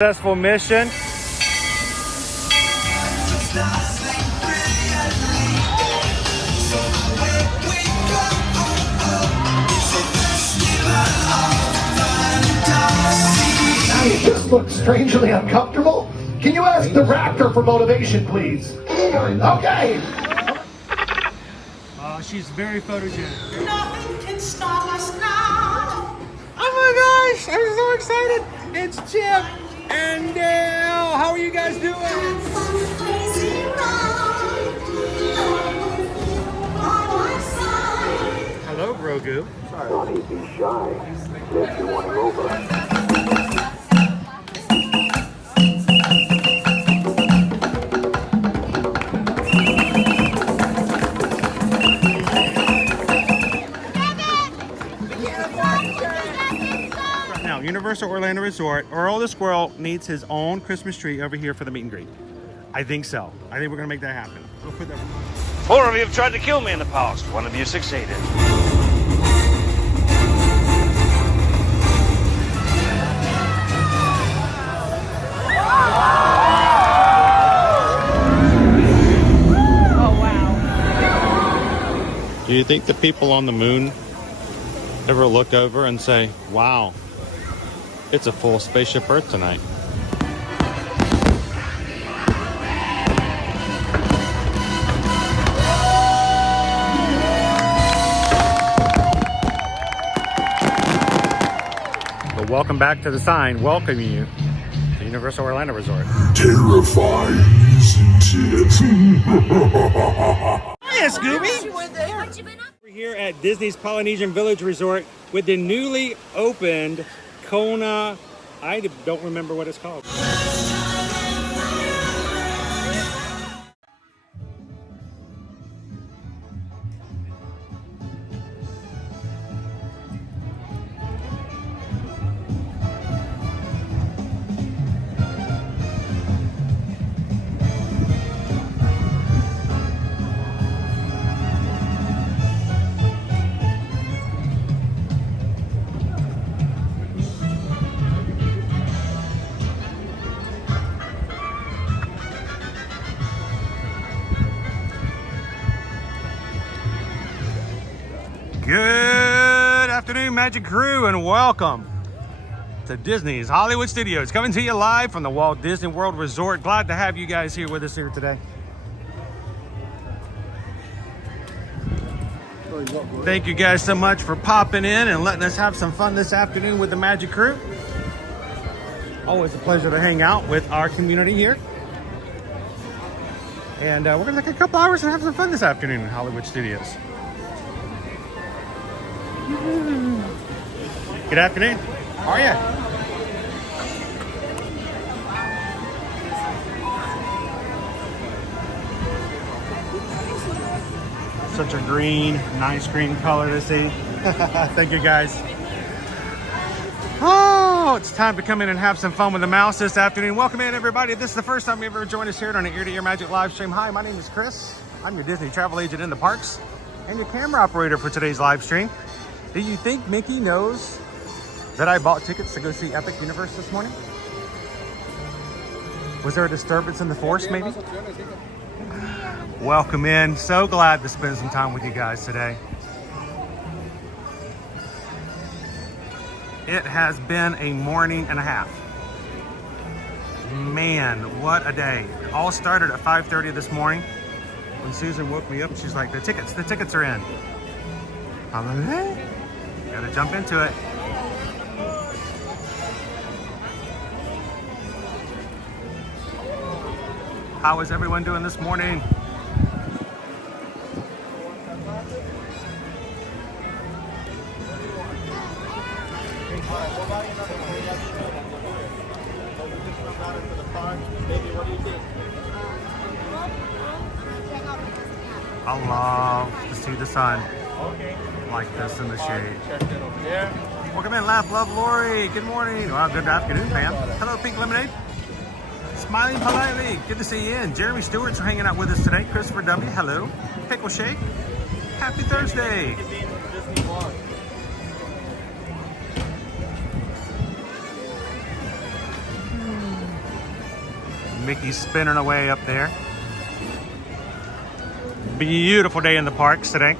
Successful mission. You just look strangely uncomfortable. Can you ask the raptor for motivation, please? Okay. She's very photogenic. Nothing can stop us now. Oh my gosh, I'm so excited. It's Chip and Dale. How are you guys doing? Hello, Grogu. Sorry. He'd be shy. If you want him over. Universal Orlando Resort, Earl the Squirrel needs his own Christmas tree over here for the meet and greet. I think so. I think we're gonna make that happen. We'll put that. 4 of you have tried to kill me in the past. 1 of you succeeded. Oh, wow. Do you think the people on the moon ever look over and say, wow, it's a full spaceship Earth tonight? But welcome back to the sign welcoming you to Universal Orlando Resort. Terrifying, isn't it? Hiya, Scooby! We're here at Disney's Polynesian Village Resort with the newly opened Kona, I don't remember what it's called. Good afternoon, Magic Crew, and welcome to Disney's Hollywood Studios, coming to you live from the Walt Disney World Resort. Glad to have you guys here with us here today. Thank you guys so much for popping in and letting us have some fun this afternoon with the Magic Crew. Always a pleasure to hang out with our community here. And we're gonna take a couple hours and have some fun this afternoon in Hollywood Studios. Good afternoon. How are you? Such a green, nice green color to see. Thank you guys. Oh, it's time to come in and have some fun with the mouse this afternoon. Welcome in, everybody. If this is the first time you've ever joined us here on an Ear to Ear Magic live stream. Hi, my name is Chris. I'm your Disney travel agent in the parks and your camera operator for today's live stream. Do you think Mickey knows that I bought tickets to go see Epic Universe this morning? Was there a disturbance in the force, maybe? Welcome in. So glad to spend some time with you guys today. It has been a morning and a half. Man, what a day. It all started at 5:30 this morning. When Susan woke me up, she's like, the tickets are in. I'm like, hey. Gotta jump into it. How is everyone doing this morning? I love to see the sun like this in the shade. Welcome in, Laugh, Love, Lori. Good morning. Well, good afternoon, fam. Hello, Pink Lemonade. Smiling politely. Good to see you. And Jeremy Stewart's hanging out with us today. Christopher W. Hello. Pickle Shake. Happy Thursday. Mickey's spinning away up there. Beautiful day in the parks today.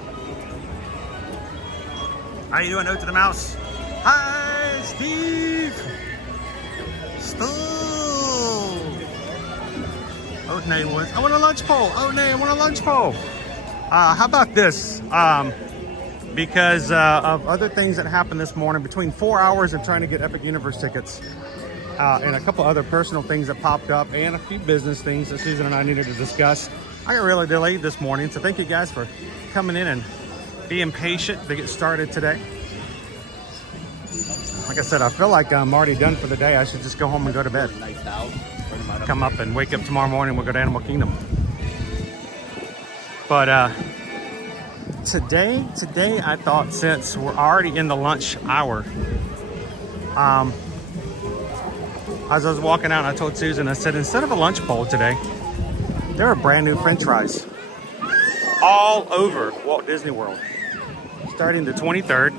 How you doing, Note to the Mouse? Hi, Steve! Steve! Oh, name was, I want a lunch pole. Oh, name, I want a lunch pole. How about this? Because of other things that happened this morning, between 4 hours of trying to get Epic Universe tickets and a couple other personal things that popped up and a few business things that Susan and I needed to discuss, I got really delayed this morning. So thank you guys for coming in and being patient to get started today. Like I said, I feel like I'm already done for the day. I should just go home and go to bed. Come up and wake up tomorrow morning, we'll go to Animal Kingdom. But today I thought, since we're already in the lunch hour, as I was walking out, I told Susan, I said, instead of a lunch bowl today, there are brand new French fries all over Walt Disney World, starting the 23rd.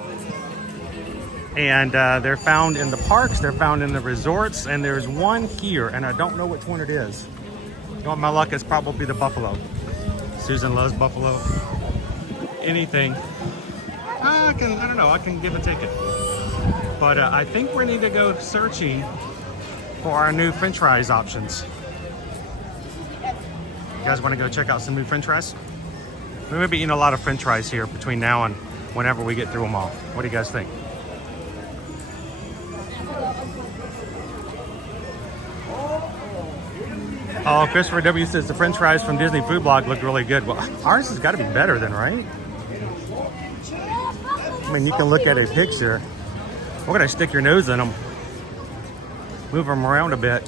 And they're found in the parks, they're found in the resorts, and there's one here, and I don't know which one it is. You know what, my luck is probably the buffalo. Susan loves buffalo. Anything. I don't know, I can give and take it. But I think we need to go searching for our new French fries options. You guys want to go check out some new French fries? We may be eating a lot of French fries here between now and whenever we get through them all. What do you guys think? Oh, Christopher W. says the French fries from Disney Food Blog look really good. Well, ours has got to be better than, right? I mean, you can look at a picture. We're going to stick your nose in them, move them around a bit,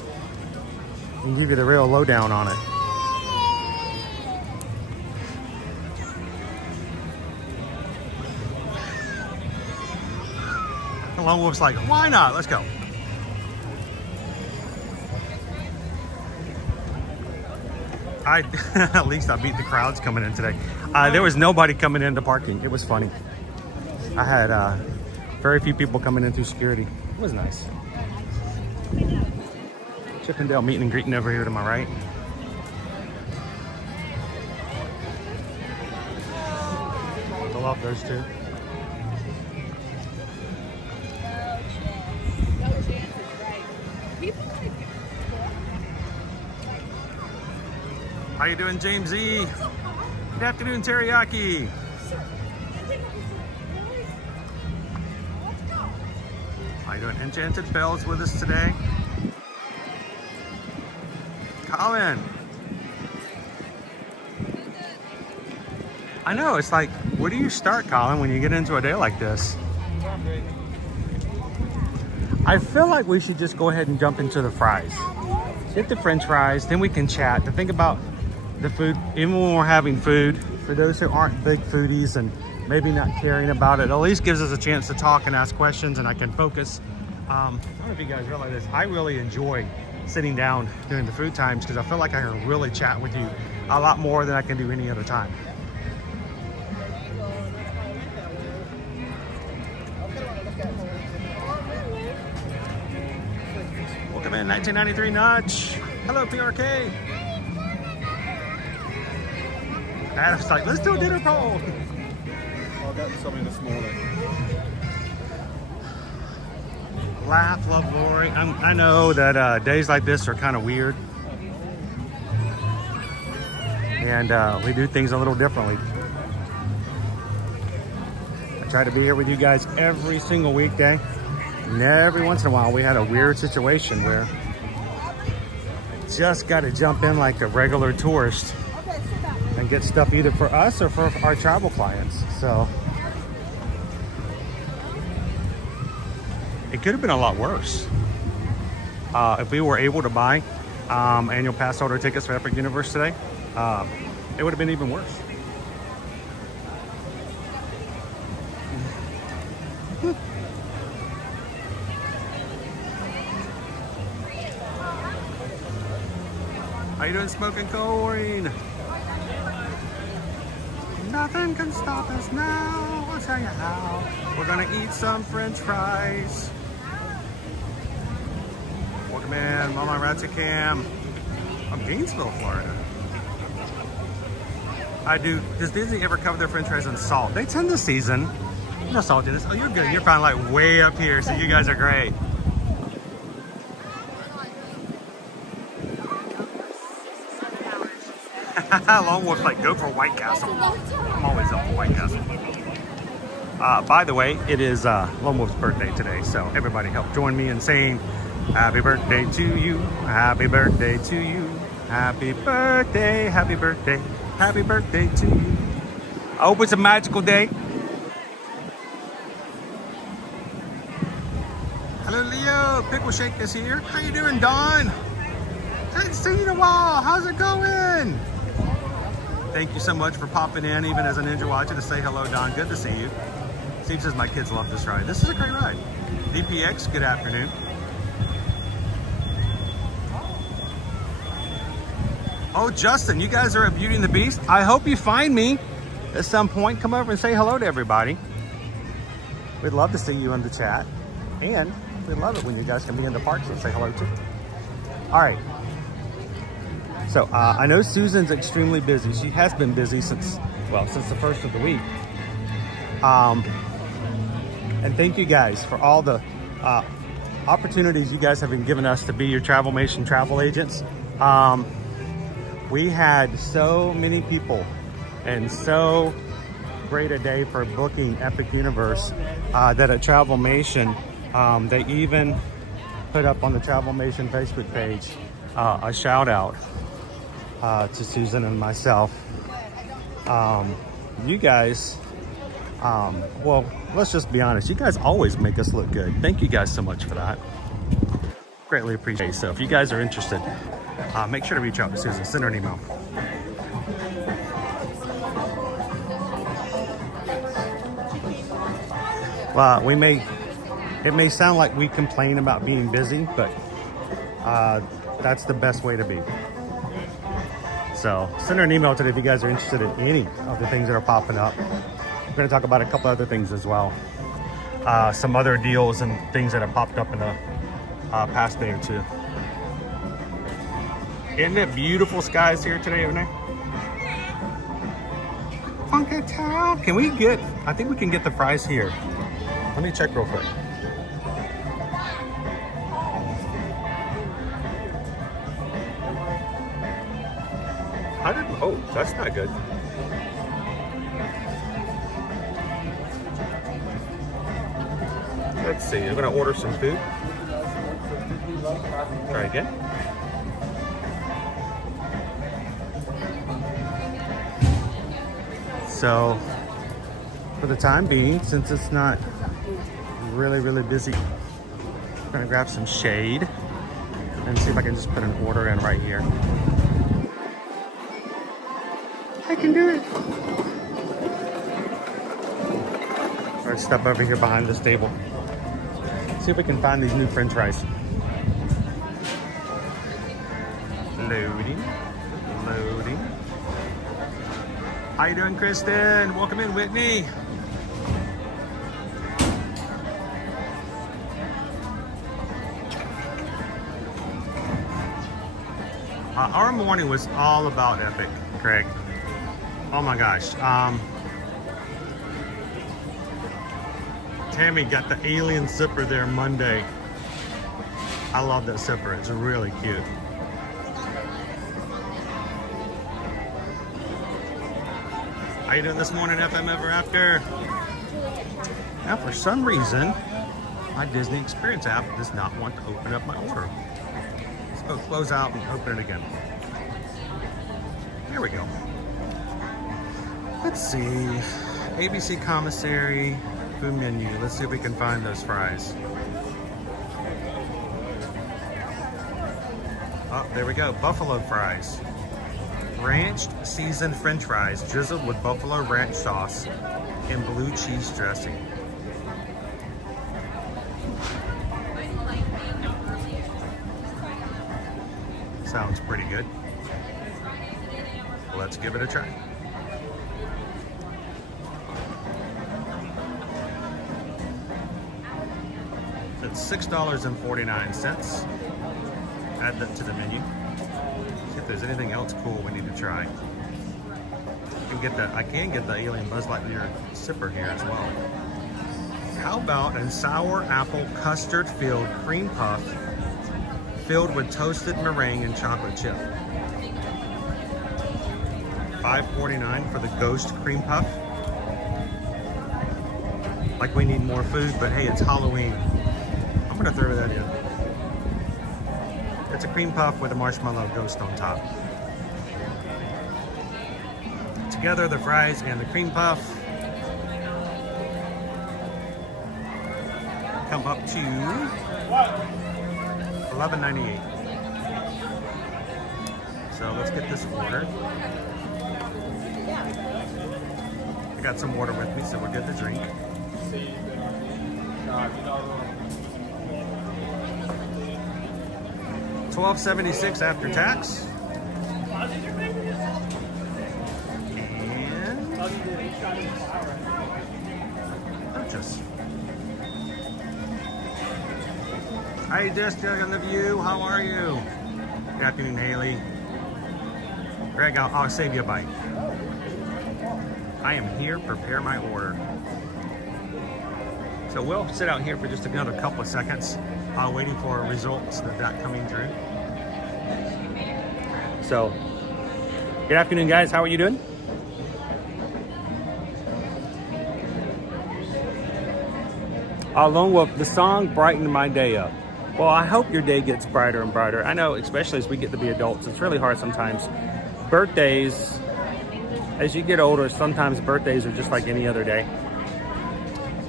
and give you the real lowdown on it. The Lone Wolf's like, why not? Let's go. At least I beat the crowds coming in today. There was nobody coming into parking. It was funny. I had very few people coming in through security. It was nice. Chippendale meeting and greeting over here to my right. I love those two. How you doing, James E? Good afternoon, Teriyaki. How you doing? Enchanted Bells with us today. Colin. I know, it's like, where do you start, Colin, when you get into a day like this? I feel like we should just go ahead and jump into the fries. Get the French fries, then we can chat. To think about the food, even when we're having food, for those who aren't big foodies and maybe not caring about it, at least gives us a chance to talk and ask questions, and I can focus. I don't know if you guys realize this, I really enjoy sitting down during the food times because I feel like I can really chat with you a lot more than I can do any other time. Welcome in, 1993 Notch. Hello, PRK. Adam's like, let's do a dinner poll. I got something this morning. Laugh, love, Lori. I know that days like this are kind of weird. And we do things a little differently. I try to be here with you guys every single weekday. And every once in a while we had a weird situation where just got to jump in like a regular tourist and get stuff either for us or for our travel clients. So it could have been a lot worse. If we were able to buy annual pass holder tickets for Epic Universe today, it would have been even worse. How you doing, Smoking Corn? Nothing can stop us now. I'll tell you how. We're gonna eat some French fries. Welcome in, Mama Ratsy Cam. From Gainesville, Florida. Does Disney ever cover their french fries in salt? They tend to season. No saltiness. Oh, you're good. You're fine, like way up here, so you guys are great. Lone Wolf's like, go for White Castle. I'm always up for White Castle. By the way, it is Lone Wolf's birthday today, so everybody help join me in saying happy birthday to you, happy birthday to you, happy birthday, happy birthday, happy birthday to you. I hope it's a magical day. Hello, Leo. Pickle Shake is here. How you doing, Don? Haven't seen you in a while. How's it going? Thank you so much for popping in, even as a Ninja Watcher, to say hello, Don. Good to see you. Steve says my kids love this ride. This is a great ride. DPX, good afternoon. Oh, Justin, you guys are at Beauty and the Beast. I hope you find me at some point. Come over and say hello to everybody. We'd love to see you in the chat. And we'd love it when you guys can be in the parks and say hello too. All right. So I know Susan's extremely busy. She has been busy since the first of the week. And thank you guys for all the opportunities you guys have been giving us to be your Travelmation travel agents. We had so many people and so great a day for booking Epic Universe that at Travelmation, they even put up on the Travelmation Facebook page a shout out to Susan and myself. You guys, well, let's just be honest. You guys always make us look good. Thank you guys so much for that. Greatly appreciate it. So if you guys are interested, make sure to reach out to Susan. Send her an email. Well, it may sound like we complain about being busy, but that's the best way to be. So send her an email today if you guys are interested in any of the things that are popping up. We're going to talk about a couple other things as well. Some other deals and things that have popped up in the past day or two. Isn't it beautiful skies here today, isn't it? Funky Town. Can we get, I think we can get the fries here. Let me check real quick. Oh, that's not good. Let's see, I'm gonna order some food. Try again. So, for the time being, since it's not really busy, I'm gonna grab some shade and see if I can just put an order in right here. I can do it. Let's step over here behind this table. See if we can find these new french fries. Loading. How you doing, Kristen? Welcome in, Whitney. Our morning was all about Epic, Craig. Oh my gosh. Tammy got the alien zipper there Monday. I love that zipper. It's really cute. How you doing this morning, FM Ever After? Now, for some reason, my Disney Experience app does not want to open up my order. Let's go close out and open it again. There we go. Let's see. ABC Commissary, food menu. Let's see if we can find those fries. Oh, there we go. Buffalo fries. Ranched seasoned french fries drizzled with buffalo ranch sauce and blue cheese dressing. Sounds pretty good. Let's give it a try. It's $6.49. Add that to the menu. See if there's anything else cool we need to try. I can get the alien Buzz Lightyear sipper here as well. How about a sour apple custard filled cream puff filled with toasted meringue and chocolate chip? $5.49 for the Ghost Cream Puff. Like we need more food, but hey, it's Halloween. I'm gonna throw that in. It's a cream puff with a marshmallow ghost on top. Together, the fries and the cream puff come up to $11.98. So let's get this ordered. I got some water with me, so we're good to drink. $12.76 after tax. And purchase. Hi, Jessica, I love you. How are you? Good afternoon, Haley. Greg, I'll save you a bite. I am here, prepare my order. So we'll sit out here for just another couple of seconds, waiting for results of that coming through. So, good afternoon, guys. How are you doing? Lone Wolf, the song brightened my day up. Well, I hope your day gets brighter and brighter. I know, especially as we get to be adults, it's really hard sometimes. Birthdays, as you get older, sometimes birthdays are just like any other day.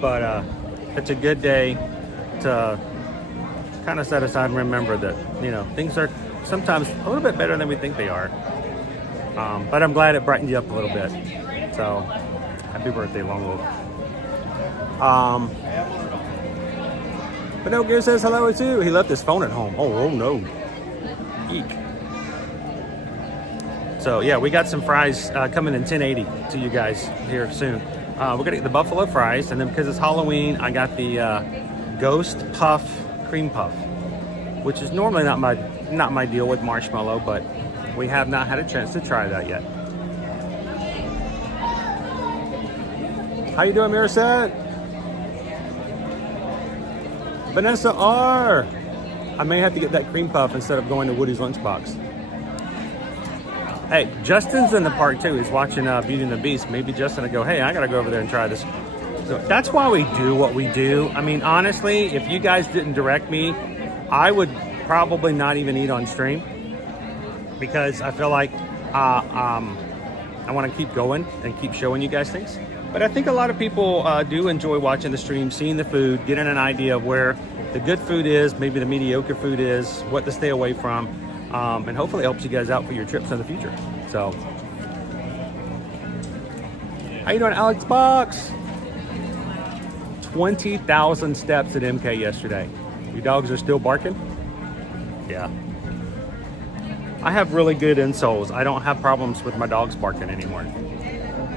But it's a good day to kind of set aside and remember that, you know, things are sometimes a little bit better than we think they are. But I'm glad it brightened you up a little bit. So, happy birthday, Lone Wolf. But no, Gear says hello too. He left his phone at home. Oh no. Eek. So yeah, we got some fries coming in 1080 to you guys here soon. We're gonna get the buffalo fries, and then because it's Halloween, I got the Ghost Puff Cream Puff, which is normally not my deal with marshmallow, but we have not had a chance to try that yet. How you doing, Mirasette? Vanessa R. I may have to get that cream puff instead of going to Woody's Lunchbox. Hey, Justin's in the park too. He's watching Beauty and the Beast. Maybe Justin will go, hey, I gotta go over there and try this. So that's why we do what we do. I mean, honestly, if you guys didn't direct me, I would probably not even eat on stream, because I feel like I want to keep going and keep showing you guys things. But I think a lot of people do enjoy watching the stream, seeing the food, getting an idea of where the good food is, maybe the mediocre food is, what to stay away from, and hopefully it helps you guys out for your trips in the future. So, how you doing, Alex Box? 20,000 steps at MK yesterday. Your dogs are still barking? Yeah. I have really good insoles. I don't have problems with my dogs barking anymore.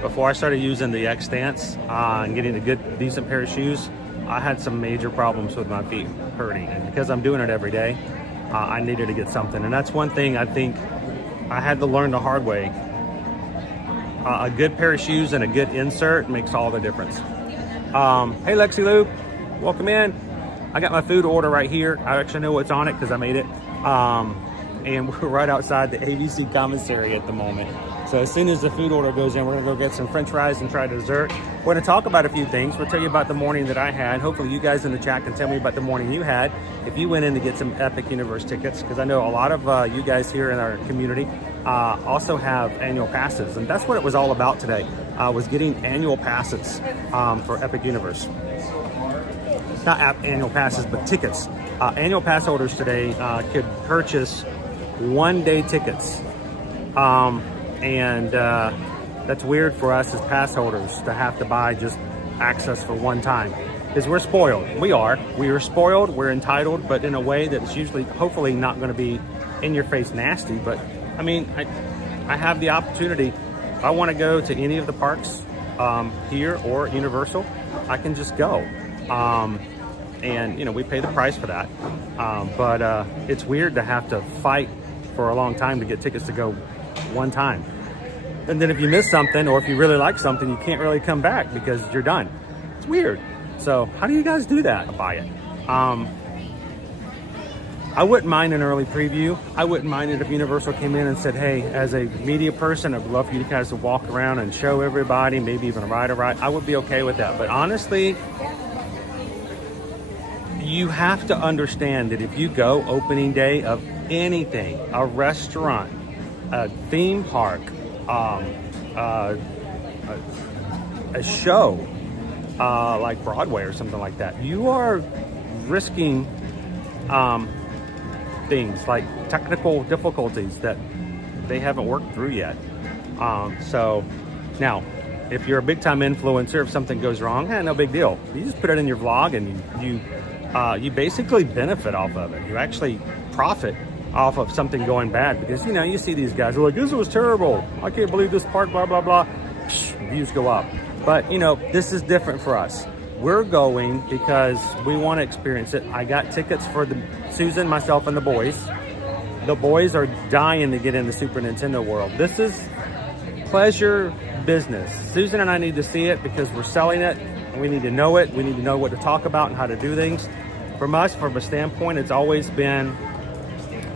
Before I started using the X stance and getting a good, decent pair of shoes, I had some major problems with my feet hurting. And because I'm doing it every day, I needed to get something. And that's one thing I think I had to learn the hard way. A good pair of shoes and a good insert makes all the difference. Hey, Lexi Luke, welcome in. I got my food order right here. I actually know what's on it because I made it. And we're right outside the ABC Commissary at the moment. So as soon as the food order goes in, we're gonna go get some French fries and try dessert. We're gonna talk about a few things. We'll tell you about the morning that I had. Hopefully you guys in the chat can tell me about the morning you had. If you went in to get some Epic Universe tickets, because I know a lot of you guys here in our community also have annual passes. And that's what it was all about today, was getting annual passes for Epic Universe. Not annual passes, but tickets. Annual pass holders today could purchase one-day tickets. And that's weird for us as pass holders to have to buy just access for one time, because we're spoiled. We are spoiled, we're entitled, but in a way that's usually, hopefully not going to be in your face nasty. But I mean, I have the opportunity. If I want to go to any of the parks here or Universal, I can just go. And you know, we pay the price for that. But it's weird to have to fight for a long time to get tickets to go one time. And then if you miss something, or if you really like something, you can't really come back because you're done. It's weird. So how do you guys do that? Buy it. I wouldn't mind an early preview. I wouldn't mind it if Universal came in and said, hey, as a media person, I'd love for you guys to walk around and show everybody, maybe even ride a ride. I would be okay with that. But honestly, you have to understand that if you go opening day of anything, a restaurant, a theme park, a show like Broadway or something like that, you are risking things like technical difficulties that they haven't worked through yet. So now, if you're a big time influencer, if something goes wrong, no big deal. You just put it in your vlog and you basically benefit off of it. You actually profit off of something going bad, because you see these guys who are like, this was terrible, I can't believe this park, blah blah blah. Views go up. But this is different for us. We're going because we want to experience it. I got tickets for Susan, myself, and the boys. The boys are dying to get in the Super Nintendo world. This is pleasure business. Susan and I need to see it because we're selling it, and we need to know it. We need to know what to talk about and how to do things. From us, from a standpoint, it's always been,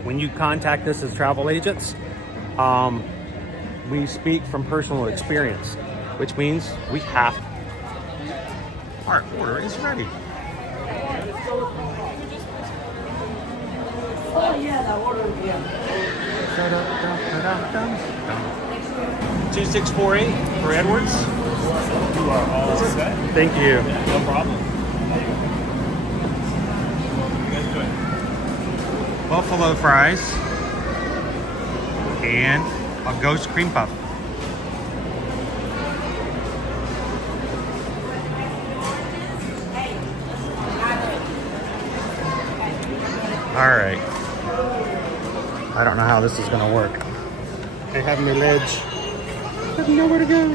when you contact us as travel agents, we speak from personal experience, which means we have. Our order is ready. Oh yeah, the order, yeah. 2648 for Edwards. You are all set. Thank you. No problem. You guys doing? Buffalo fries and a ghost cream puff. All right. I don't know how this is going to work. They have me ledge. I have nowhere to go.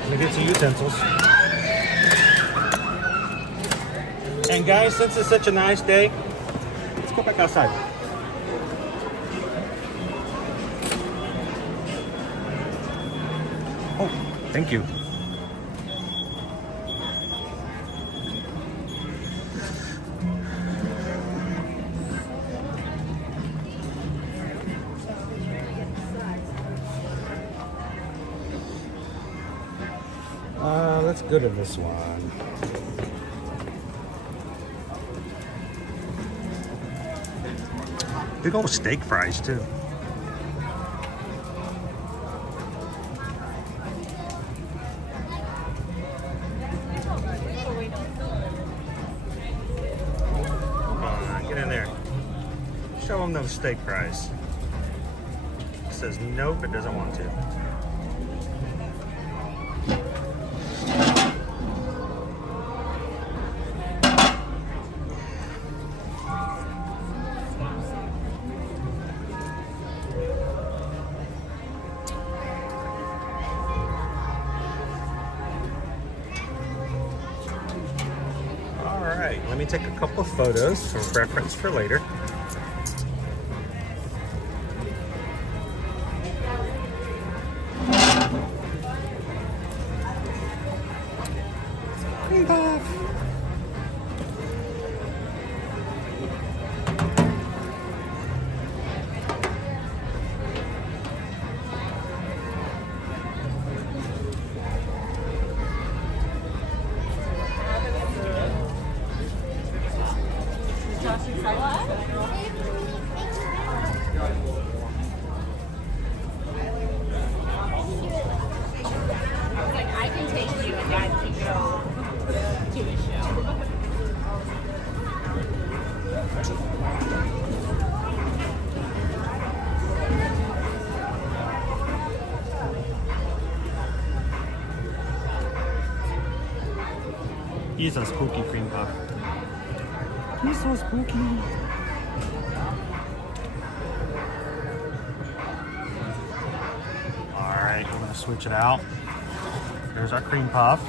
Let me get some utensils. And guys, since it's such a nice day, let's go back outside. Oh, thank you. Let's go to this one. Big old steak fries too. Come on, get in there. Show them those steak fries. It says nope, it doesn't want to. Let me take a couple of photos for reference for later. Cream puff. He's a spooky cream puff. He's so spooky. Alright, I'm gonna switch it out. There's our cream puff.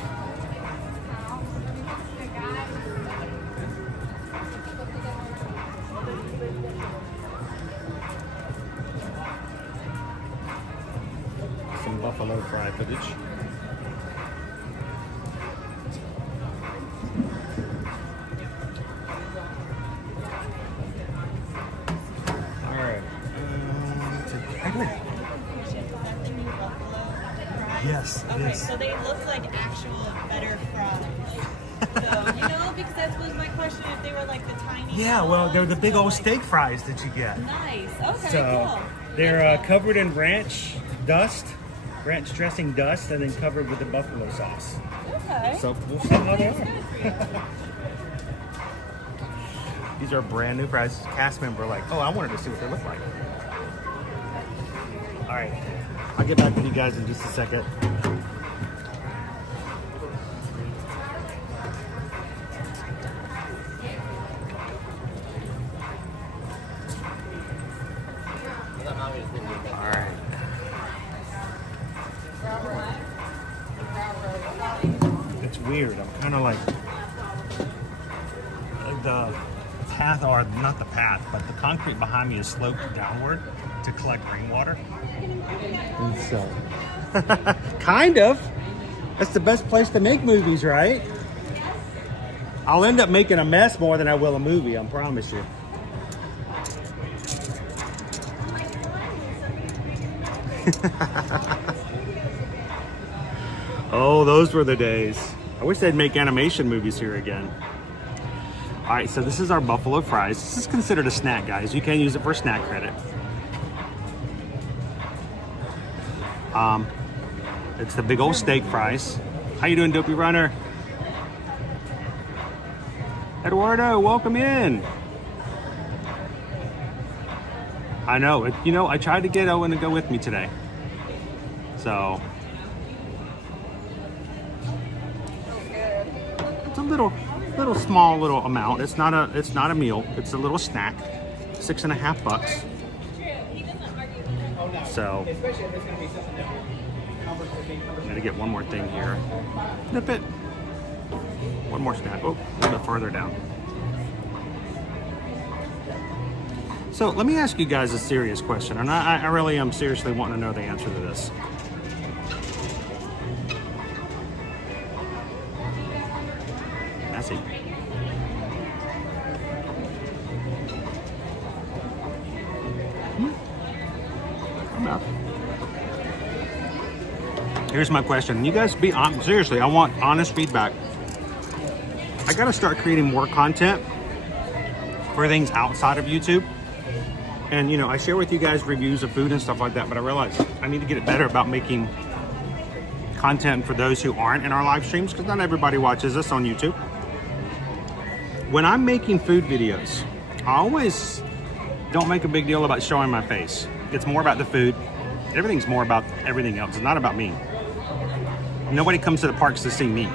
buffalo fry footage. All right. Yes, it Okay, is. so they look like actual better fries. So, you know, because that was my question, if they were like the tiny Yeah, well, they're the ones, big or old like- steak fries that you get. Nice. Okay, So cool. they're covered in ranch dust, ranch dressing dust, and then covered with the buffalo sauce. Okay. So we'll see how they That's are. good for you. These are brand new fries. Cast member like, oh, I wanted to see what they look like. All right, I'll get back with you guys in just a second. All right. It's weird. I'm kind of like the path, or not the path, but the concrete behind me is sloped downward to collect rainwater. And so, kind of. That's the best place to make movies, right? I'll end up making a mess more than I will a movie, I promise you. Oh, those were the days. I wish they'd make animation movies here again. All right, so this is our buffalo fries. This is considered a snack, guys. You can use it for snack credit. It's the big old steak fries. How you doing, Dopey Runner? Eduardo, welcome in. I know, you know, I tried to get Owen to go with me today. So it's a little small amount. It's not a meal. It's a little snack. $6.50. So I'm gonna get one more thing here. Nip it. One more snack. Oh, a little bit further down. So let me ask you guys a serious question, and I really am seriously wanting to know the answer to this. Messy. Enough. Here's my question. You guys be honest. Seriously, I want honest feedback. I gotta start creating more content for things outside of YouTube. And you know, I share with you guys reviews of food and stuff like that, but I realize I need to get it better about making content for those who aren't in our live streams, because not everybody watches us on YouTube. When I'm making food videos, I always don't make a big deal about showing my face. It's more about the food. Everything's more about everything else. It's not about me. Nobody comes to the parks to see me.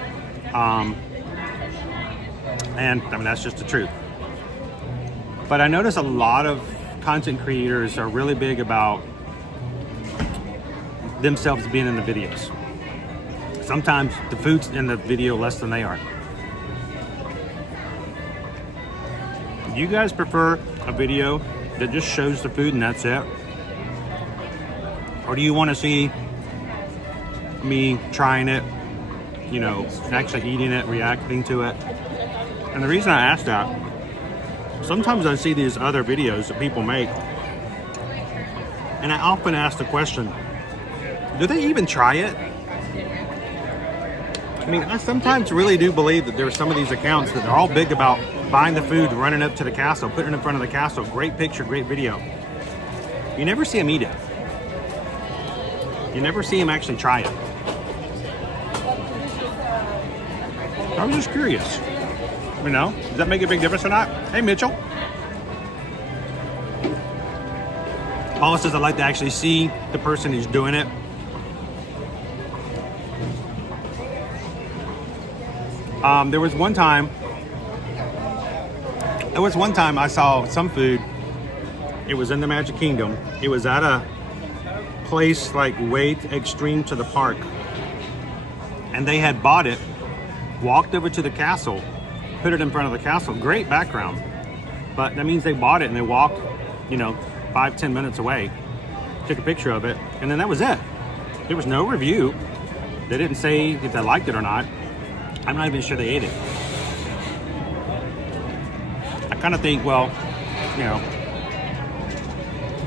And I mean, that's just the truth. But I notice a lot of content creators are really big about themselves being in the videos. Sometimes the food's in the video less than they are. Do you guys prefer a video that just shows the food and that's it? Or do you want to see me trying it, you know, actually eating it, reacting to it? And the reason I ask that, sometimes I see these other videos that people make, and I often ask the question, do they even try it? I mean, I sometimes really do believe that there are some of these accounts that are all big about buying the food, running up to the castle, putting it in front of the castle, great picture, great video. You never see them eat it. You never see them actually try it. I was just curious. You know, does that make a big difference or not? Hey, Mitchell. Paula says, I'd like to actually see the person who's doing it. There was one time I saw some food. It was in the Magic Kingdom. It was at a place like way extreme to the park. And they had bought it, walked over to the castle, put it in front of the castle. Great background. But that means they bought it and they walked, you know, 5-10 minutes away, took a picture of it, and then that was it. There was no review. They didn't say if they liked it or not. I'm not even sure they ate it. I kind of think, well, you know,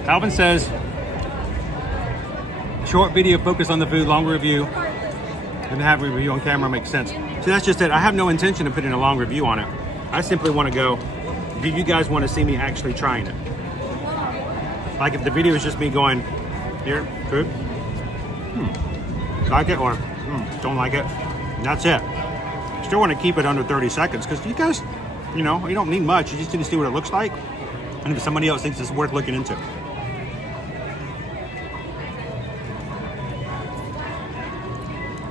Calvin says, short video focus on the food, long review, and have a review on camera makes sense. So that's just it. I have no intention of putting a long review on it. I simply want to go, do you guys want to see me actually trying it? Like if the video is just me going, here, food, like it or don't like it, and that's it. Still want to keep it under 30 seconds because you guys, you know, you don't need much. You just need to see what it looks like and if somebody else thinks it's worth looking into.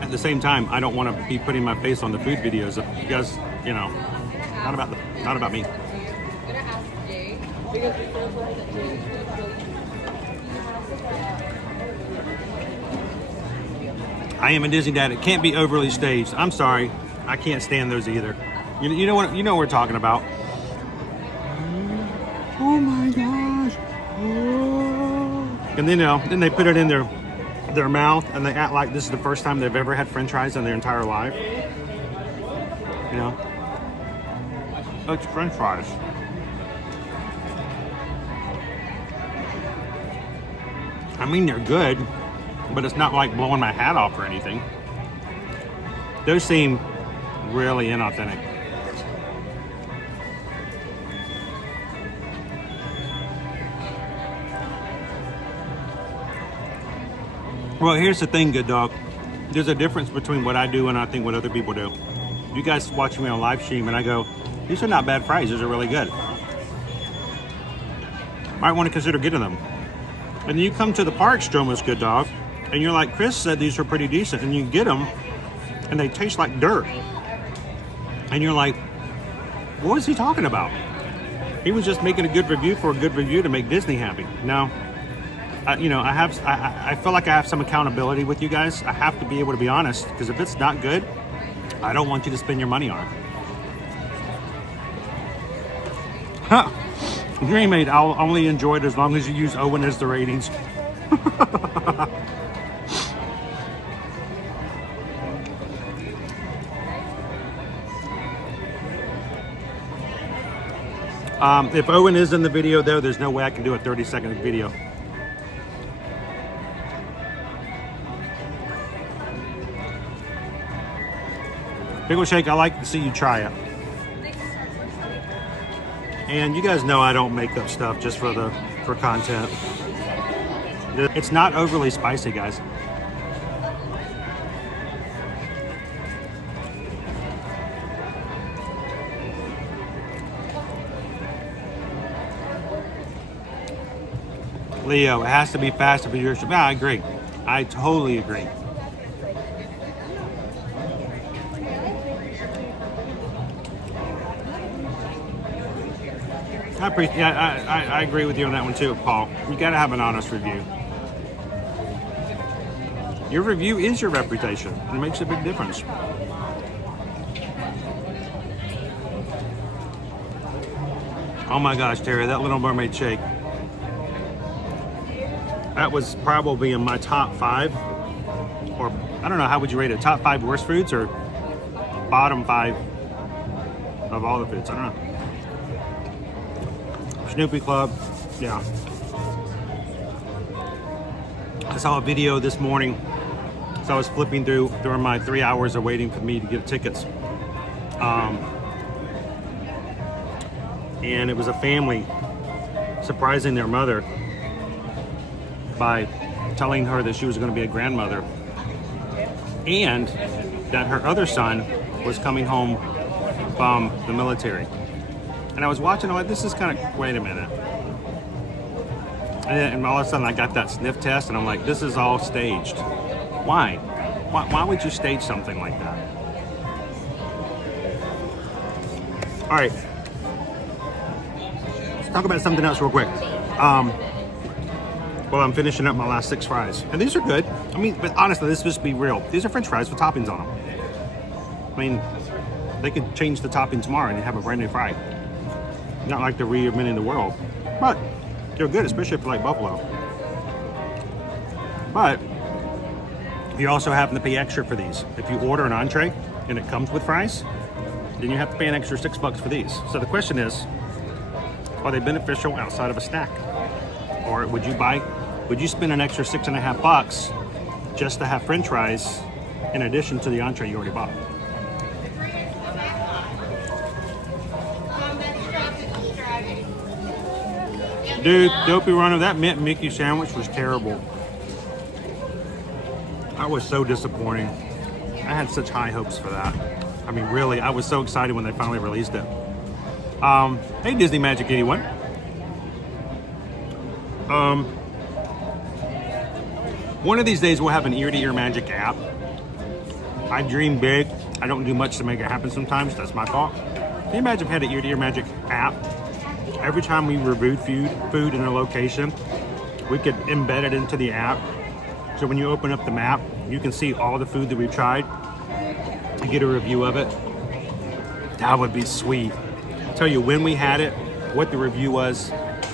At the same time, I don't want to be putting my face on the food videos. You guys, you know, not about me. I am a Disney dad. It can't be overly staged. I'm sorry, I can't stand those either. You know what we're talking about. Oh my gosh! Oh. And then they put it in their mouth and they act like this is the first time they've ever had French fries in their entire life. You know, it's French fries. I mean, they're good, but it's not like blowing my hat off or anything. Those seem really inauthentic. Well, here's the thing, good dog. There's a difference between what I do and I think what other people do. You guys watch me on live stream and I go, these are not bad fries, these are really good. Might want to consider getting them. And then you come to the park, Stroma's good dog, and you're like, Chris said these are pretty decent, and you get them and they taste like dirt. And you're like, what is he talking about? He was just making a good review for a good review to make Disney happy. No. You know, I feel like I have some accountability with you guys. I have to be able to be honest, because if it's not good, I don't want you to spend your money on it. Huh. Dream Aid, I'll only enjoy it as long as you use Owen as the ratings. If Owen is in the video, though, there's no way I can do a 30-second video. Pickle Shake, I like to see you try it. And you guys know I don't make up stuff just for content. It's not overly spicy, guys. Leo, it has to be faster for your show. Yeah, I agree. I totally agree. I agree with you on that one too, Paul. You got to have an honest review. Your review is your reputation. It makes a big difference. Oh my gosh, Terry, that Little Mermaid shake. That was probably in my top 5, or I don't know, how would you rate it? Top 5 worst foods or bottom 5 of all the foods? I don't know. Snoopy Club, yeah. I saw a video this morning, so I was flipping through during my 3 hours of waiting for me to get tickets. And it was a family surprising their mother by telling her that she was going to be a grandmother and that her other son was coming home from the military. And I was watching, I'm like, this is kind of, wait a minute. And all of a sudden I got that sniff test and I'm like, this is all staged. Why? Why would you stage something like that? All right. Let's talk about something else real quick. Well, I'm finishing up my last 6 fries. And these are good. I mean, but honestly, let's just be real. These are French fries with toppings on them. I mean, they could change the topping tomorrow and you have a brand new fry. Not like they're reinventing the world. But they're good, especially if you like buffalo. But You also happen to pay extra for these. If you order an entree and it comes with fries, then you have to pay an extra $6 for these. So the question is, are they beneficial outside of a snack? Or would you spend an extra $6.50 just to have French fries in addition to the entree you already bought? Dude, Dopey Runner, that Mint Mickey sandwich was terrible. That was so disappointing. I had such high hopes for that. I mean, really, I was so excited when they finally released it. Hey, Disney Magic 81. One of these days we'll have an ear-to-ear magic app. I dream big. I don't do much to make it happen sometimes. That's my fault. Can you imagine if we had an ear-to-ear magic app? Every time we reviewed food in a location, we could embed it into the app. So when you open up the map, you can see all the food that we've tried and get a review of it. That would be sweet. I'll tell you when we had it, what the review was,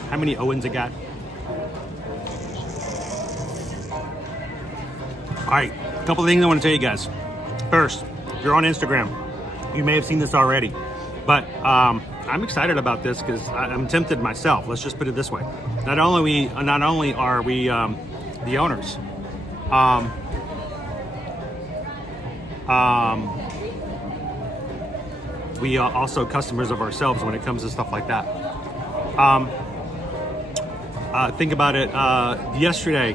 how many Owens it got. All right, a couple of things I want to tell you guys. First, if you're on Instagram, you may have seen this already, but I'm excited about this because I'm tempted myself. Let's just put it this way: not only are we the owners, we are also customers of ourselves when it comes to stuff like that. Think about it. Yesterday,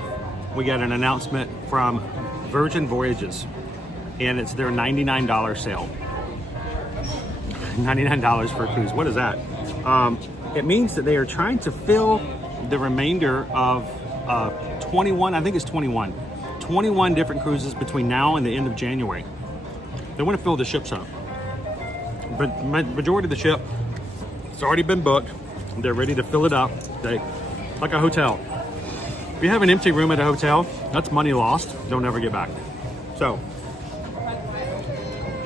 we got an announcement from Virgin Voyages, and it's their $99 sale. $99 for a cruise. What is that? It means that they are trying to fill the remainder of 21, I think it's 21 different cruises between now and the end of January. They want to fill the ships up. But majority of the ship, it's already been booked. They're ready to fill it up. Like a hotel. If you have an empty room at a hotel, that's money lost. Don't ever get back. So,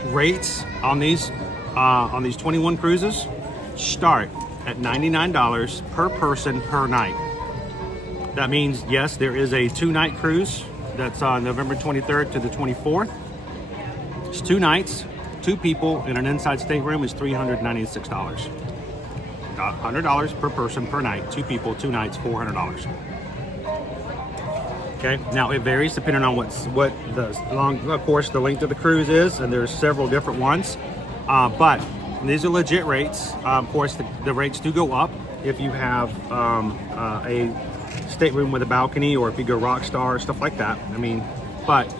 rates on these 21 cruises start at $99 per person per night. That means, yes, there is a 2-night cruise that's on November 23rd to the 24th. It's 2 nights, 2 people in an inside stateroom is $396. $100 per person per night, 2 people, 2 nights, $400. Okay, now it varies depending on of course, the length of the cruise is, and there's several different ones. But these are legit rates. Of course, the rates do go up if you have a stateroom with a balcony, or if you go Rockstar, stuff like that. I mean, but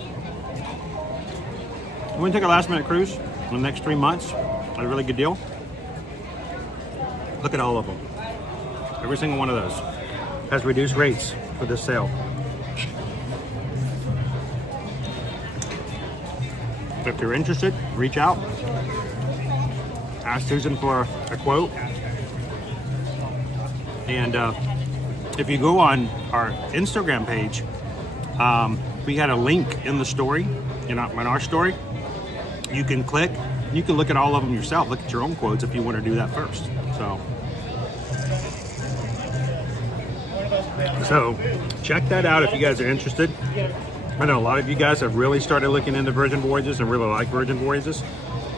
we're going to take a last-minute cruise in the next 3 months. A really good deal. Look at all of them. Every single one of those has reduced rates for this sale. If you're interested, reach out. Ask Susan for a quote. And if you go on our Instagram page, we had a link in the story, in our story. You can click, you can look at all of them yourself, look at your own quotes if you want to do that first. So check that out if you guys are interested. I know a lot of you guys have really started looking into Virgin Voyages and really like Virgin Voyages.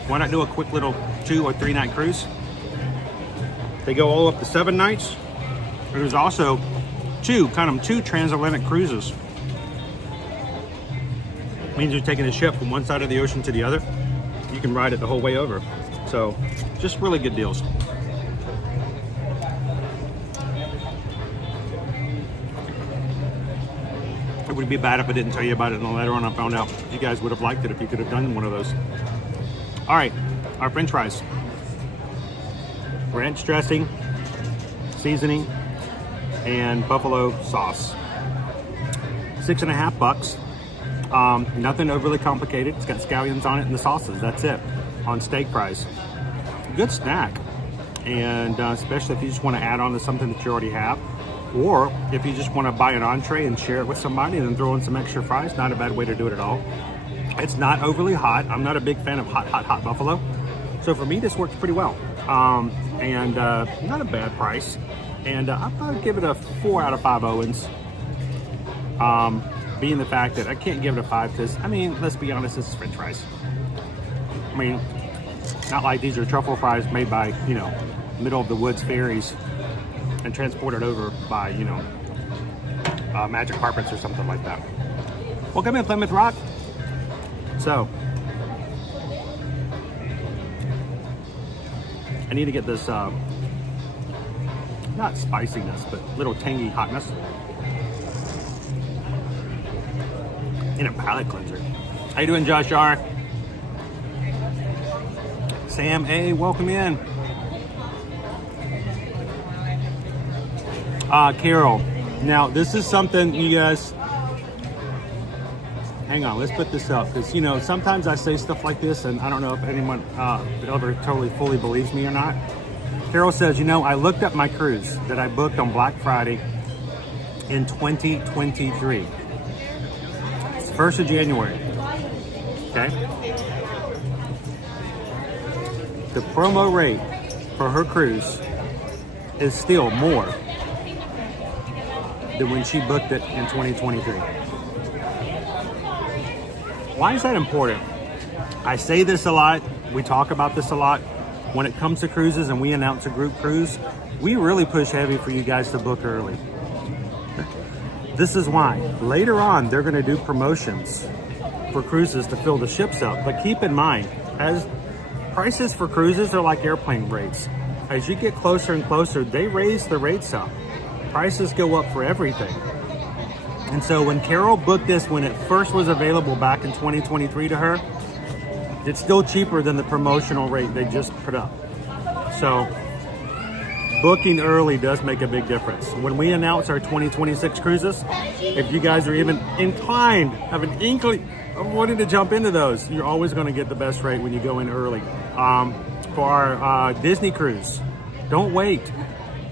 Why not do a quick little 2 or 3 night cruise? They go all up to 7 nights. There's also 2 transatlantic cruises. Means you're taking a ship from one side of the ocean to the other. You can ride it the whole way over. So just really good deals. It would be bad if I didn't tell you about it in the letter on. I found out you guys would have liked it if you could have done one of those. All right, our French fries. Ranch dressing, seasoning, and buffalo sauce. $6.50. Nothing overly complicated. It's got scallions on it and the sauces. That's it. On steak fries. Good snack. And especially if you just want to add on to something that you already have. Or if you just want to buy an entree and share it with somebody and then throw in some extra fries, not a bad way to do it at all. It's not overly hot. I'm not a big fan of hot buffalo. So for me, this works pretty well. And not a bad price. And I'll probably give it a 4 out of 5 Owens. being the fact that I can't give it a 5 because, I mean, let's be honest, this is French fries. I mean, not like these are truffle fries made by, you know, middle of the woods ferries and transported over by, you know, magic carpets or something like that. Welcome in, Plymouth Rock. So, I need to get this, not spiciness, but little tangy hotness in a palate cleanser. How you doing, Josh R? Sam A, welcome in. Carol. Now, this is something you guys, hang on, let's put this up, because, you know, sometimes I say stuff like this, and I don't know if anyone ever totally fully believes me or not. Carol says, you know, I looked up my cruise that I booked on Black Friday in 2023. It's the 1st of January. Okay? The promo rate for her cruise is still more than when she booked it in 2023. Why is that important? I say this a lot. We talk about this a lot. When it comes to cruises and we announce a group cruise, we really push heavy for you guys to book early. This is why. Later on, they're going to do promotions for cruises to fill the ships up. But keep in mind, as prices for cruises are like airplane rates. As you get closer and closer, they raise the rates up. Prices go up for everything. And so when Carol booked this when it first was available back in 2023 to her, it's still cheaper than the promotional rate they just put up. So booking early does make a big difference. When we announce our 2026 cruises, if you guys are even inclined, have an inkling of wanting to jump into those, you're always going to get the best rate when you go in early. For our Disney cruise, don't wait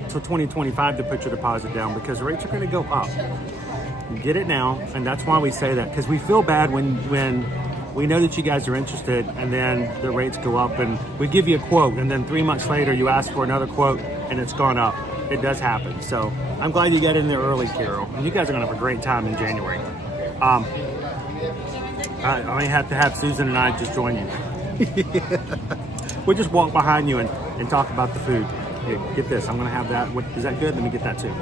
till 2025 to put your deposit down because rates are going to go up. Get it now, and that's why we say that, because we feel bad when we know that you guys are interested and then the rates go up and we give you a quote and then 3 months later you ask for another quote and it's gone up. It does happen. So I'm glad you got in there early, Carol. And you guys are going to have a great time in January. I may have to have Susan and I just join you. We'll just walk behind you and talk about the food. Here, get this. I'm going to have that. Is that good? Let me get that too.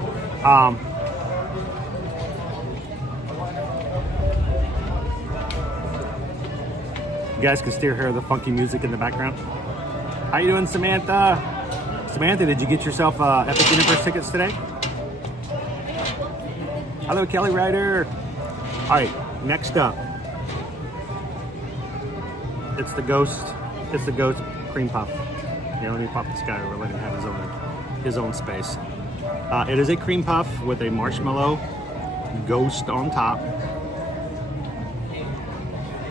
You guys can still hear the funky music in the background. How you doing, Samantha? Samantha, did you get yourself Epic Universe tickets today? Hello, Kelly Ryder. All right, next up. It's the Ghost cream puff. You know, let me pop this guy over, let him have his own space. It is a cream puff with a marshmallow ghost on top.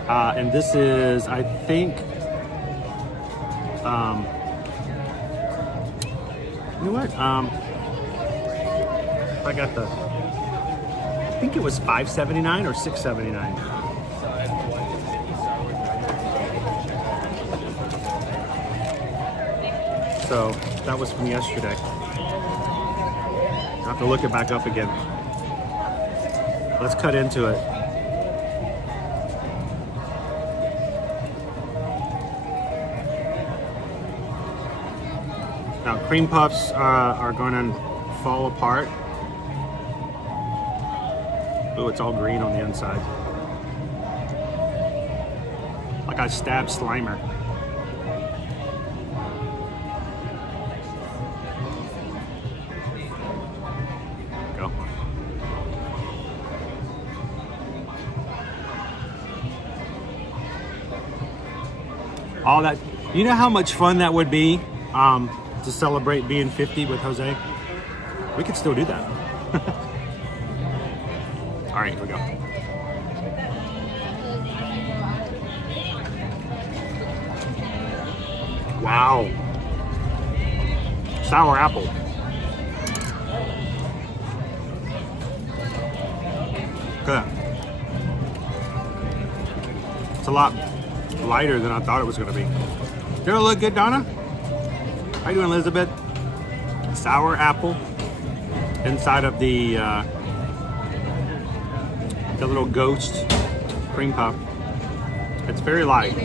And this is, I think, you know what? I think it was $5.79 or $6.79. So that was from yesterday. I have to look it back up again. Let's cut into it. Now, cream puffs are going to fall apart. Oh, it's all green on the inside. Like I stabbed Slimer. Go. All that. You know how much fun that would be? To celebrate being 50 with Jose. We could still do that. All right, here we go. Wow. Sour apple. Good. It's a lot lighter than I thought it was going to be. Did it look good, Donna? How you doing, Elizabeth? Sour apple inside of the the little ghost cream puff. It's very light,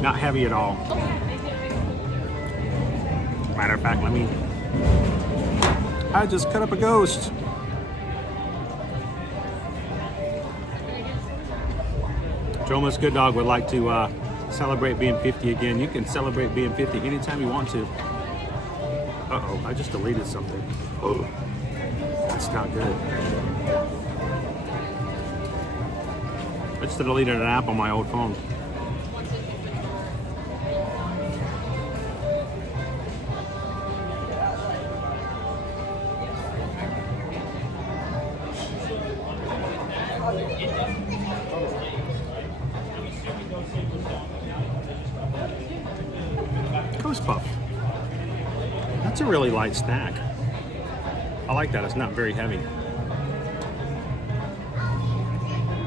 not heavy at all. Matter of fact, I just cut up a ghost. Jomas Good Dog would like to celebrate being 50 again. You can celebrate being 50 anytime you want to. Uh-oh, I just deleted something. Oh, that's not good. I just deleted an app on my old phone. Ghost Puff. That's a really light snack. I like that. It's not very heavy.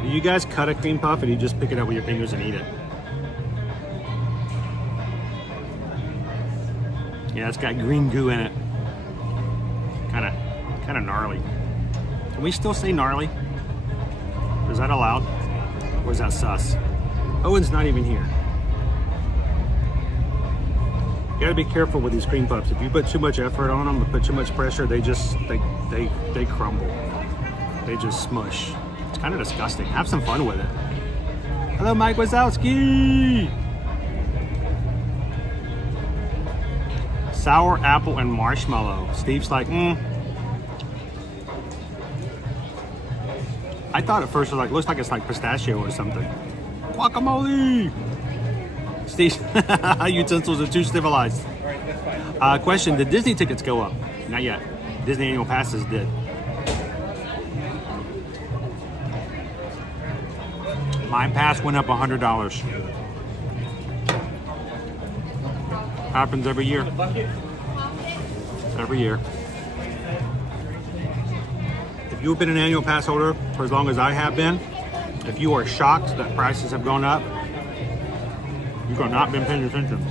Do you guys cut a cream puff or do you just pick it up with your fingers and eat it? Yeah, it's got green goo in it. Kind of gnarly. Can we still say gnarly? Is that allowed? Or is that sus? Owen's not even here. You gotta be careful with these cream puffs. If you put too much effort on them, or put too much pressure, they crumble. They just smush. It's kind of disgusting. Have some fun with it. Hello, Mike Wazowski. Sour apple and marshmallow. Steve's like, I thought at first it was like, looks like it's like pistachio or something. Guacamole. Steve's utensils are too civilized. Question, did Disney tickets go up? Not yet. Disney annual passes did. My pass went up $100. Happens every year. Every year. If you've been an annual pass holder for as long as I have been, if you are shocked that prices have gone up, you've not been paying attention.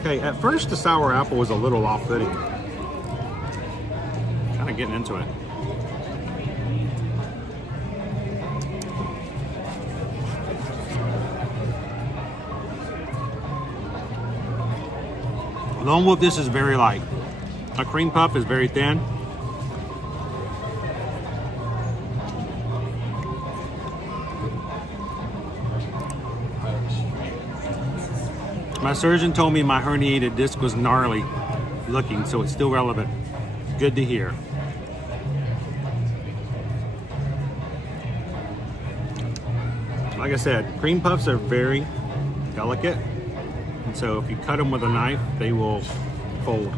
Okay, at first the sour apple was a little off-putting. Kind of getting into it. Lone Wolf, this is very light. A cream puff is very thin. My surgeon told me my herniated disc was gnarly looking, so it's still relevant. Good to hear. Like I said, cream puffs are very delicate, and so if you cut them with a knife, they will fold.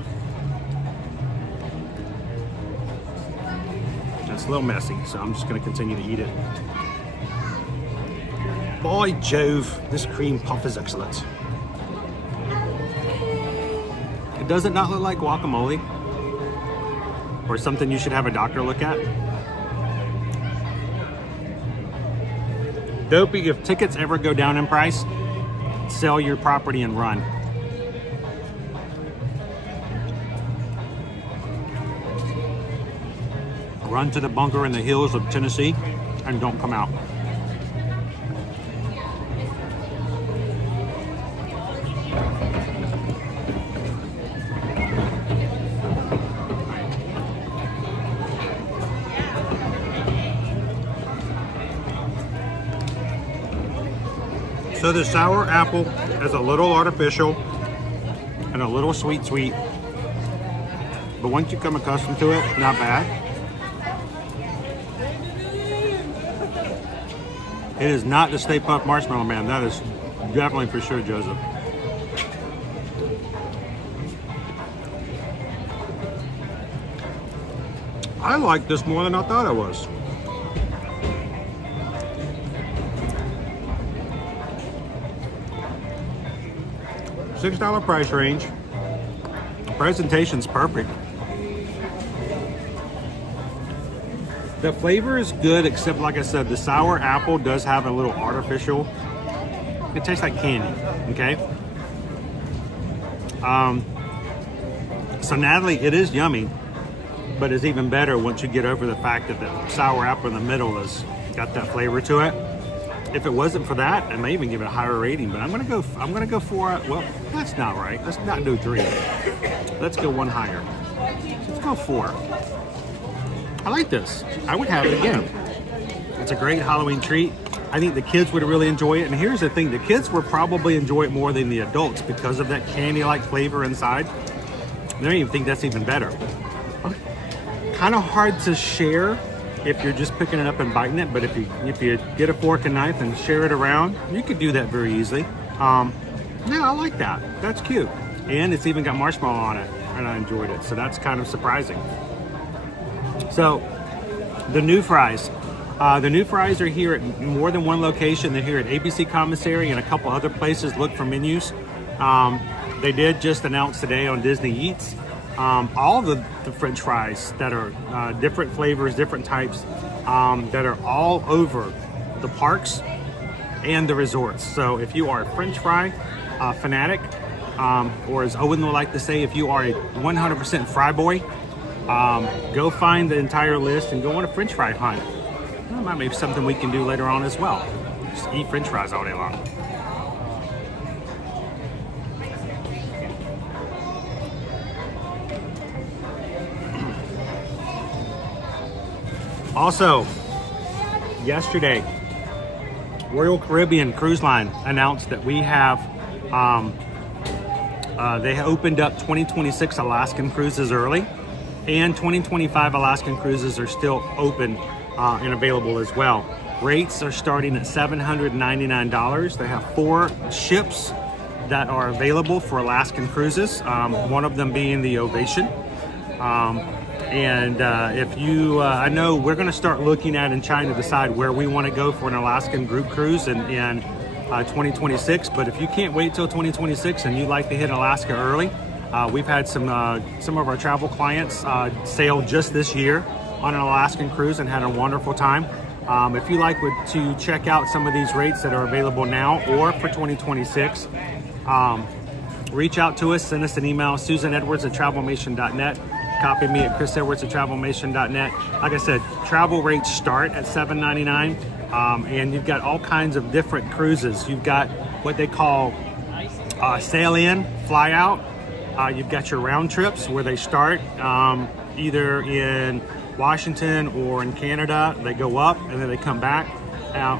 It's a little messy, so I'm just going to continue to eat it. By Jove, this cream puff is excellent. Does it not look like guacamole? Or something you should have a doctor look at? Dopey, if tickets ever go down in price, sell your property and run. Run to the bunker in the hills of Tennessee and don't come out. So the sour apple is a little artificial and a little sweet, but once you become accustomed to it, not bad. It is not the Stay Puft Marshmallow Man. That is definitely for sure, Joseph. I like this more than I thought I was. $6 price range. Presentation's perfect. The flavor is good, except like I said, the sour apple does have a little artificial. It tastes like candy, okay? So Natalie, it is yummy. but is even better once you get over the fact that the sour apple in the middle has got that flavor to it. If it wasn't for that, I may even give it a higher rating, but I'm gonna go for, well, that's not right. Let's not do 3. Let's go one higher. Let's go 4. I like this. I would have it again. It's a great Halloween treat. I think the kids would really enjoy it. And here's the thing, the kids would probably enjoy it more than the adults because of that candy-like flavor inside. I don't even think that's even better. Kind of hard to share if you're just picking it up and biting it, but if you get a fork and knife and share it around, you could do that very easily. Yeah, I like that. That's cute. And it's even got marshmallow on it, and I enjoyed it. So that's kind of surprising. So, the new fries. The new fries are here at more than one location. They're here at ABC Commissary and a couple other places. Look for menus. They did just announce today on Disney Eats all the French fries that are different flavors, different types, that are all over the parks and the resorts. So if you are a French fry fanatic, or as Owen would like to say, if you are a 100% fry boy, go find the entire list and go on a French fry hunt. That might be something we can do later on as well. Just eat French fries all day long. Also, yesterday, Royal Caribbean Cruise Line announced that we have, they opened up 2026 Alaskan cruises early, and 2025 Alaskan cruises are still open and available as well. Rates are starting at $799. They have 4 ships that are available for Alaskan cruises, one of them being the Ovation. If you, I know we're going to start looking at and trying to decide where we want to go for an Alaskan group cruise in 2026. But if you can't wait till 2026 and you'd like to hit Alaska early, we've had some of our travel clients sail just this year on an Alaskan cruise and had a wonderful time. If you like to check out some of these rates that are available now or for 2026, reach out to us, send us an email, susanedwards@travelmation.net. Copy me at chrisedwards@travelmation.net. Like I said, travel rates start at $799, and you've got all kinds of different cruises. You've got what they call sail in, fly out. You've got your round trips where they start either in Washington or in Canada. They go up and then they come back.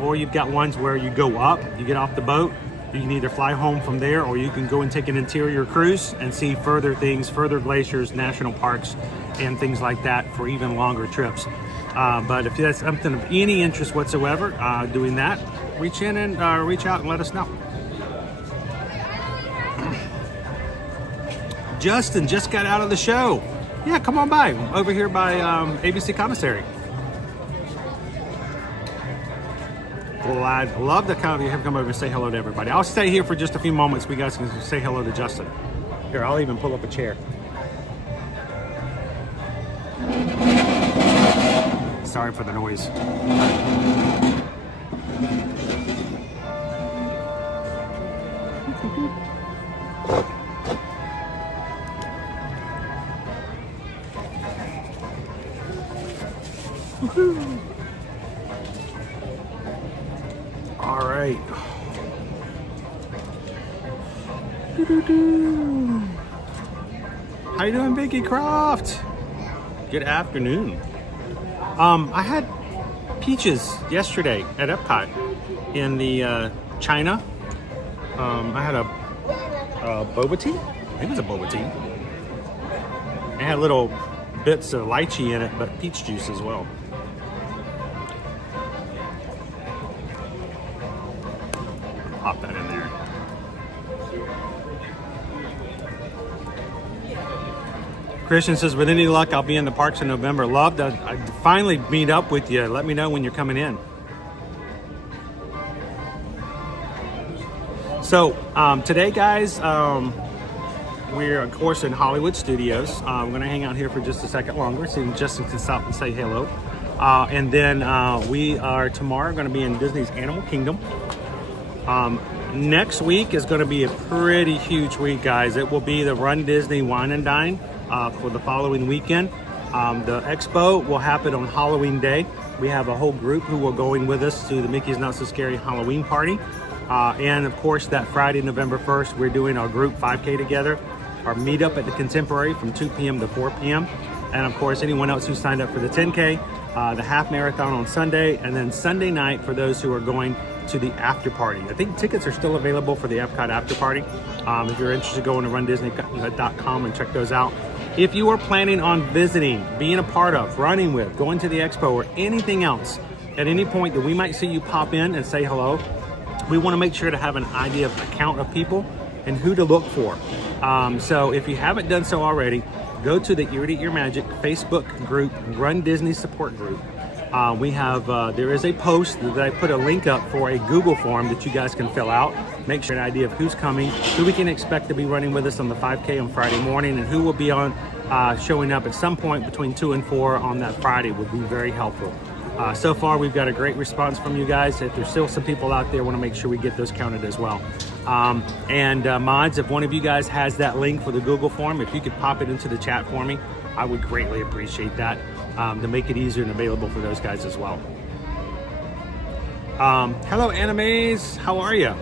Or you've got ones where you go up, you get off the boat, you can either fly home from there or you can go and take an interior cruise and see further things, further glaciers, national parks, and things like that for even longer trips. But if that's something of any interest whatsoever, doing that, reach in and reach out and let us know. Justin just got out of the show. Yeah, come on by. Over here by ABC Commissary. Well, I'd love to have you come over and say hello to everybody. I'll stay here for just a few moments. We guys can say hello to Justin. Here, I'll even pull up a chair. Sorry for the noise. All right. How you doing, Vicky Croft? Good afternoon. I had peaches yesterday at Epcot in the China. I had a boba tea. I think it was a boba tea. It had little bits of lychee in it, but peach juice as well. Pop that in there. Christian says, with any luck, I'll be in the parks in November. Love to finally meet up with you. Let me know when you're coming in. So today, guys, we're of course in Hollywood Studios. We're going to hang out here for just a second longer, so Justin can stop and say hello. And then we are tomorrow going to be in Disney's Animal Kingdom. Next week is going to be a pretty huge week, guys. It will be the Run Disney Wine and Dine for the following weekend. The expo will happen on Halloween Day. We have a whole group who will go in with us to the Mickey's Not So Scary Halloween party. And of course, that Friday, November 1st, we're doing our group 5K together, our meetup at the Contemporary from 2 p.m. to 4 p.m. And of course, anyone else who signed up for the 10K, the half marathon on Sunday, and then Sunday night for those who are going to the after party. I think tickets are still available for the Epcot after party. If you're interested, go into rundisney.com and check those out. If you are planning on visiting, being a part of, running with, going to the expo, or anything else, at any point that we might see you pop in and say hello, we want to make sure to have an idea of the count of people and who to look for. So if you haven't done so already, go to the Ear to Ear Magic Facebook group, Run Disney Support Group. We have, there is a post that I put a link up for a Google form that you guys can fill out. Make sure an idea of who's coming, who we can expect to be running with us on the 5K on Friday morning, and who will be on showing up at some point between 2 and 4 on that Friday would be very helpful. So far, we've got a great response from you guys. If there's still some people out there, want to make sure we get those counted as well. Mods, if one of you guys has that link for the Google form, if you could pop it into the chat for me, I would greatly appreciate that to make it easier and available for those guys as well. Hello, Animes. How are you?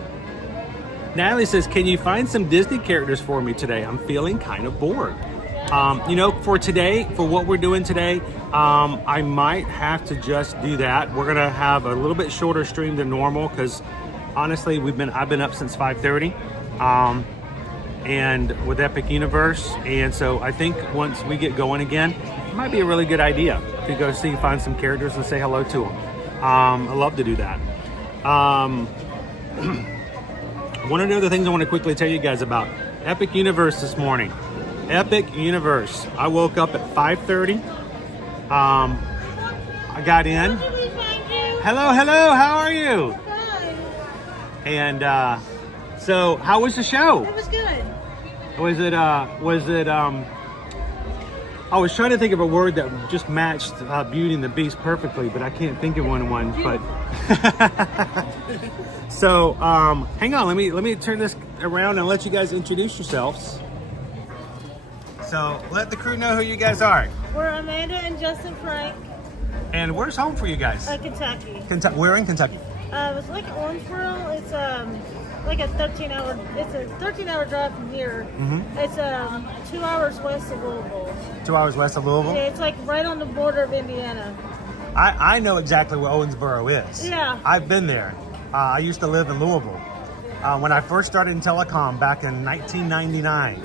Natalie says, can you find some Disney characters for me today? I'm feeling kind of bored. For today, for what we're doing today, I might have to just do that. We're gonna have a little bit shorter stream than normal because honestly, I've been up since 5:30, and with Epic Universe, and so I think once we get going again, it might be a really good idea to go find some characters and say hello to them. I love to do that. One of the other things I want to quickly tell you guys about Epic Universe this morning. Epic Universe. I woke up at 5:30. I got in. Hello, how are you? And so how was the show? It was good. I was trying to think of a word that just matched Beauty and the Beast perfectly, but I can't think of one. But so hang on, let me turn this around and let you guys introduce yourselves. So let the crew know who you guys are. We're Amanda and Justin Frank. And where's home for you guys? Kentucky. Where in Kentucky? It's like Owensboro. It's like a 13-hour drive from here. Mm-hmm. It's 2 hours west of Louisville. 2 hours west of Louisville? Yeah, it's like right on the border of Indiana. I know exactly where Owensboro is. Yeah. I've been there. I used to live in Louisville. When I first started in telecom back in 1999,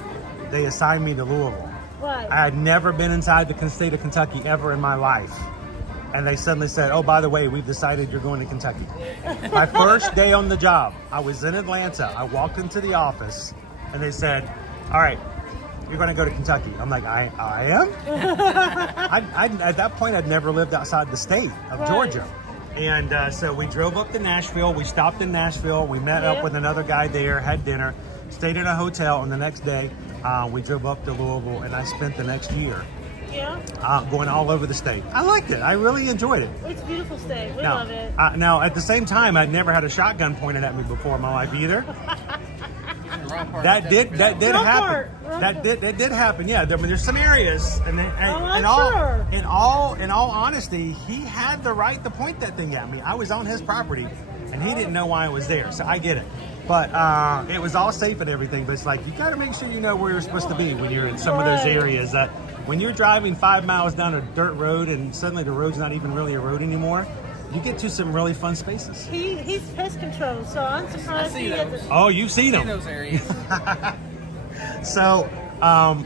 they assigned me to Louisville. Right. I had never been inside the state of Kentucky ever in my life. And they suddenly said, oh, by the way, we've decided you're going to Kentucky. My first day on the job, I was in Atlanta. I walked into the office and they said, all right, you're going to go to Kentucky. I'm like, I am? At that point, I'd never lived outside the state of Georgia. And so we drove up to Nashville. We stopped in Nashville. We met up with another guy there, had dinner, stayed in a hotel. And the next day, we drove up to Louisville, and I spent the next year going all over the state. I liked it. I really enjoyed it. It's a beautiful state. We love it. Now, at the same time, I'd never had a shotgun pointed at me before in my life either. That did happen. That did happen. Yeah, there's some areas, and in all honesty, he had the right to point that thing at me. I was on his property, and he didn't know why I was there. So I get it. But it was all safe and everything. But it's like you got to make sure you know where you're supposed to be when you're in some of those areas. That when you're driving 5 miles down a dirt road and suddenly the road's not even really a road anymore, you get to some really fun spaces. He's pest control, so I'm surprised he has. Oh, you've seen them. those areas. So, one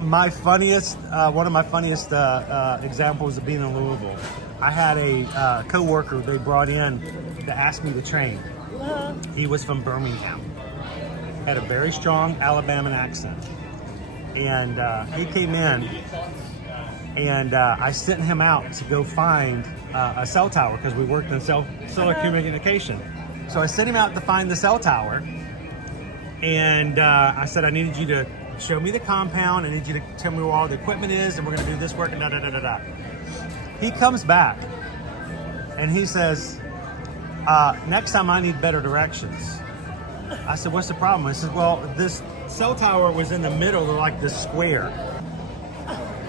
of my funniest examples of being in Louisville, I had a co-worker they brought in to ask me to train. He was from Birmingham, had a very strong Alabama accent, and he came in, and I sent him out to go find a cell tower because we worked in cellular communication. So I sent him out to find the cell tower, and I said, I needed you to show me the compound. I need you to tell me where all the equipment is, and we're going to do this work, and da-da-da-da-da. He comes back, and he says, next time I need better directions. I said, what's the problem? I said, well, this cell tower was in the middle of like this square.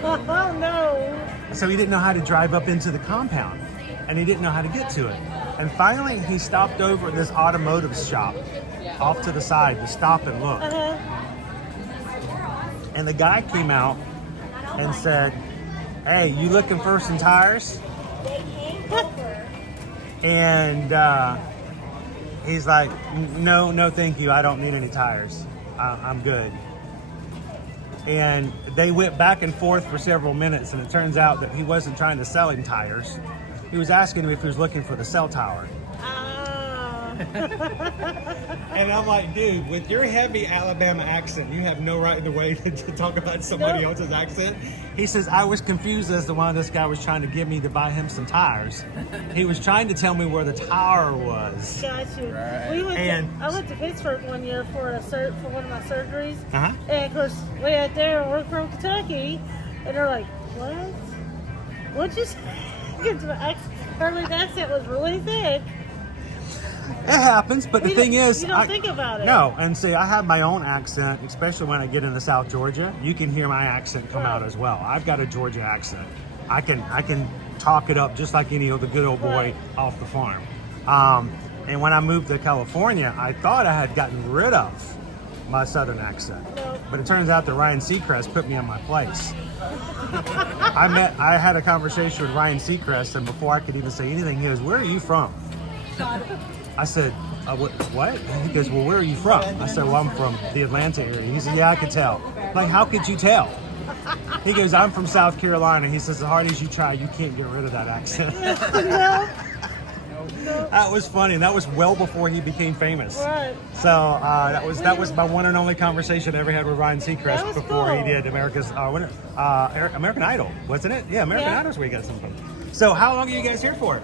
Oh no. So he didn't know how to drive up into the compound, and he didn't know how to get to it. And finally, he stopped over at this automotive shop off to the side to stop and look. And the guy came out and said, "Hey, you looking for some tires?" And he's like, no, thank you. I don't need any tires. I'm good. And they went back and forth for several minutes, and it turns out that he wasn't trying to sell him tires. He was asking him if he was looking for the cell tower. And I'm like, dude, with your heavy Alabama accent, you have no right in the way to talk about somebody else's accent. He says, I was confused as to why this guy was trying to get me to buy him some tires. He was trying to tell me where the tower was. Got you. Right. I went to Pittsburgh one year for one of my surgeries. Uh-huh. And of course, we out there, we're from Kentucky. And they're like, what? What'd you say? Early accent was really thick. It happens, but the thing is, you don't think about it. No, and see, I have my own accent, especially when I get into South Georgia. You can hear my accent come out as well. I've got a Georgia accent. I can talk it up just like any other good old boy off the farm. And when I moved to California, I thought I had gotten rid of my Southern accent, but it turns out that Ryan Seacrest put me in my place. I had a conversation with Ryan Seacrest, and before I could even say anything, he goes, "Where are you from?" I said, what? He goes, well, where are you from? I said, well, I'm from the Atlanta area. He said, yeah, I could tell. Like, how could you tell? He goes, I'm from South Carolina. He says, as hard as you try, you can't get rid of that accent. That was funny, and that was well before he became famous. Right. So that was my one and only conversation I ever had with Ryan Seacrest before he did American Idol, wasn't it? Yeah, American Idol's where he got something. So how long are you guys here for?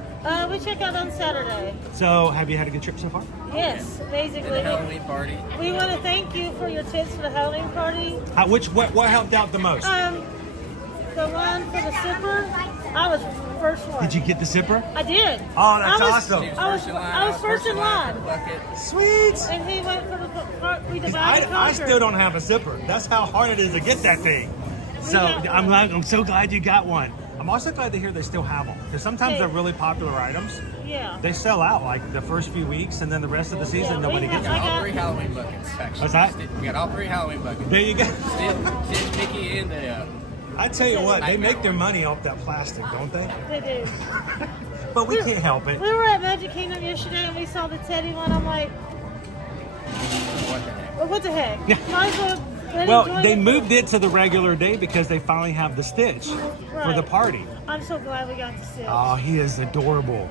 We check out on Saturday. So have you had a good trip so far? Yes, basically. The Halloween party. We want to thank you for your tips for the Halloween party. What helped out the most? The one for the zipper. I was the first one. Did you get the zipper? I did. Oh, that's awesome. I was first in line. Sweet. And he went for the we divided. I still don't have a zipper. That's how hard it is to get that thing. So I'm so glad you got one. I'm also glad to hear they still have them, because sometimes they're really popular items. Yeah. They sell out like the first few weeks, and then the rest of the season nobody gets them. We got all 3 Halloween buckets, actually. What's that? We got all 3 Halloween buckets. There you go. Still Mickey in the... I tell you what, they make their money off that plastic, don't they? They do. But we can't help it. We were at Magic Kingdom yesterday, and we saw the Teddy one. I'm like, what the heck? Might as well. Well, they moved it to the regular day because they finally have the Stitch for the party. I'm so glad we got the Stitch. Oh, he is adorable.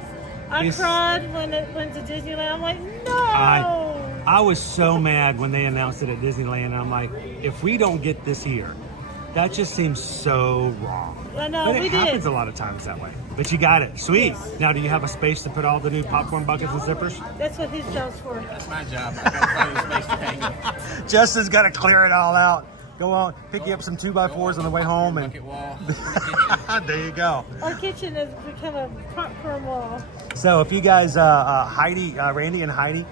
I cried when it went to Disneyland. I'm like, no! I was so mad when they announced it at Disneyland. And I'm like, if we don't get this here, that just seems so wrong. I know, but it happens a lot of times that way. But you got it. Sweet. Yes. Now, do you have a space to put all the new popcorn buckets and zippers? That's what his job's for. That's my job. I gotta find the space to hang it. Justin's got to clear it all out. Go on, pick you up some 2x4s on the way home. And wall. there you go. Our kitchen has become a popcorn wall. So if you guys, Randy and Heidi,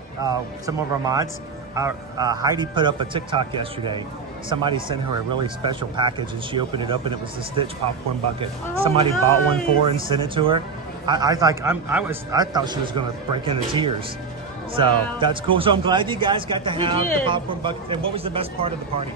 some of our mods, Heidi put up a TikTok yesterday. Somebody sent her a really special package, and she opened it up, and it was the Stitch popcorn bucket. Somebody bought one for her and sent it to her. I thought she was going to break into tears. Wow. So that's cool. So I'm glad you guys got to have the popcorn bucket. And what was the best part of the party?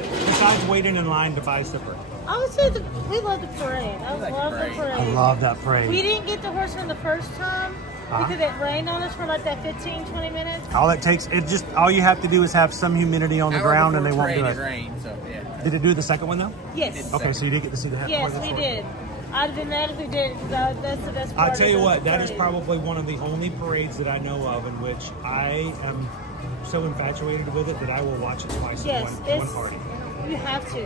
Besides waiting in line to buy a zipper. I would say we love the parade. I love the parade. I love that parade. We didn't get the horse run the first time because it rained on us for like that 15-20 minutes. All it takes, all you have to do is have some humidity on the ground, and they won't do it. Rained, so, yeah. Did it do the second one though? Yes. Okay, so you did get to see the head. Yes, we did. I'd have been mad if we didn't. That's the best part. I'll tell you what, that is probably one of the only parades that I know of in which I am so infatuated with it that I will watch it twice in one party. You have to.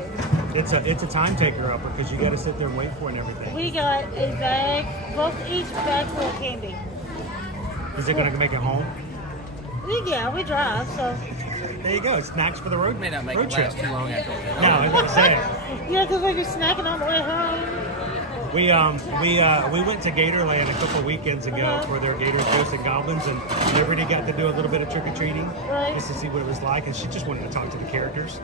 It's a time taker upper because you got to sit there and wait for it and everything. We got a bag, each bag full of candy. Is it going to make it home? Yeah, we drive, so. There you go. Snacks for the road. May not make it last too long after that. No, I was going to say it. Yeah, because we're just snacking on the way home. We went to Gatorland a couple weekends ago for their Gators, Ghosts and Goblins, and Liberty got to do a little bit of trick-or-treating just to see what it was like, and she just wanted to talk to the characters.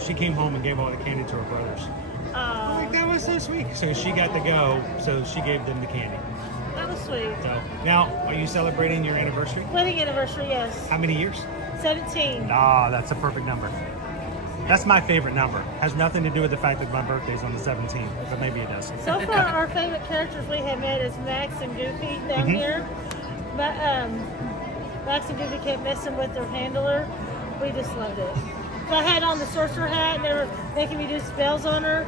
She came home and gave all the candy to her brothers. Like, that was so sweet. So she got to go, so she gave them the candy. That was sweet. So now, are you celebrating your anniversary? Wedding anniversary, yes. How many years? 17. Ah, that's a perfect number. That's my favorite number. Has nothing to do with the fact that my birthday's on the 17th, but maybe it does. So far, our favorite characters we have met is Max and Goofy down here. But Max and Goofy kept messing with their handler. We just loved it. So I had on the sorcerer hat, and they were making me do spells on her.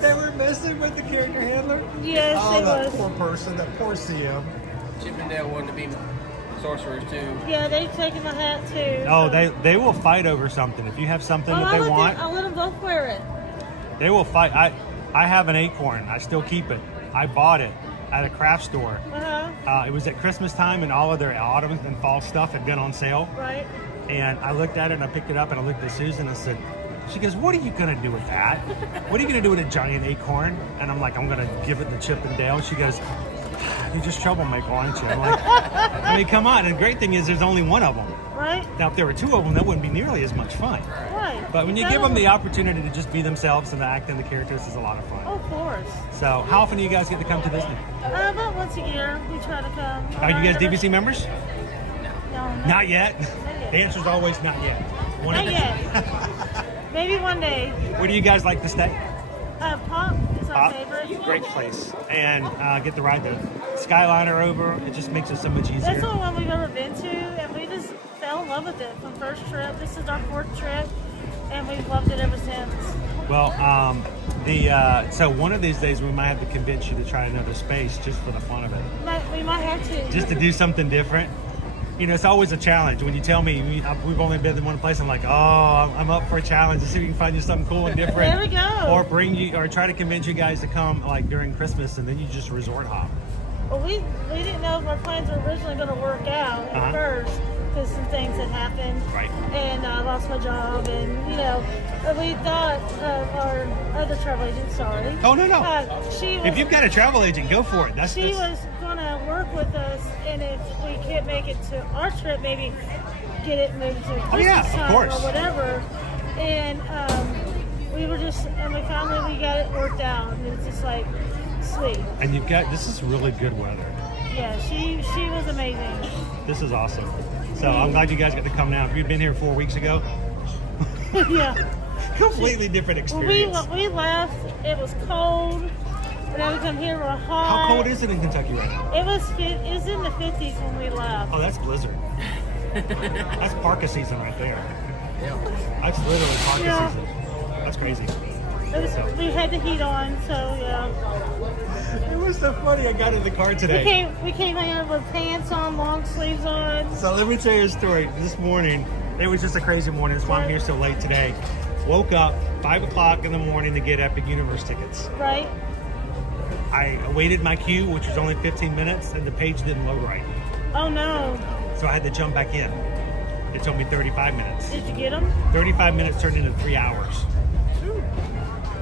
They were messing with the character handler? Yes, oh, it that was. poor person, that poor CM. Chippendale wanted to be sorcerers too. Yeah, they've taken my hat too. Oh, so. they will fight over something. If you have something that they want, I'll let them both wear it. they will fight. I have an acorn. I still keep it. I bought it at a craft store. It was at Christmas time, and all of their autumn and fall stuff had been on sale. Right. And I looked at it, and I picked it up, and I looked at Susan, and I said, she goes, what are you going to do with that? What are you going to do with a giant acorn? And I'm like, I'm going to give it to Chip and Dale. She goes, you're just troublemaker, aren't you? I'm like, I mean, come on. And the great thing is there's only one of them. Right. Now, if there were two of them, that wouldn't be nearly as much fun. Right. But when you give them the opportunity to just be themselves and to act in the characters, it's a lot of fun. Oh, of course. So how often do you guys get to come to Disney? About once a year, we try to come. Are you guys DVC members? No. Not yet. The answer's always not yet. Not yet. Maybe one day. Where do you guys like to stay? Pop is our favorite. Great place. And get to ride the Skyliner over. It just makes it so much easier. That's the only one we've ever been to, and we just fell in love with it from first trip. This is our 4th trip, and we've loved it ever since. Well, so one of these days we might have to convince you to try another space just for the fun of it. We might have to. Just to do something different. You know, it's always a challenge. When you tell me we've only been in one place, I'm like, oh, I'm up for a challenge to see if we can find you something cool and different. There we go. Or try to convince you guys to come like during Christmas, and then you just resort hop. Well, we didn't know if our plans were originally going to work out at first because some things had happened. Right. And I lost my job, and we thought our other travel agent. Sorry. Oh no. If you've got a travel agent, go for it. She was going to work with us, and if we can't make it to our trip, maybe get it moved to Christmas time or whatever. And we finally got it worked out, and it's just like sweet. And this is really good weather. Yeah, she was amazing. This is awesome. So I'm glad you guys got to come now. If you'd been here 4 weeks ago, yeah, completely different experience. Well, we left. It was cold. And then we come here, we're hot. How cold is it in Kentucky right now? It was in the 50s when we left. Oh, that's blizzard. That's parka season right there. Yeah. That's literally parka season. That's crazy. We had the heat on, so yeah. It was so funny. I got in the car today. We came here with pants on, long sleeves on. So let me tell you a story. This morning, it was just a crazy morning. That's why I'm here so late today. Woke up 5 o'clock in the morning to get Epic Universe tickets. Right. I awaited my queue, which was only 15 minutes, and the page didn't load right. Oh no. So I had to jump back in. It took me 35 minutes. Did you get them? 35 minutes turned into 3 hours.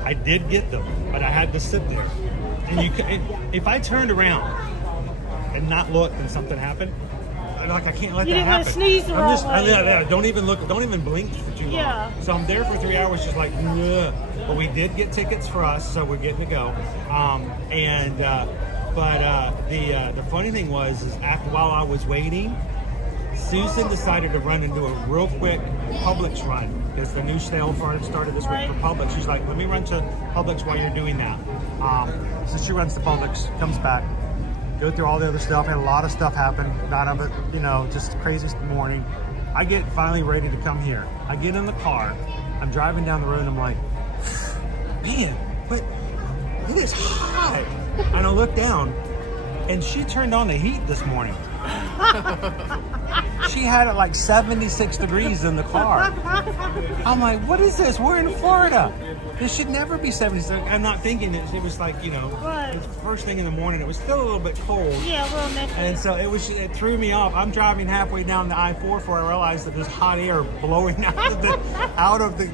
I did get them, but I had to sit there. And if I turned around and not looked and something happened, I can't let that happen. You didn't want to sneeze the wrong way. Don't even look, don't even blink for too long. Yeah. So I'm there for 3 hours, just like, ugh. But we did get tickets for us, so we're getting to go. The funny thing was, while I was waiting, Susan decided to run and do a real quick Publix run because the new sale started this week for Publix. She's like, let me run to Publix while you're doing that. So she runs to Publix, comes back, go through all the other stuff. Had a lot of stuff happen. None of it, just crazy morning. I get finally ready to come here. I get in the car. I'm driving down the road and I'm like, man, but it is hot. And I look down and she turned on the heat this morning. She had it like 76 degrees in the car. I'm like, what is this? We're in Florida. This should never be 76. I'm not thinking it was like, you know, Right. it was first thing in the morning. It was still a little bit cold. Yeah, well, next And so it threw me off. I'm driving halfway down the I-4 before I realized that there's hot air blowing out of the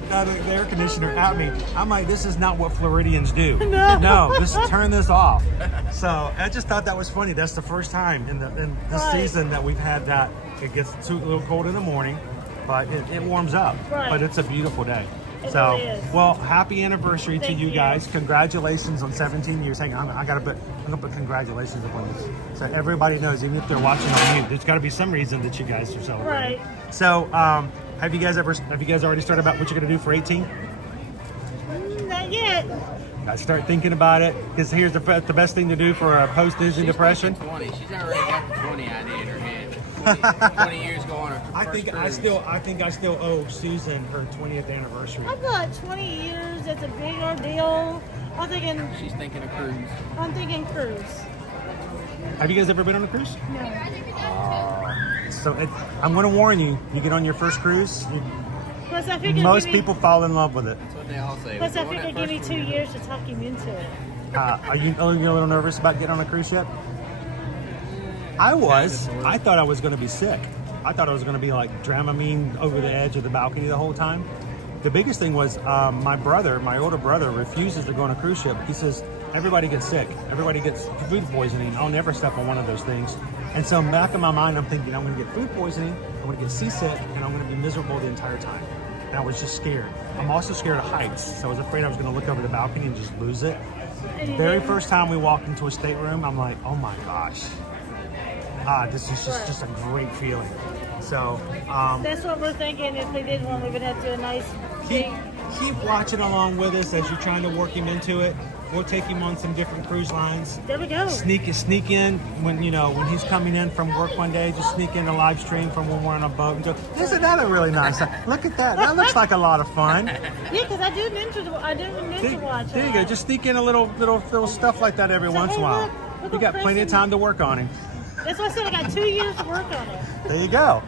air conditioner at me. I'm like, this is not what Floridians do. No, just turn this off. So I just thought that was funny. That's the first time in this Right. season that we've had that. It gets a little cold in the morning, but it warms up. Right. But it's a beautiful day. It So, really is. well, happy anniversary to Thank you you. guys. Congratulations on 17 years. Hang on, I'm gonna put congratulations up on this. So everybody knows, even if they're watching on mute, there's gotta be some reason that you guys are celebrating. Right. So, have you guys already started about what you're gonna do for 18? Not yet. I start thinking about it, because here's the best thing to do for a post-vision depression. 20. She's already got the 20 idea in her head. 20 years going. I think I still owe Susan her 20th anniversary. I thought 20 years, that's a big ordeal. She's thinking of cruise. I'm thinking cruise. Have you guys ever been on a cruise? No. So I'm going to warn you. You get on your first cruise, Plus, I figured most people fall in love with it. That's what they all say. Plus, I figured give me 2 years to talk him into it. Are you a little nervous about getting on a cruise ship? I was. I thought I was going to be sick. I thought I was going to be like Dramamine over the edge of the balcony the whole time. The biggest thing was my older brother, refuses to go on a cruise ship. He says, everybody gets sick. Everybody gets food poisoning. I'll never step on one of those things. And so back in my mind, I'm thinking, I'm going to get food poisoning, I'm going to get seasick, and I'm going to be miserable the entire time. And I was just scared. I'm also scared of heights. So I was afraid I was going to look over the balcony and just lose it. Very first time we walked into a stateroom, I'm like, oh my gosh. This is just a great feeling. So That's what we're thinking. If we did one, we would have to do a nice keep watching along with us as you're trying to work him into it. We'll take him on some different cruise lines. There we go. Sneak in when he's coming in from work one day. Just sneak in a live stream from when we're on a boat and go, isn't that a really nice? Look at that. That looks like a lot of fun. Yeah, because I do ninja watch. There you go. Just sneak in a little stuff like that every once in a while. Look We got plenty of time to work on him. That's why I said I got 2 years to work on it. There you go.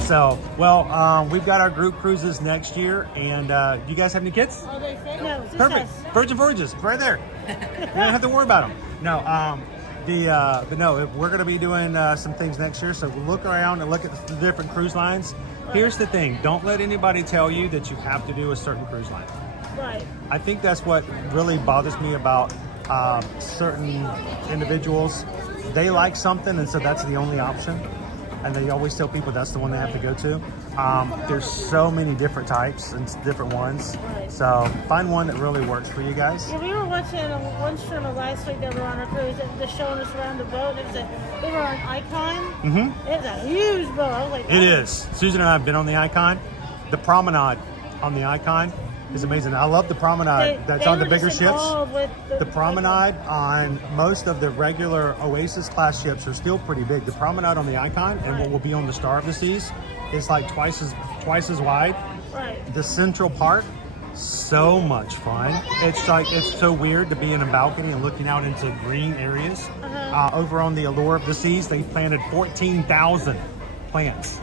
So, well, we've got our group cruises next year, and do you guys have any kids? No, it's just Perfect. us. Virgin Voyages, right there. You don't have to worry about them. No, but no, we're going to be doing some things next year. So look around and look at the different cruise lines. Here's the thing: don't let anybody tell you that you have to do a certain cruise line. Right. I think that's what really bothers me about certain individuals. They like something, and so that's the only option. And they always tell people that's the one they have to go to. There's so many different types and different ones. So find one that really works for you guys. Yeah, we were watching one streamer last week that were on a cruise and just showing us around the boat. They were on Icon. Mm-hmm. It was a huge boat. I was like, It is. Susan and I have been on the Icon. The promenade on the Icon is amazing. I love the promenade that's on the bigger ships. The promenade on most of the regular Oasis class ships are still pretty big. The promenade on the Icon and what will be on the Star of the Seas is like twice as wide. Right. The Central Park, so much fun. It's so weird to be in a balcony and looking out into green areas. Over on the Allure of the Seas, they planted 14,000 plants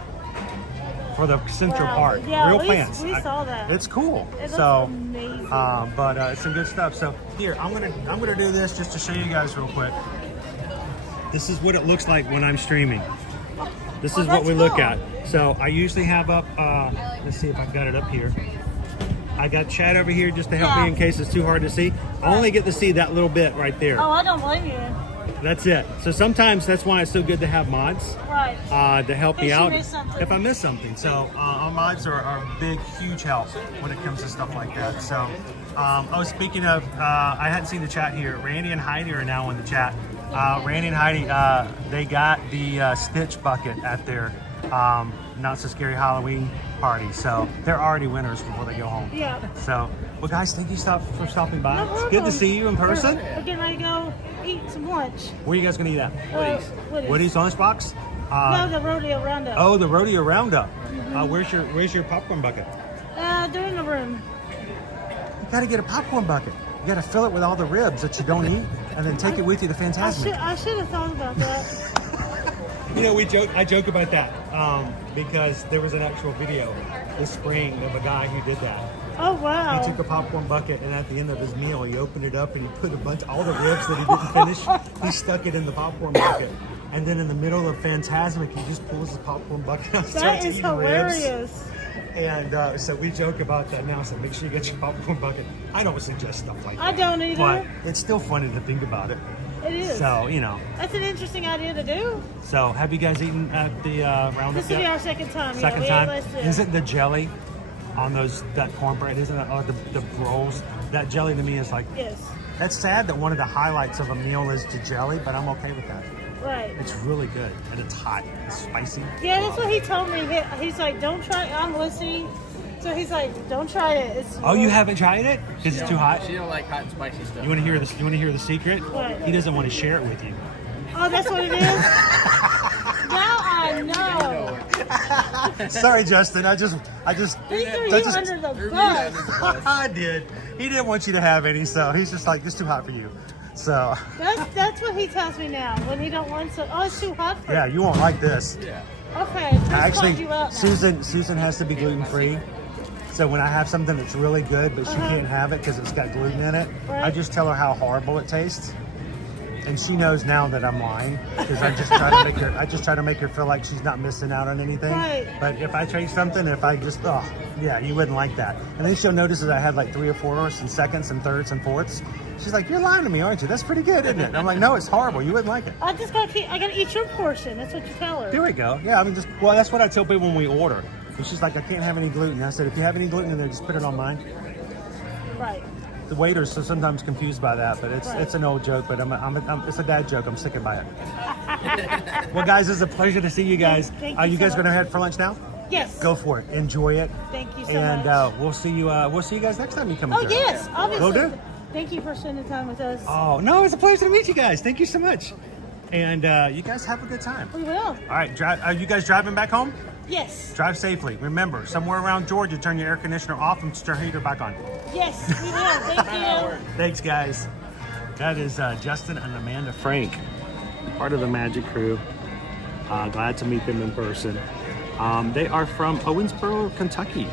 for the Central Park. Yeah, Real plants. We saw that. It's cool. It looks so amazing. but it's some good stuff. So here, I'm gonna do this just to show you guys real quick. This is what it looks like when I'm streaming. This is what we look at. So I usually have up, let's see if I've got it up here. I got chat over here just to help me in case it's too hard to see. I only get to see that little bit right there. Oh, I don't blame you. That's it. So sometimes that's why it's so good to have mods to help me out if I miss something. So our mods are a big, huge help when it comes to stuff like that. So, speaking of, I hadn't seen the chat here. Randy and Heidi are now in the chat. Randy and Heidi, they got the Stitch bucket at their Not So Scary Halloween party. So they're already winners before they go home. Yeah. So, well, guys, thank you for stopping by. No It's good to see you in person. We're getting ready to go eat some lunch. Where are you guys going to eat at? Woody's Lunchbox? No, the rodeo roundup. Oh, the rodeo roundup. Where's your popcorn bucket? They're in the room. You got to get a popcorn bucket. You got to fill it with all the ribs that you don't eat, and then take it with you to Phantasmic. I should have thought about that. You know, I joke about that because there was an actual video this spring of a guy who did that. Oh, wow. He took a popcorn bucket, and at the end of his meal, he opened it up and he put all the ribs that he didn't finish, he stuck it in the popcorn bucket. And then in the middle of Phantasmic, he just pulls his popcorn bucket out and starts eating hilarious. Ribs. And so we joke about that now, so make sure you get your popcorn bucket. I don't suggest stuff like that. I don't either. But it's still funny to think about it. It is. So, you know. That's an interesting idea to do. So, have you guys eaten at the Roundup This will be our second time. Second time? time? Isn't the jelly on that cornbread, isn't it, the rolls? That jelly to me is like... Yes. That's sad that one of the highlights of a meal is the jelly, but I'm okay with that. Right. It's really good, and it's hot. It's spicy. Yeah, that's what he told me. He's like, don't try it. I'm listening. So he's like, don't try it. You haven't tried it? Because it's too hot? She don't like hot and spicy stuff. You want to hear this? You want to hear the secret? What? He doesn't want to share it with you. Oh, that's what it is? Now I know. Sorry, Justin. I just He threw you under the bus. I did. He didn't want you to have any, so he's just like, it's too hot for you. So that's what he tells me now when he don't want to. Oh, it's too hot for yeah, you won't like this. Yeah. Okay, Actually, you out now. Susan has to be gluten free. So when I have something that's really good, but she can't have it because it's got gluten in it, Right. I just tell her how horrible it tastes, and she knows now that I'm lying because I just try to make her feel like she's not missing out on anything. Right. But if I taste something, you wouldn't like that, and then she'll notice that I had like 3 or 4s and seconds and thirds and fourths. She's like, you're lying to me, aren't you? That's pretty good, isn't it? And I'm like, no, it's horrible. You wouldn't like it. I gotta eat your portion. That's what you tell her. There we go. Yeah, I mean, that's what I tell people when we order. And she's like, I can't have any gluten. I said, if you have any gluten in there, just put it on mine. Right. The waiters are sometimes confused by that, but it's an old joke, but it's a dad joke. I'm sticking by it. Well, guys, it's a pleasure to see you guys. Thank Are you you so guys going to much. head for lunch now? Yes. Go for it. Enjoy it. Thank you so and, much. we'll see you guys next time you come Oh, through. yes, obviously. Will do. Thank you for spending time with us. Oh, no, it's a pleasure to meet you guys. Thank you so much. And you guys have a good time. We will. All right, are you guys driving back home? Yes. Drive safely. Remember, somewhere around Georgia, turn your air conditioner off and turn your heater back on. Yes, we will. Thank you. Thanks, guys. That is Justin and Amanda Frank, part of the Magic Crew. Glad to meet them in person. They are from Owensboro, Kentucky.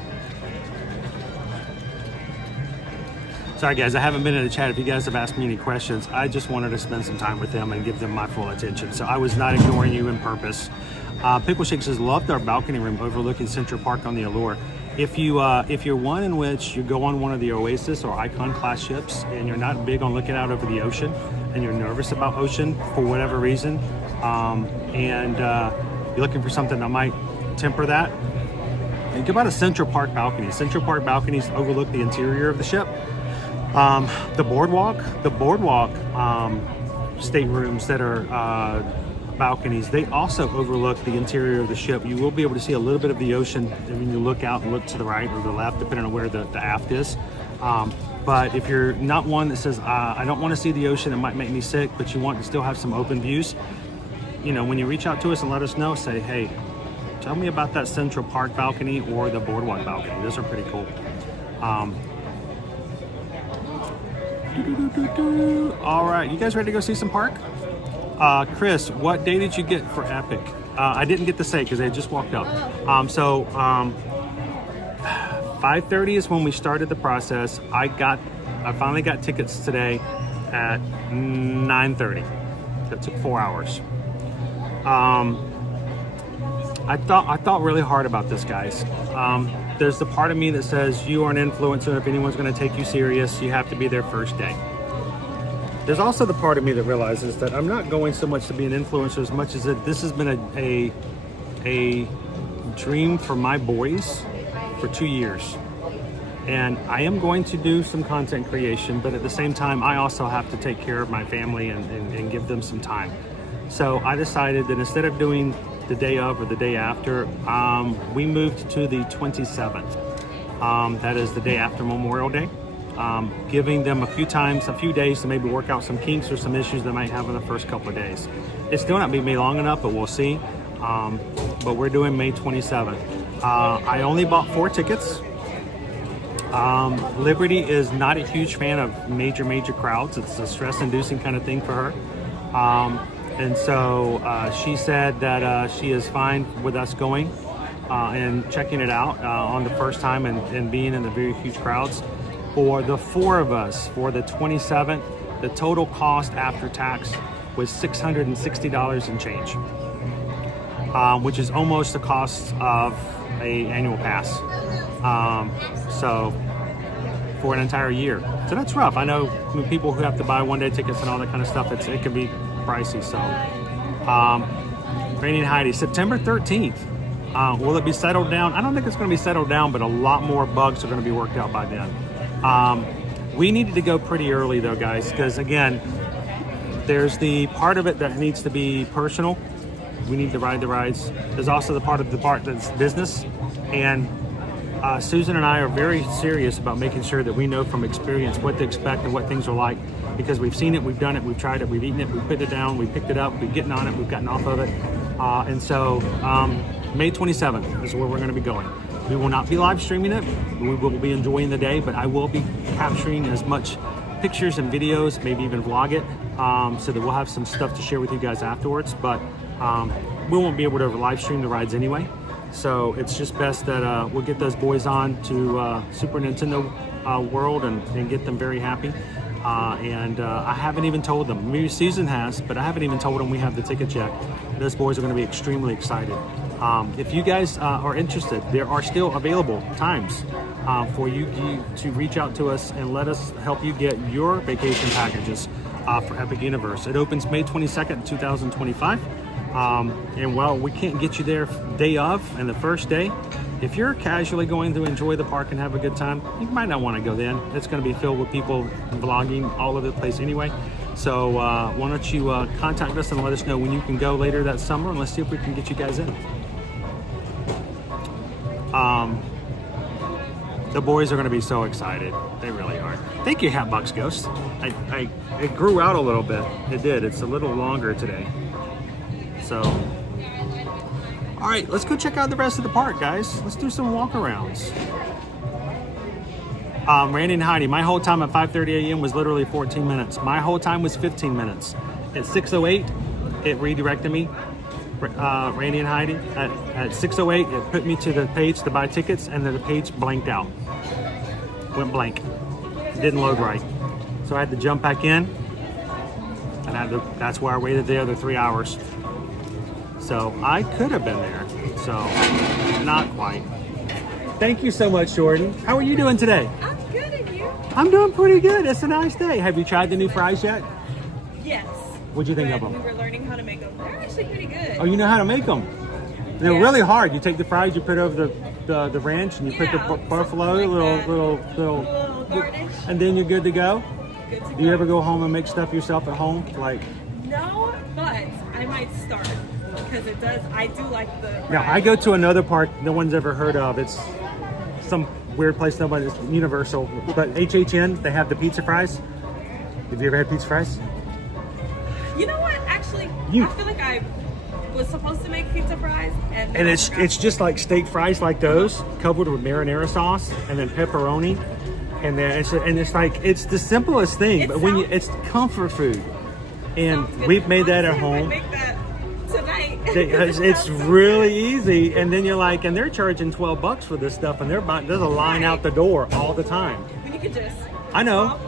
Sorry, guys, I haven't been in the chat. If you guys have asked me any questions, I just wanted to spend some time with them and give them my full attention. So I was not ignoring you in purpose. Pickle Shake says, loved our balcony room overlooking Central Park on the Allure. If you're one in which you go on one of the Oasis or Icon class ships and you're not big on looking out over the ocean and you're nervous about ocean for whatever reason, and you're looking for something that might temper that, think about a Central Park balcony. Central Park balconies overlook the interior of the ship. The boardwalk staterooms that are balconies, they also overlook the interior of the ship. You will be able to see a little bit of the ocean when you look out and look to the right or the left, depending on where the aft is. But if you're not one that says, I don't want to see the ocean, it might make me sick, but you want to still have some open views, you know, when you reach out to us and let us know, say, hey, tell me about that Central Park balcony or the boardwalk balcony. Those are pretty cool. All right, you guys ready to go see some park? Chris, what day did you get for Epic? I didn't get to say because they just walked up. 5:30 is when we started the process. I finally got tickets today at 9:30. That took 4 hours. I thought really hard about this, guys. There's the part of me that says you are an influencer. If anyone's going to take you serious, you have to be there first day. There's also the part of me that realizes that I'm not going so much to be an influencer as much as that this has been a dream for my boys for 2 years. And I am going to do some content creation, but at the same time, I also have to take care of my family and give them some time. So I decided that instead of doing the day of or the day after, we moved to the 27th. That is the day after Memorial Day. Giving them a few days to maybe work out some kinks or some issues they might have in the first couple of days. It's still not be long enough, but we'll see. But we're doing May 27th. I only bought 4 tickets. Liberty is not a huge fan of major crowds. It's a stress-inducing kind of thing for her. And so she said that she is fine with us going and checking it out on the first time and being in the very huge crowds. For the 4 of us, for the 27th, the total cost after tax was $660 and change, which is almost the cost of a annual pass. So for an entire year. So that's rough. I know people who have to buy one-day tickets and all that kind of stuff, it can be pricey. So Randy and Heidi, September 13th. Will it be settled down? I don't think it's going to be settled down, but a lot more bugs are going to be worked out by then. We needed to go pretty early though, guys, because again, there's the part of it that needs to be personal. We need to ride the rides. There's also the part that's business. And Susan and I are very serious about making sure that we know from experience what to expect and what things are like, because we've seen it, we've done it, we've tried it, we've eaten it, we've put it down, we've picked it up, we've gotten on it, we've gotten off of it. And so May 27th is where we're going to be going. We will not be live streaming it. We will be enjoying the day, but I will be capturing as much pictures and videos, maybe even vlog it, so that we'll have some stuff to share with you guys afterwards. But we won't be able to live stream the rides anyway. So it's just best that we'll get those boys on to Super Nintendo World and get them very happy. And I haven't even told them. Maybe Susan has, but I haven't even told them we have the tickets yet. Those boys are going to be extremely excited. If you guys are interested, there are still available times for you to reach out to us and let us help you get your vacation packages for Epic Universe. It opens May 22nd, 2025. And while we can't get you there day of and the first day, if you're casually going to enjoy the park and have a good time, you might not want to go then. It's going to be filled with people vlogging all over the place anyway. So why don't you contact us and let us know when you can go later that summer, and let's see if we can get you guys in. The boys are going to be so excited. They really are. Thank you, Hatbox Ghost. It grew out a little bit. It did. It's a little longer today. So, all right, let's go check out the rest of the park, guys. Let's do some walk-arounds. Randy and Heidi, my whole time at 5:30 a.m. was literally 14 minutes. My whole time was 15 minutes. At 6:08, it redirected me. Randy and Heidi, at 6:08, it put me to the page to buy tickets, and then the page blanked out. Went blank. Didn't load right. So I had to jump back in, and that's where I waited the other 3 hours. So I could have been there. So not quite. Thank you so much, Jordan. How are you doing today? I'm good, and you? I'm doing pretty good. It's a nice day. Have you tried the new fries yet? Yes. What'd you think of them? We were learning how to make them. They're actually pretty good. Oh, you know how to make them? They're really hard. You take the fries, you put over the ranch, and you put the buffalo, like little garnish, and then you're good to go. Good to Do you ever go home and make stuff yourself at home? Like, no, but I might start because I do like the fries. Now I go to another park no one's ever heard of. It's some weird place nobody's Universal, but HHN, they have the pizza fries. Have you ever had pizza fries? You know what? Actually, I feel like I was supposed to make pizza fries, and it's just like steak fries like those, covered with marinara sauce and then pepperoni, and then it's the simplest thing, but it's comfort food, and we've made that at home. Make that tonight. It's really easy, and then you're like, and they're charging $12 for this stuff, and there's a line out the door all the time. You could just. I know.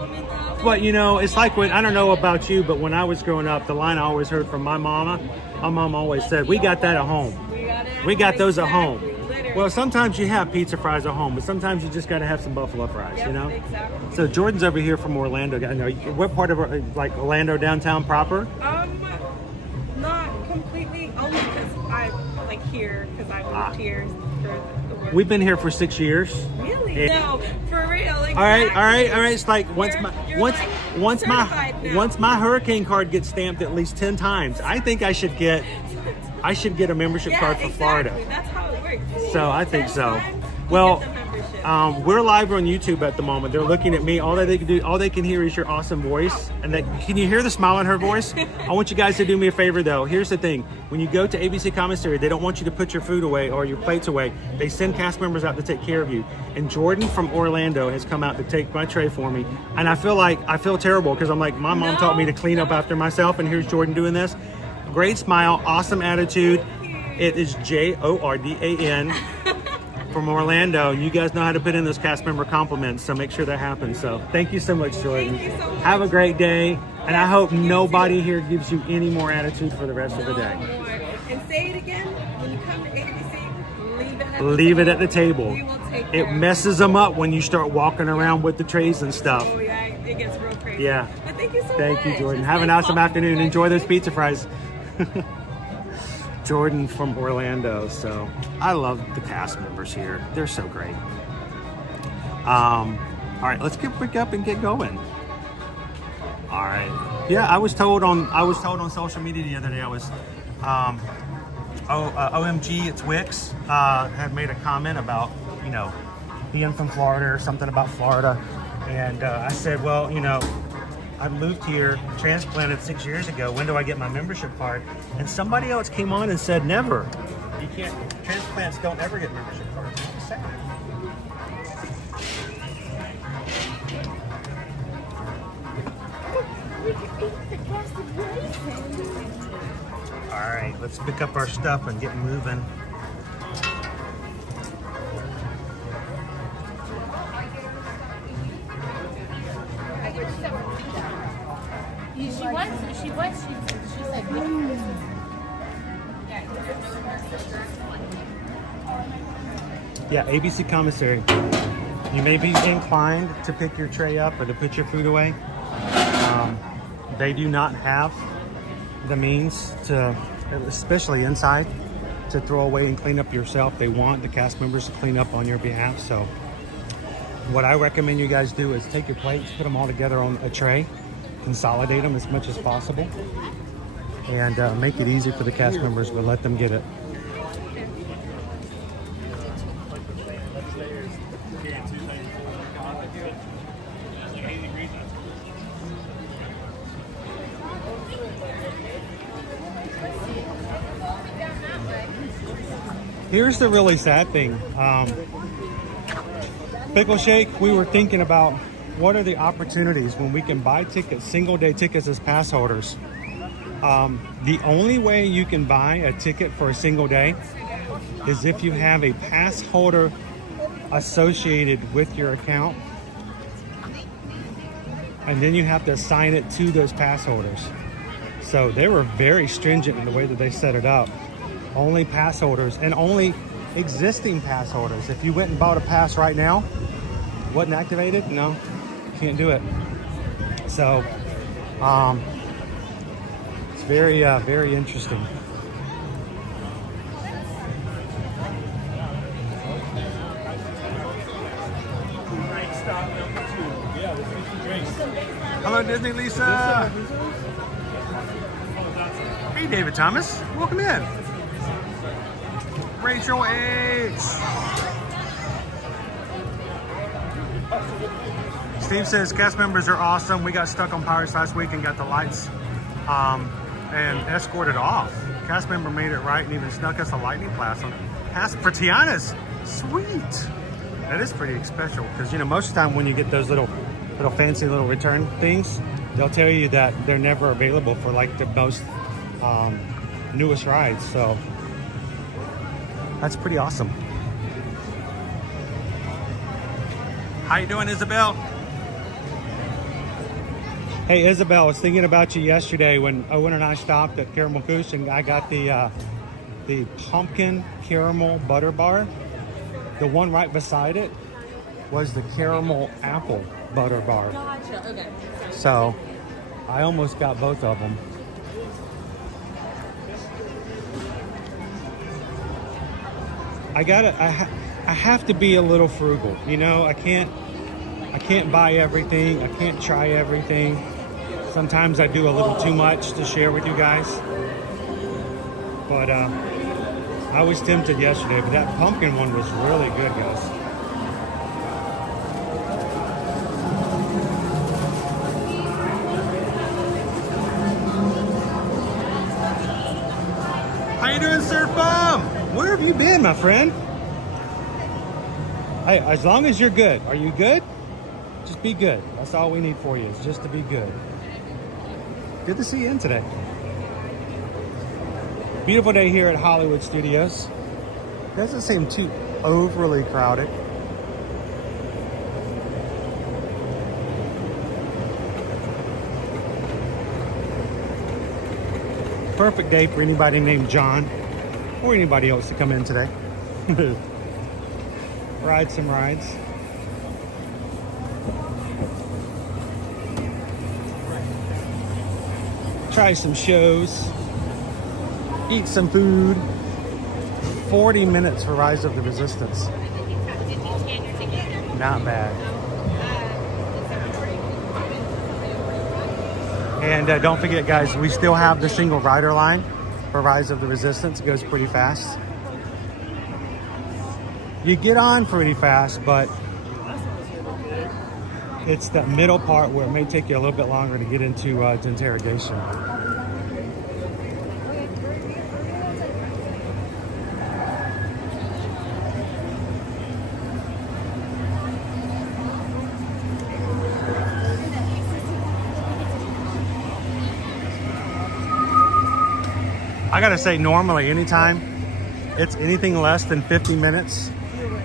But you know, it's like when, I don't know about you, but when I was growing up, the line I always heard from my mom always said, we got that at home. We got those at home. Literally. Well, sometimes you have pizza fries at home, but sometimes you just got to have some buffalo fries, you know? Exactly. So Jordan's over here from Orlando. I know, what part of, like, Orlando downtown proper? Not completely, only because I like here, because I moved here for the work. We've been here for 6 years. Really? No, for real. Exactly. All right. It's like once my hurricane card gets stamped at least 10 times, I think I should get a membership card for Florida. That's how it works. So I think so. Well, we're live on YouTube at the moment. They're looking at me. All they can hear is your awesome voice. And can you hear the smile in her voice? I want you guys to do me a favor though. Here's the thing. When you go to ABC Commissary, they don't want you to put your food away or your plates away. They send cast members out to take care of you. And Jordan from Orlando has come out to take my tray for me. And I feel terrible because I'm like, my mom taught me to clean up after myself, and here's Jordan doing this. great smile, awesome attitude. It is Jordan from Orlando. You guys know how to put in those cast member compliments, so make sure that happens. So thank you so much, Jordan. Thank you so much. Have a great day, and I hope nobody here gives you any more attitude for the rest of the day. And say it again, when you come to ABC, leave it at the table. We will take It care. messes them up when you start walking around with the trays and stuff. Oh yeah, it gets real crazy. Yeah. But thank you so much. Thank you, Jordan. It's Have an nice awesome talking to you afternoon. guys. Enjoy those pizza fries. Jordan from Orlando. So I love the cast members here. They're so great. All right, let's pick up and get going. All right. Yeah, I was told on social media the other day. I was OMG, it's Wix had made a comment about, you know, being from Florida or something about Florida, and I said, well, you know, I moved here, transplanted 6 years ago. When do I get my membership card? And somebody else came on and said, never. You can't. Transplants don't ever get membership cards. It's sad. All right, let's pick up our stuff and get moving. She said, Yeah, ABC Commissary. You may be inclined to pick your tray up or to put your food away. They do not have the means to, especially inside, to throw away and clean up yourself. They want the cast members to clean up on your behalf. So what I recommend you guys do is take your plates, put them all together on a tray, consolidate them as much as possible, and make it easy for the cast members, but let them get it. Here's the really sad thing. Pickle Shake, we were thinking about what are the opportunities when we can buy tickets, single day tickets as pass holders. The only way you can buy a ticket for a single day is if you have a pass holder associated with your account. And then you have to assign it to those pass holders. So they were very stringent in the way that they set it up. Only pass holders and only existing pass holders. If you went and bought a pass right now, wasn't activated, no, can't do it. So it's very, very interesting. Hello, Disney Lisa. Hey, David Thomas. Welcome in. Rachel H. Steve says cast members are awesome. We got stuck on Pirates last week and got the lights and escorted off. Cast member made it right and even snuck us a lightning class on pass for Tiana's. Sweet. That is pretty special because, you know, most of the time when you get those little fancy little return things, they'll tell you that they're never available for like the most newest rides. So that's pretty awesome. How you doing, Isabel? Hey, Isabel, I was thinking about you yesterday when Owen and I stopped at Caramel Couche and I got the pumpkin caramel butter bar. The one right beside it was the caramel apple butter bar. Gotcha, okay. So I almost got both of them. I have to be a little frugal, you know. I can't buy everything. I can't try everything. Sometimes I do a little too much to share with you guys. But I was tempted yesterday, but that pumpkin one was really good, guys. How you doing, Surf Bomb? Where have you been, my friend? Hey, as long as you're good. Are you good? Just be good. That's all we need for you, is just to be good. Good to see you in today. beautiful day here at Hollywood Studios. Doesn't seem too overly crowded. Perfect day for anybody named John or anybody else to come in today. Ride some rides. Try some shows. Eat some food. 40 minutes for Rise of the Resistance. Not bad. And don't forget, guys, we still have the single rider line for Rise of the Resistance. It goes pretty fast. You get on pretty fast, but it's the middle part where it may take you a little bit longer to get into interrogation. I gotta say, normally anytime it's anything less than 50 minutes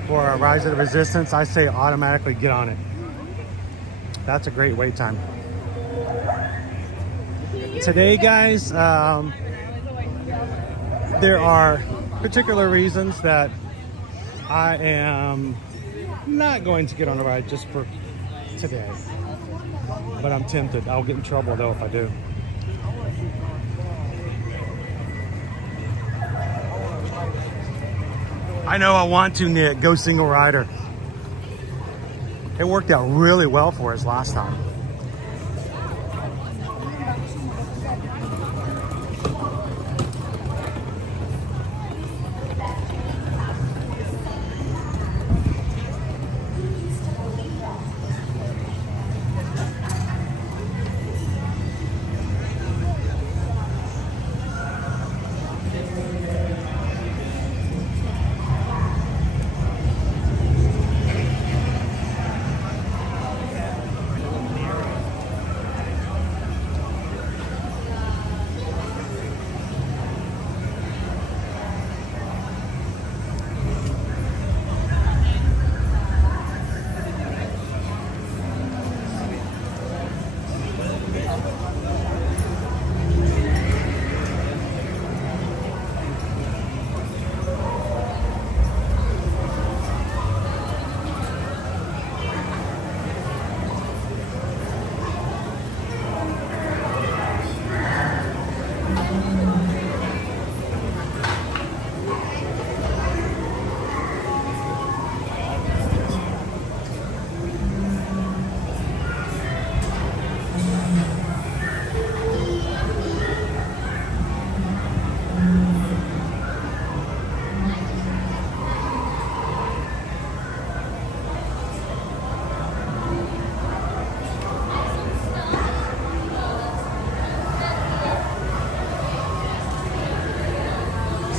for a Rise of the Resistance, I say automatically get on it. That's a great wait time. Today, guys, there are particular reasons that I am not going to get on a ride just for today. But I'm tempted. I'll get in trouble though if I do. I know I want to, Nick. Go single rider. It worked out really well for us last time.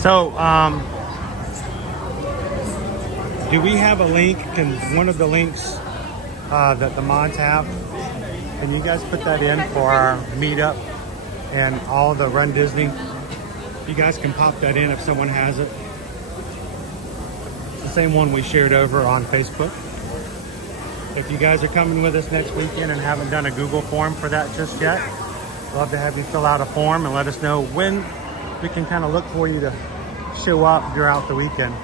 So, do we have a link? Can one of the links that the mods have, can you guys put that in for our meetup and all the Run Disney? You guys can pop that in if someone has it. It's the same one we shared over on Facebook. If you guys are coming with us next weekend and haven't done a Google form for that just yet, love to have you fill out a form and let us know when we can kind of look for you to show up throughout the weekend.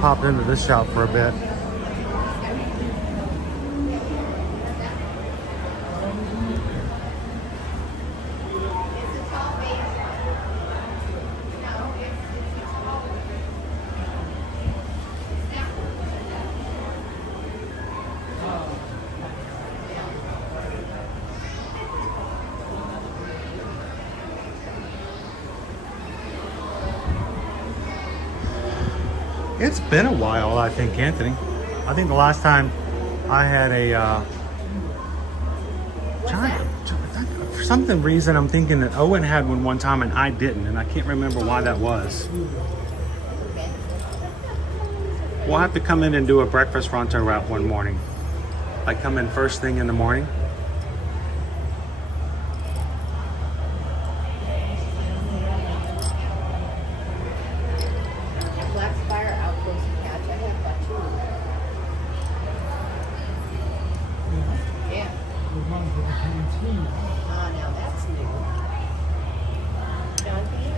Popped into this shop for a bit. It's been a while, I think, Anthony. I think the last time I had a for some reason I'm thinking that Owen had one time and I didn't, and I can't remember why that was. We'll have to come in and do a breakfast Ronto route one morning. Like come in first thing in the morning. Blackspire Outpost patch. I have that too. Yeah. Now that's new. John, can you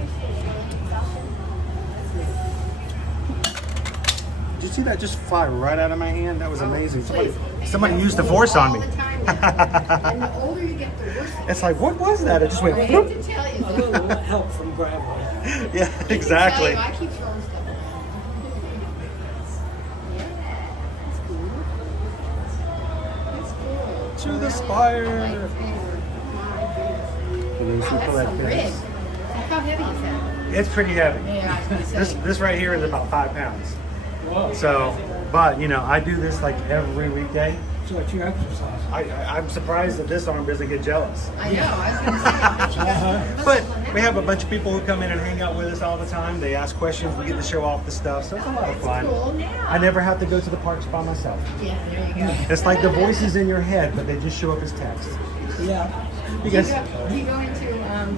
Did you see that just fly right out of my hand? That was amazing. Somebody used the force on me. And the older you get, the worse. It's like, what was that? It just went. I hate to tell you. A little help from Grandma. Yeah, exactly. I keep throwing stuff around. Yeah, that's cool. That's cool. To the spire. Oh, that's some rig. How heavy is that? It's pretty heavy. Yeah, I was gonna say. This right here is about 5 pounds. Whoa. So, but you know, I do this like every weekday. So it's your exercise. I'm surprised that this arm doesn't get jealous. I know, I was going to say. But we have a bunch of people who come in and hang out with us all the time. They ask questions. We get to show off the stuff. So it's a lot of fun. Cool. I never have to go to the parks by myself. Yeah, there you go. It's like the voices in your head, but they just show up as text. Yeah. You guys, Do you go into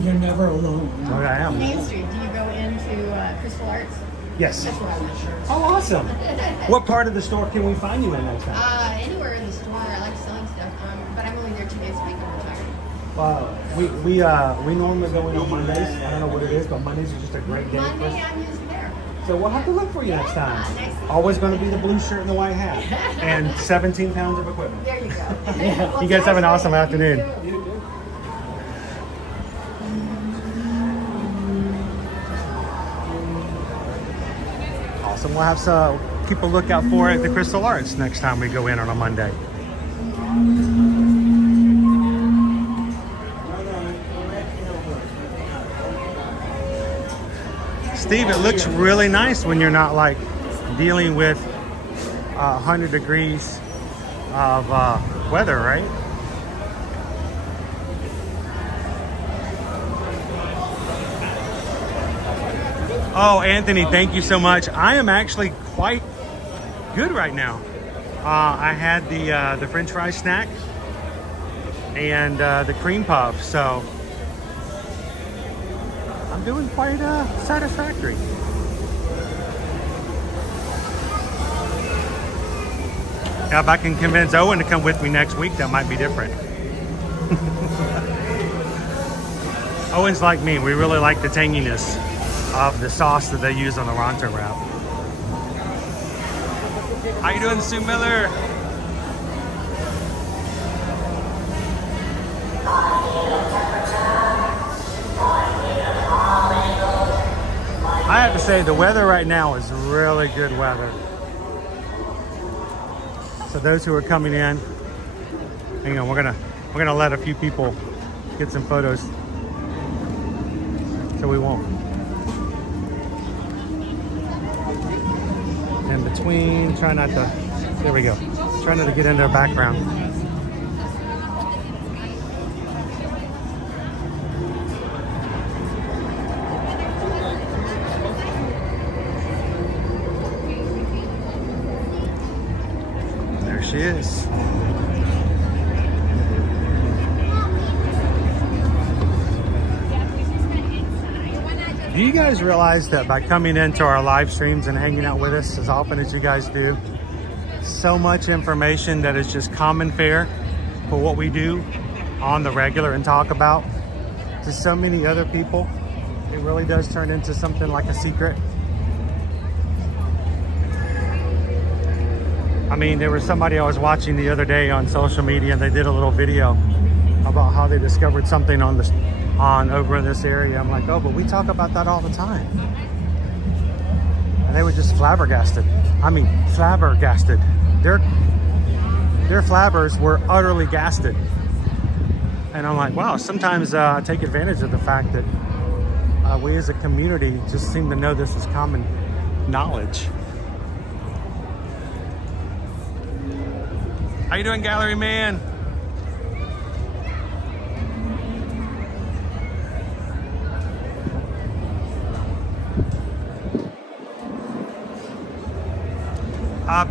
You're never alone. oh, I am. Main Street? Do you go into Crystal Arts? Yes. That's where I went. Oh, awesome. What part of the store can we find you in next time? Anywhere in the store. I like selling stuff, but I'm only there 2 days a week. I'm retired. We normally go in on Mondays. I don't know what it is, but Mondays are just a great day for Monday, us. I'm usually there. So we'll have to look for you next time. Nice. Always going to be the blue shirt and the white hat, and 17 pounds of equipment. There you go. You guys have an awesome afternoon. You too. Awesome. We'll have to keep a lookout for it at the Crystal Arts next time we go in on a Monday. Steve, it looks really nice when you're not like dealing with 100 degrees of weather, right? Oh, Anthony, thank you so much. I am actually quite good right now. I had the French fry snack and the cream puff, so I'm doing quite satisfactory. Now, if I can convince Owen to come with me next week, that might be different. Owen's like me. We really like the tanginess of the sauce that they use on the Ronto wrap. How you doing, Sue Miller? I have to say the weather right now is really good weather. So those who are coming in, hang on, we're gonna let a few people get some photos, so we won't. In between, try not to. There we go. Try not to get in their background. There she is. Do you guys realize that by coming into our live streams and hanging out with us as often as you guys do, so much information that is just common fare for what we do on the regular and talk about to so many other people, it really does turn into something like a secret. I mean, there was somebody I was watching the other day on social media, and they did a little video about how they discovered something on over in this area. I'm like, oh, but we talk about that all the time. And they were just flabbergasted. I mean, flabbergasted. Their flabbers were utterly gasted. And I'm like, wow, sometimes I take advantage of the fact that we as a community just seem to know this is common knowledge. How you doing, gallery man?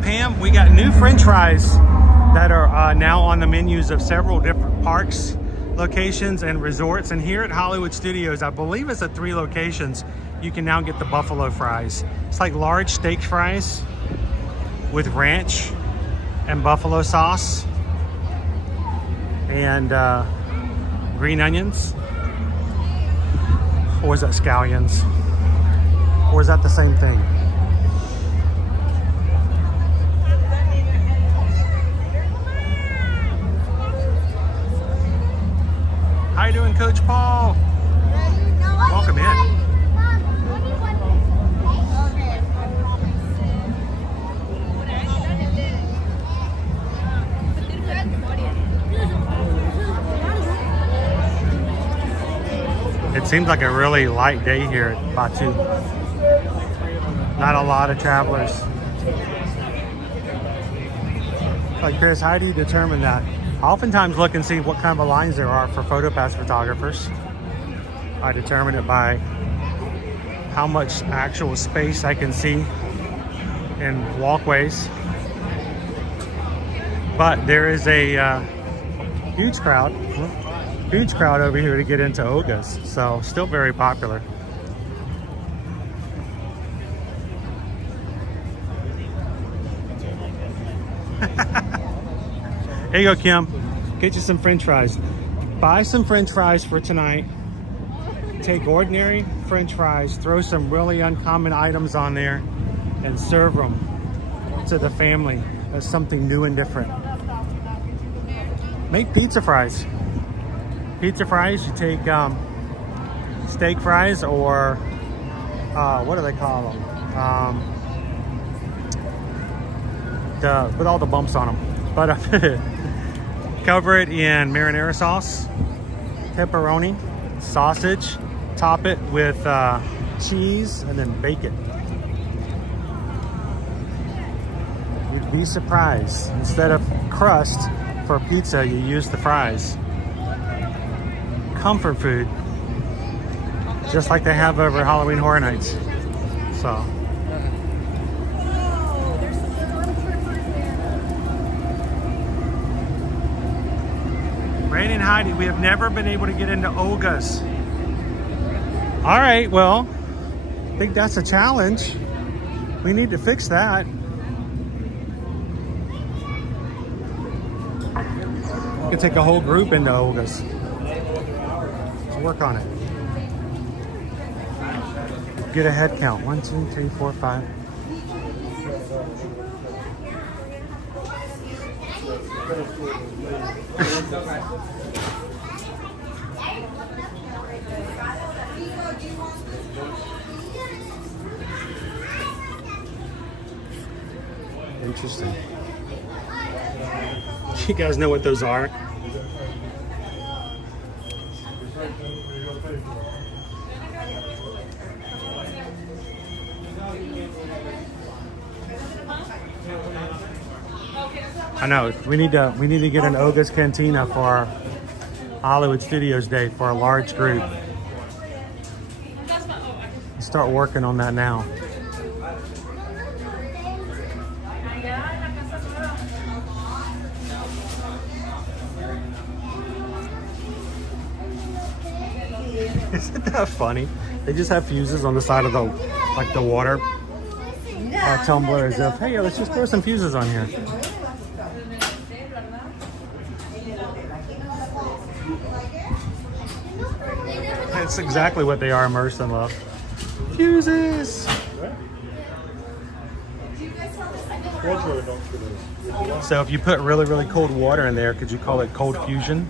Pam, we got new French fries that are now on the menus of several different parks, locations, and resorts. And here at Hollywood Studios, I believe it's at 3 locations, you can now get the buffalo fries. It's like large steak fries with ranch and buffalo sauce and green onions. Or is that scallions? Or is that the same thing? How you doing, Coach Paul? Welcome in. It seems like a really light day here at Batu. Not a lot of travelers. Like Chris, how do you determine that? I oftentimes look and see what kind of lines there are for PhotoPass photographers. I determine it by how much actual space I can see in walkways. But there is a huge crowd over here to get into Oga's, so still very popular. Here you go, Kim. Get you some French fries. Buy some French fries for tonight. Take ordinary French fries, throw some really uncommon items on there, and serve them to the family as something new and different. Make pizza fries. Pizza fries, you take steak fries or what do they call them? With all the bumps on them. But cover it in marinara sauce, pepperoni, sausage, top it with cheese, and then bake it. You'd be surprised. Instead of crust for pizza, you use the fries. Comfort food, just like they have over Halloween Horror Nights. So. Rain and Heidi, we have never been able to get into Olga's. All right, well, I think that's a challenge. We need to fix that. We could take a whole group into Olga's. Let's work on it. Get a head count. 1, 2, 3, 4, 5. Interesting. You guys know what those are? I know we need to get an Oga's Cantina for our Hollywood Studios Day for a large group. Start working on that now. Isn't that funny? They just have fuses on the side of the water tumbler, as if, hey, let's just throw some fuses on here. That's exactly what they are, immersed in love. Fuses! So if you put really, really cold water in there, could you call it cold fusion?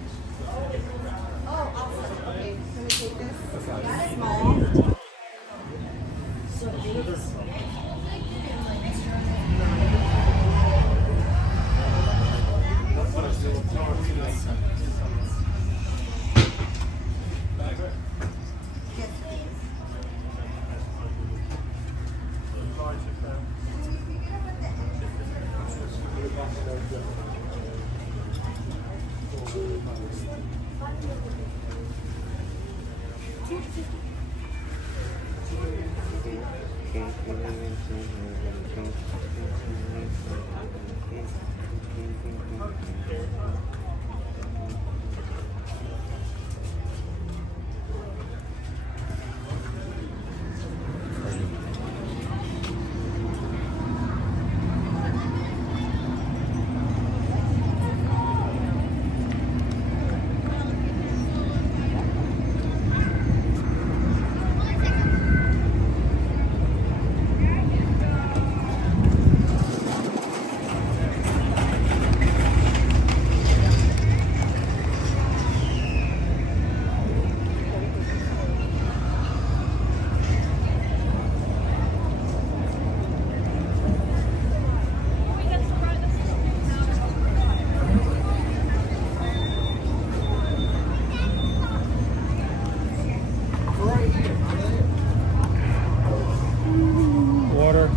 Water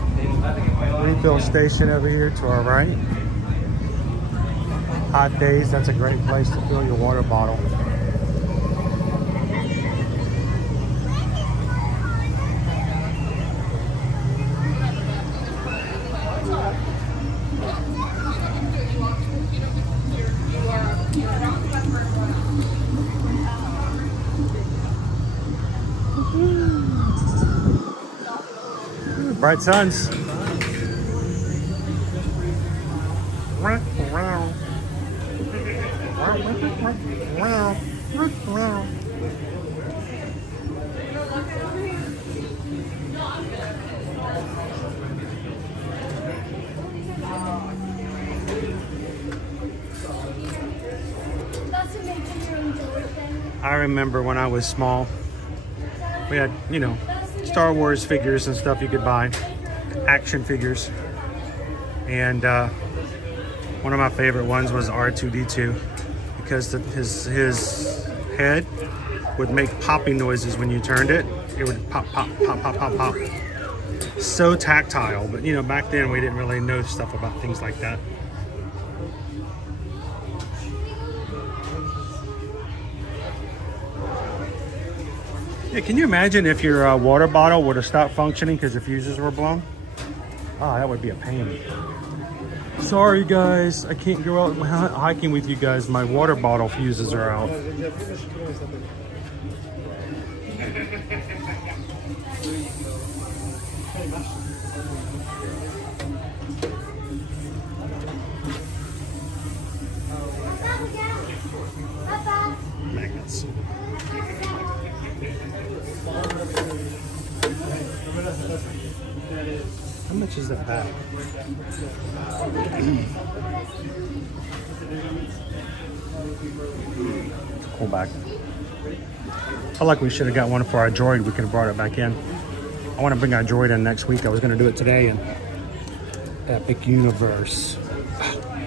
refill station over here to our right. Hot days, that's a great place to fill your water bottle. Bright suns. I remember when I was small, we had, you know, Star Wars figures and stuff you could buy, action figures. And one of my favorite ones was R2-D2 because his head would make popping noises when you turned it. It would pop, pop, pop, pop, pop, pop. So tactile, but you know, back then we didn't really know stuff about things like that. Yeah, can you imagine if your water bottle would have stopped functioning because the fuses were blown? Oh, that would be a pain. Sorry guys, I can't go out hiking with you guys. My water bottle fuses are out. Magnets. How much is that bag? Pull back. I feel like we should have got one for our droid. We could have brought it back in. I want to bring our droid in next week. I was going to do it today. And Epic Universe.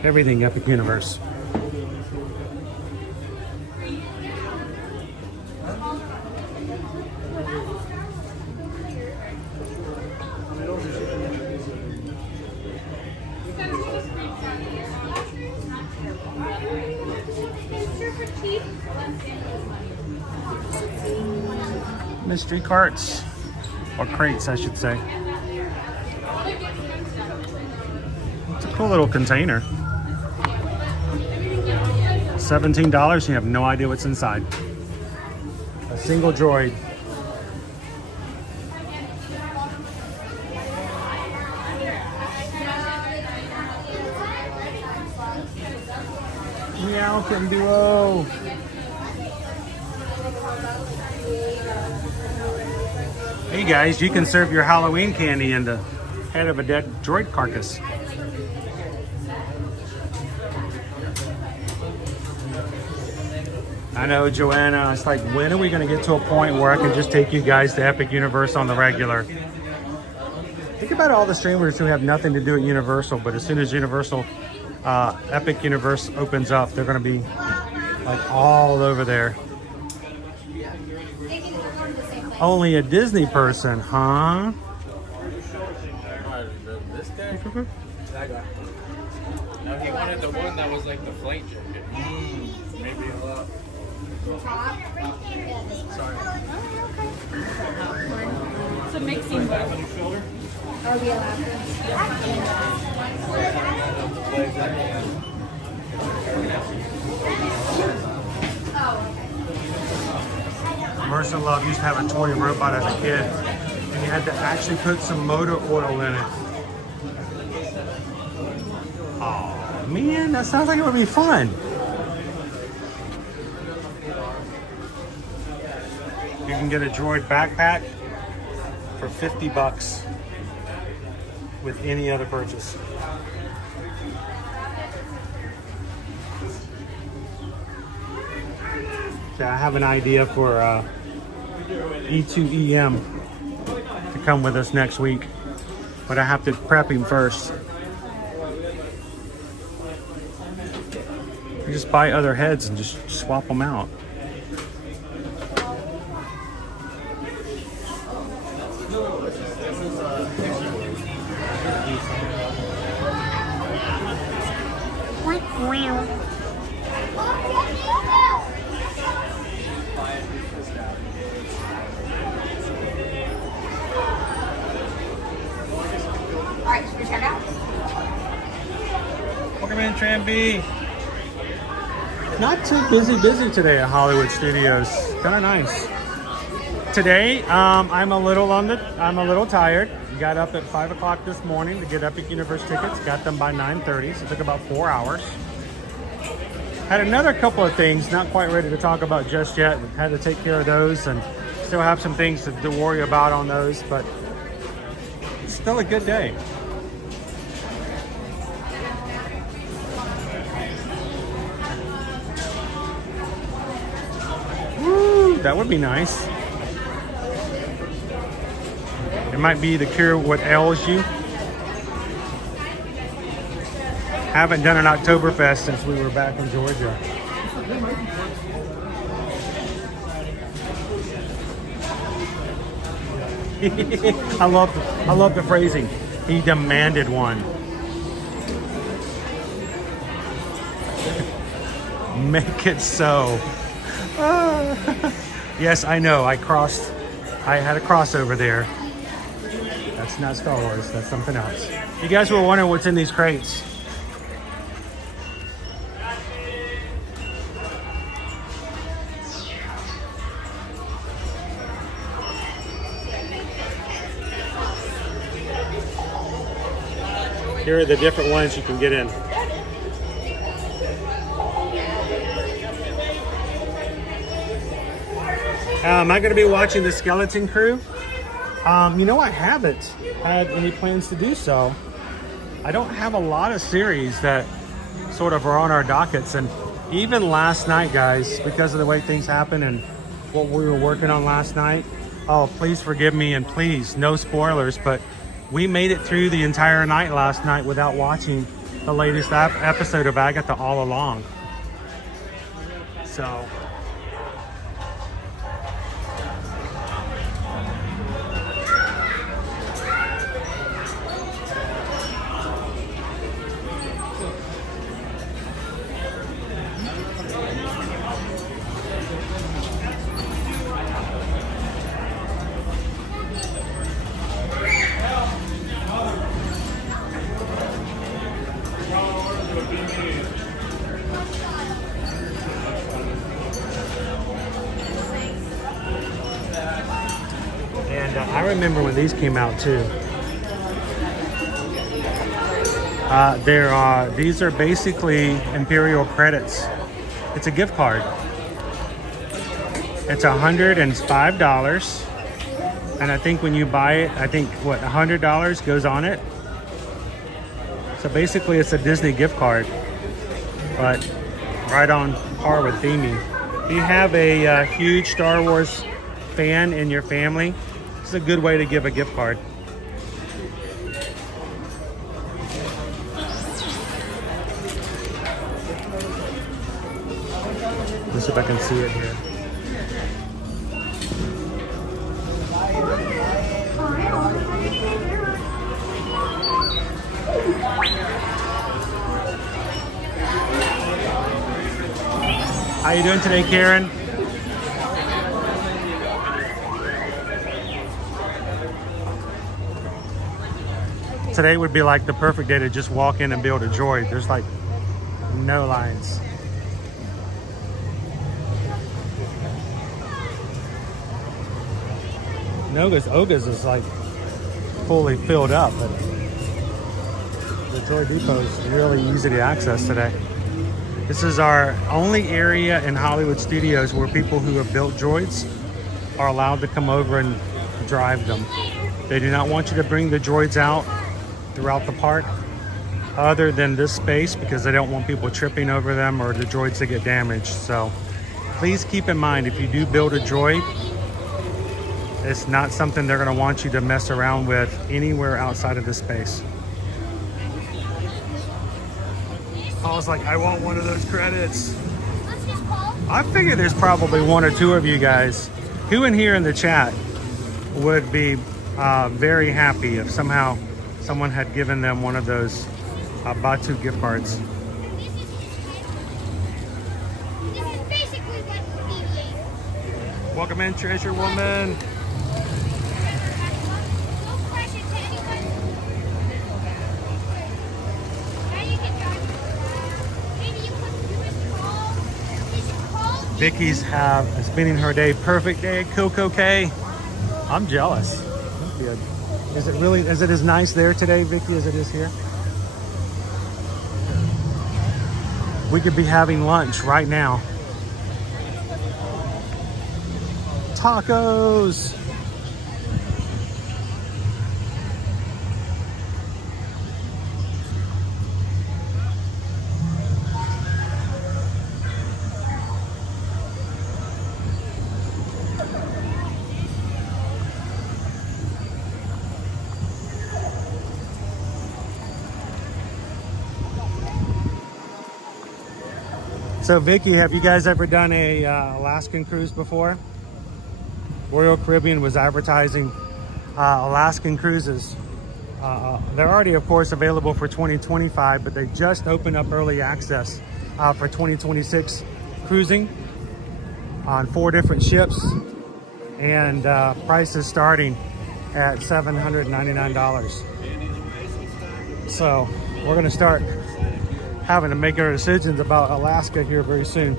Everything Epic Universe. Mystery carts, or crates I should say. It's a cool little container. $17, you have no idea what's inside. A single droid. Meowkin Duo. Hey guys, you can serve your Halloween candy in the head of a dead droid carcass. I know, Joanna, it's like, when are we going to get to a point where I can just take you guys to Epic Universe on the regular? Think about all the streamers who have nothing to do at Universal, but as soon as Universal, Epic Universe opens up, they're going to be like all over there. Only a Disney person, huh? No, he wanted the one that was like the flight jacket. Maybe a lot. Sorry. It's a mixing bowl. Are we allowed Mercy Love used to have a toy robot as a kid, and you had to actually put some motor oil in it. Oh man, that sounds like it would be fun. You can get a Droid backpack for $50 with any other purchase. Okay, I have an idea for E2EM to come with us next week, but I have to prep him first. You just buy other heads and just swap them out. Alright, should we check out? Welcome in, Tram B. Not too busy today at Hollywood Studios. Kind of nice. Today, I'm a little tired. Got up at 5 o'clock this morning to get Epic Universe tickets. Got them by 9:30, so it took about 4 hours. Had another couple of things, not quite ready to talk about just yet. Had to take care of those, and still have some things to worry about on those, but it's still a good day. Woo, that would be nice. It might be the cure what ails you. Haven't done an Oktoberfest since we were back in Georgia. I love the phrasing. He demanded one. Make it so. Yes, I know. I had a crossover there. That's not Star Wars. That's something else. You guys were wondering what's in these crates. Here are the different ones you can get in. Am I going to be watching the Skeleton Crew? You know, I haven't had any plans to do so. I don't have a lot of series that sort of are on our dockets, and even last night, guys, because of the way things happen and what we were working on last night, oh, please forgive me, and please, no spoilers, but we made it through the entire night last night without watching the latest episode of Agatha All Along. So... I remember when these came out too. These are basically Imperial credits. It's a gift card. It's $105, and I think when you buy it, I think what $100 goes on it. So basically, it's a Disney gift card, but right on par with theming. If you have a huge Star Wars fan in your family, it's a good way to give a gift card. Let's see if I can see it here. How you doing today, Karen? Today would be like the perfect day to just walk in and build a droid. There's like no lines. Oga's is like fully filled up, but the Droid Depot is really easy to access today. This is our only area in Hollywood Studios where people who have built droids are allowed to come over and drive them. They do not want you to bring the droids out throughout the park other than this space because they don't want people tripping over them or the droids to get damaged. So please keep in mind, if you do build a droid, it's not something they're going to want you to mess around with anywhere outside of this space. I was like, I want one of those credits. I figure there's probably one or two of you guys who in here in the chat would be very happy if somehow someone had given them one of those Batu gift cards. Welcome in, Treasure Woman. Vicky's spending her day, perfect day, Coco K. I'm jealous. That's good. Is it as nice there today, Vicky, as it is here? We could be having lunch right now. Tacos. So Vicky, have you guys ever done a Alaskan cruise before? Royal Caribbean was advertising Alaskan cruises. They're already, of course, available for 2025, but they just opened up early access for 2026 cruising on 4 different ships, and prices starting at $799. So we're going to start having to make our decisions about Alaska here very soon.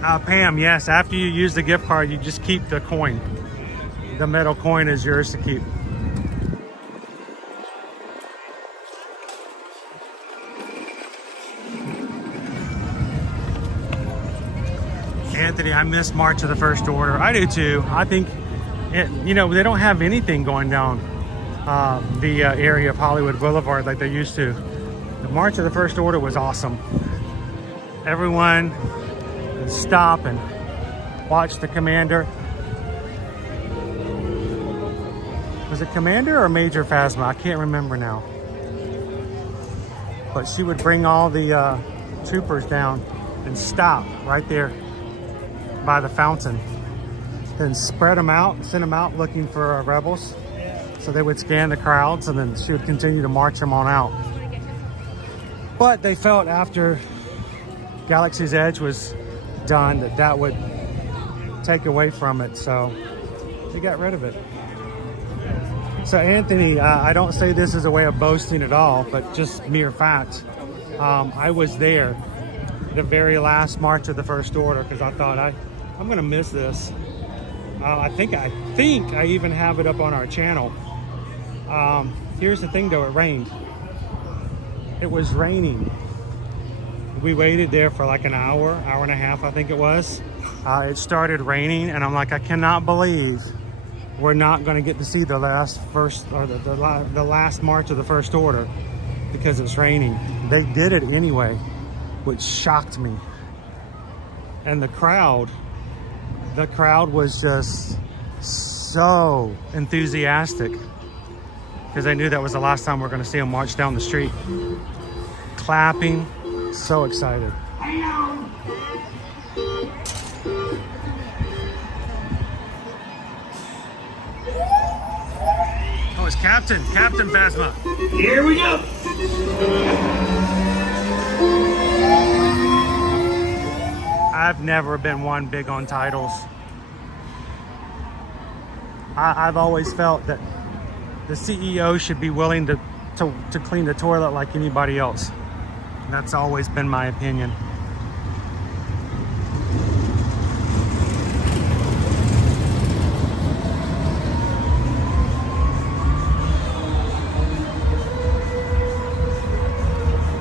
Pam, yes, after you use the gift card, you just keep the coin. The metal coin is yours to keep. Anthony, I miss March of the First Order. I do too. I think, they don't have anything going down the area of Hollywood Boulevard like they used to. The March of the First Order was awesome. Everyone would stop and watch the commander. Was it Commander or Major Phasma? I can't remember now. But she would bring all the troopers down and stop right there by the fountain. Then spread them out, send them out looking for rebels. So they would scan the crowds, and then she would continue to march them on out. But they felt after Galaxy's Edge was done that would take away from it, so they got rid of it. So Anthony, I don't say this as a way of boasting at all, but just mere fact. I was there the very last March of the First Order because I thought I'm gonna miss this. I think I even have it up on our channel. Here's the thing though, it rained. It was raining. We waited there for like an hour and a half, I think it was. It started raining, and I'm like, I cannot believe we're not going to get to see the last March of the First Order because it's raining. They did it anyway, which shocked me. And the crowd was just so enthusiastic because they knew that was the last time we're going to see them march down the street. Clapping, so excited. Oh, it's Captain Phasma. Here we go. I've never been one big on titles. I've always felt that the CEO should be willing to clean the toilet like anybody else. That's always been my opinion.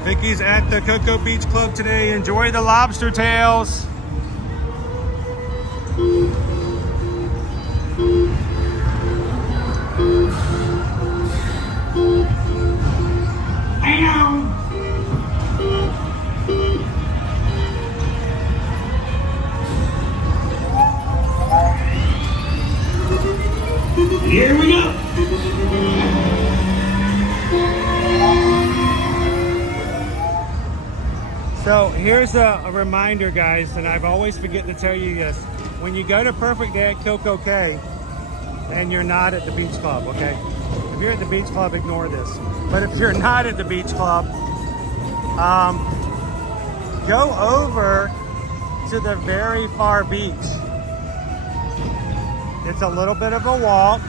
Vicky's at the Cocoa Beach Club today. Enjoy the lobster tails. Here we go. So here's a reminder, guys, and I've always forget to tell you this. When you go to Perfect Day at Coco Cay, and you're not at the beach club, okay? If you're at the beach club, ignore this. But if you're not at the beach club, go over to the very far beach. It's a little bit of a walk,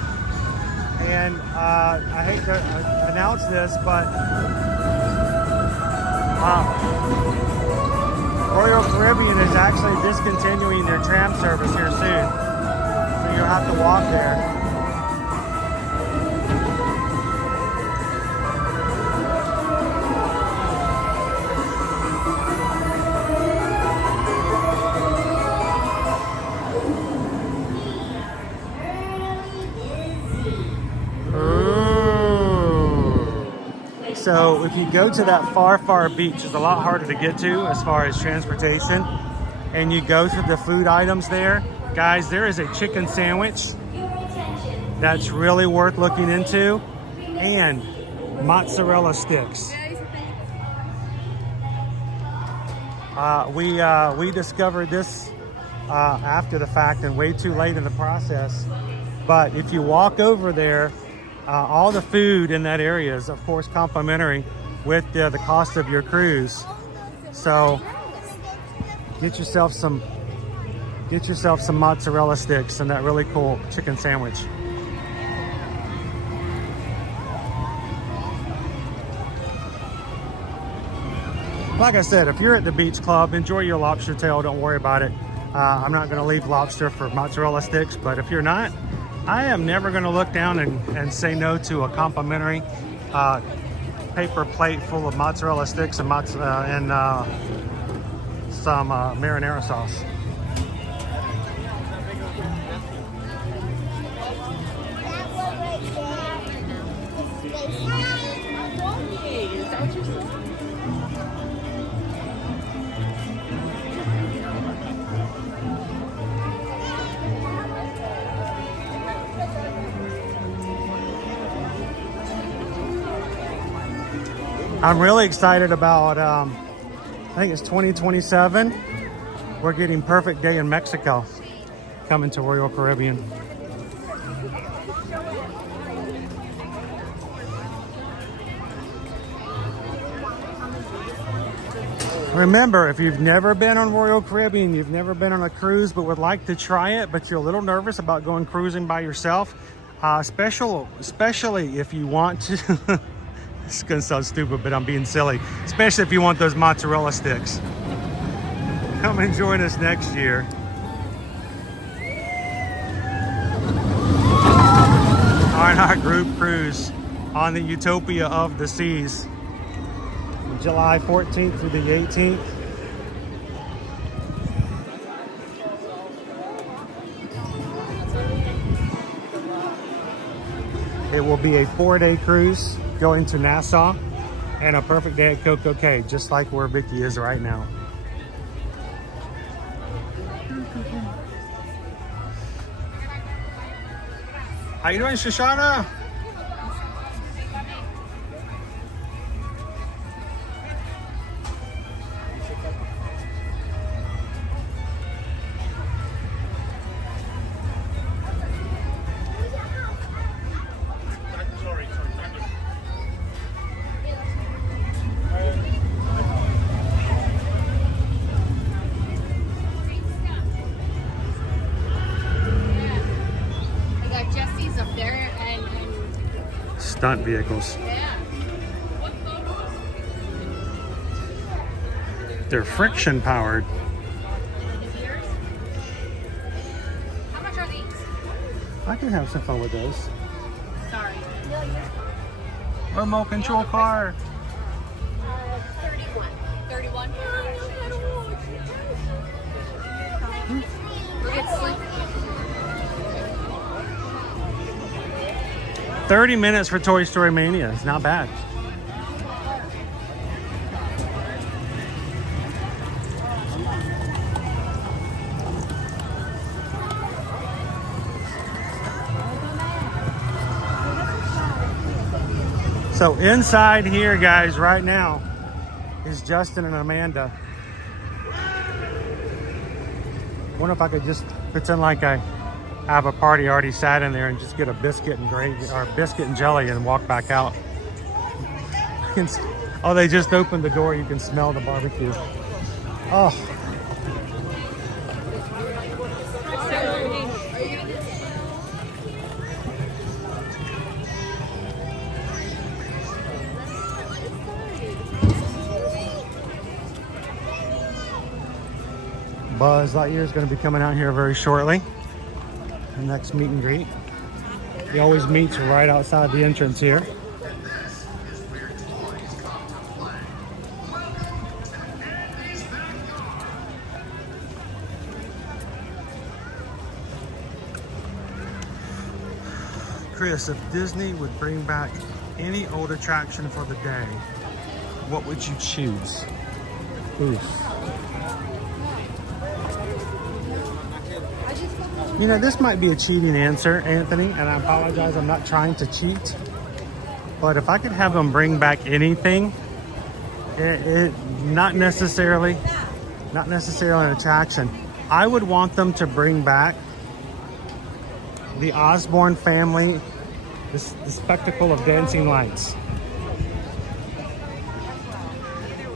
and I hate to announce this, but Royal Caribbean is actually discontinuing their tram service here soon, so you'll have to walk there. So if you go to that far beach, it's a lot harder to get to as far as transportation, and you go through the food items there, guys, there is a chicken sandwich that's really worth looking into, and mozzarella sticks. We discovered this after the fact and way too late in the process, but if you walk over there, all the food in that area is, of course, complimentary with the cost of your cruise. So get yourself some mozzarella sticks and that really cool chicken sandwich. Like I said, if you're at the beach club, enjoy your lobster tail. Don't worry about it. I'm not going to leave lobster for mozzarella sticks, but if you're not, I am never going to look down and say no to a complimentary paper plate full of mozzarella sticks and some marinara sauce. I'm really excited about, I think it's 2027. We're getting Perfect Day in Mexico coming to Royal Caribbean. Remember, if you've never been on Royal Caribbean, you've never been on a cruise but would like to try it, but you're a little nervous about going cruising by yourself, especially if you want to, it's gonna sound stupid, but I'm being silly, especially if you want those mozzarella sticks. Come and join us next year. On our group cruise on the Utopia of the Seas, July 14th through the 18th. It will be a 4-day cruise going to Nassau and a Perfect Day at Coco Cay, just like where Vicky is right now. How you doing, Shoshana? stunt vehicles. They're friction powered. How much are these? I can have some fun with those. Sorry. Remote control car. 31. 31? We'll get sleep. 30 minutes for Toy Story Mania. It's not bad. So inside here, guys, right now is Justin and Amanda. Wonder if I could just pretend like I have a party already sat in there and just get a biscuit and gravy or biscuit and jelly and walk back out. Oh, they just opened the door. You can smell the barbecue. Oh. Buzz Lightyear is going to be coming out here very shortly. The next meet and greet. He always meets right outside the entrance here. Chris, if Disney would bring back any old attraction for the day, what would you choose? Oof. You know, this might be a cheating answer, Anthony, and I apologize. I'm not trying to cheat. But if I could have them bring back anything, not necessarily an attraction. I would want them to bring back the Osborne family, the spectacle of dancing lights.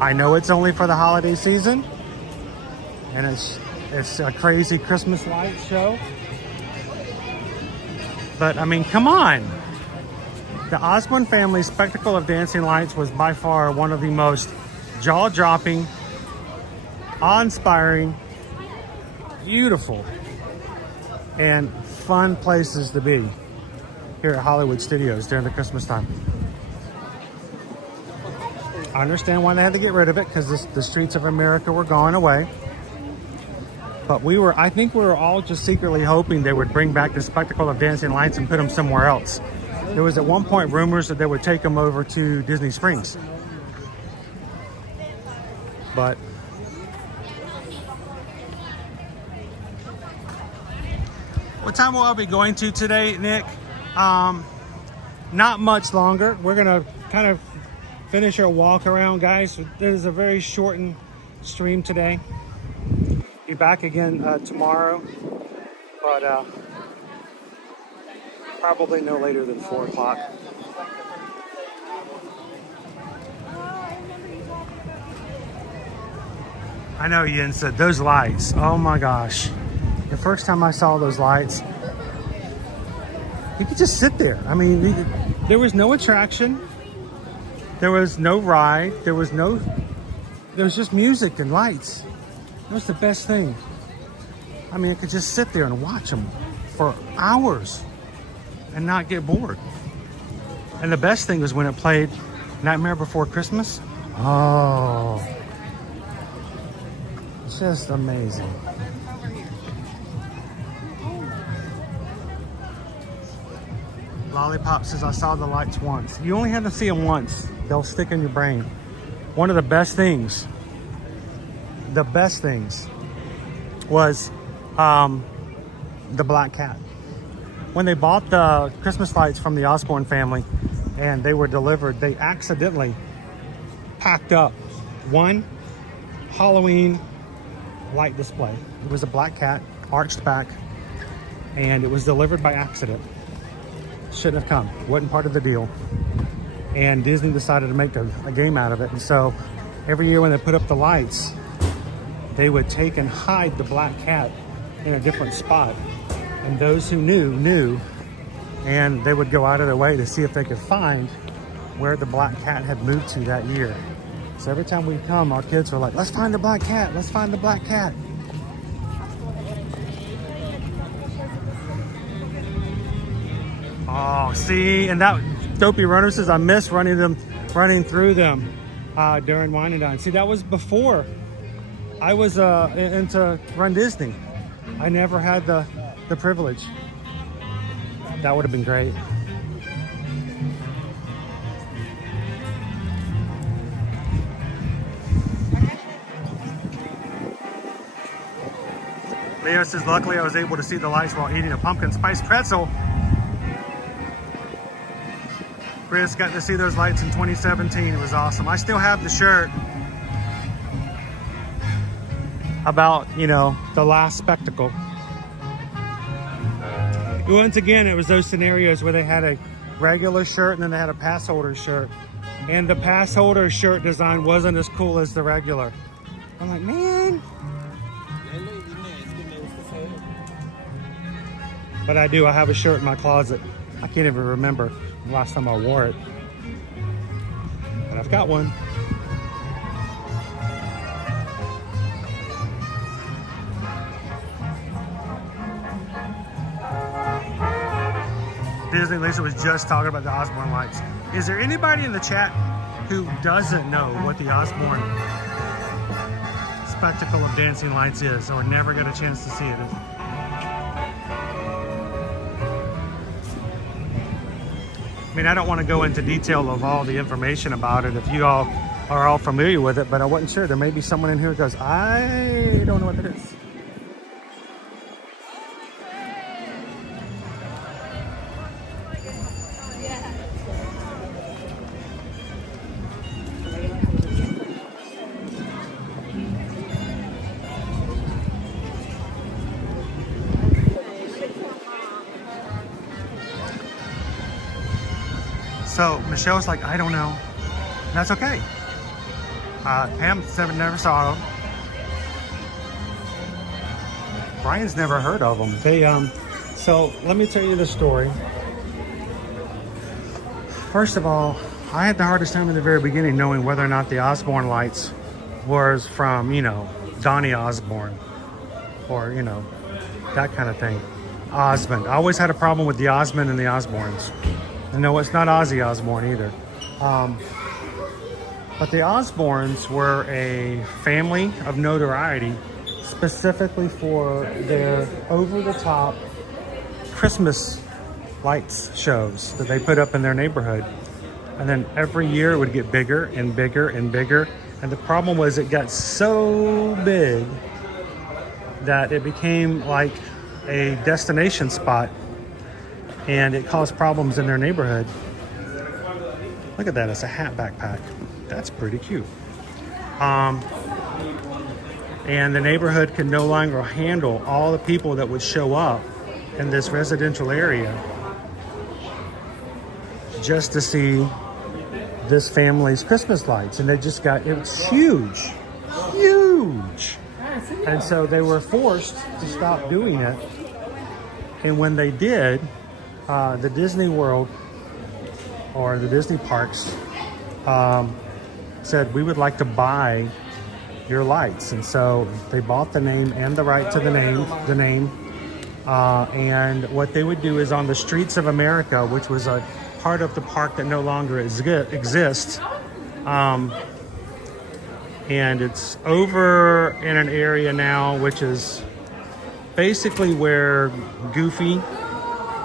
I know it's only for the holiday season, and it's a crazy Christmas light show. But I mean, come on. The Osborne family spectacle of dancing lights was by far one of the most jaw-dropping, awe-inspiring, beautiful, and fun places to be here at Hollywood Studios during the Christmas time. I understand why they had to get rid of it, because the streets of America were going away. But I think we were all just secretly hoping they would bring back the spectacle of dancing lights and put them somewhere else. There was at one point rumors that they would take them over to Disney Springs. But what time will I be going to today, Nick? Not much longer. We're gonna kind of finish our walk around, guys. There's a very shortened stream today. Be back again tomorrow, but probably no later than 4 o'clock. I know Yin said those lights. Oh my gosh. The first time I saw those lights, you could just sit there. I mean, there was no attraction. There was no ride. There was just music and lights. It was the best thing. I mean, I could just sit there and watch them for hours and not get bored. And the best thing was when it played Nightmare Before Christmas. Oh, just amazing. Lollipop says, I saw the lights once. You only have to see them once. They'll stick in your brain. One of the best things was the black cat. When they bought the Christmas lights from the Osborne family and they were delivered, they accidentally packed up one Halloween light display. It was a black cat, arched back, and it was delivered by accident. Shouldn't have come. Wasn't part of the deal. And Disney decided to make a game out of it. And so every year when they put up the lights, they would take and hide the black cat in a different spot. And those who knew and they would go out of their way to see if they could find where the black cat had moved to that year. So every time we come, our kids are like, let's find the black cat, let's find the black cat. Oh, see, and that dopey runners, I miss running through them during Wine and Dine. See, that was before I was into Run Disney. I never had the privilege. That would have been great. Leo says, luckily I was able to see the lights while eating a pumpkin spice pretzel. Chris got to see those lights in 2017. It was awesome. I still have the shirt about, you know, the last spectacle. Once again, it was those scenarios where they had a regular shirt and then they had a pass holder shirt. And the pass holder shirt design wasn't as cool as the regular. I'm like, man. But I have a shirt in my closet. I can't even remember the last time I wore it. But I've got one. Disney Lisa was just talking about the Osborne lights. Is there anybody in the chat who doesn't know what the Osborne spectacle of dancing lights is, or never got a chance to see it? I mean, I don't want to go into detail of all the information about it if you all are all familiar with it, but I wasn't sure. There may be someone in here who goes, I don't know what that is. So Michelle's like, I don't know. And that's okay. Pam never saw them. Brian's never heard of them. So let me tell you the story. First of all, I had the hardest time in the very beginning knowing whether or not the Osborne lights was from, you know, Donny Osborne or, you know, that kind of thing. Osmond. I always had a problem with the Osmond and the Osbornes. And no, it's not Ozzy Osbourne either. But the Osbornes were a family of notoriety specifically for their over-the-top Christmas lights shows that they put up in their neighborhood. And then every year it would get bigger and bigger and bigger. And the problem was it got so big that it became like a destination spot. And it caused problems in their neighborhood. Look at that, it's a hat backpack. That's pretty cute. And the neighborhood could no longer handle all the people that would show up in this residential area just to see this family's Christmas lights. And they just got, it was huge, huge. And so they were forced to stop doing it. And when they did, the Disney World or the Disney parks said, we would like to buy your lights. And so they bought the name and the right to the name. And what they would do is on the streets of America, which was a part of the park that no longer exists, and it's over in an area now which is basically where Goofy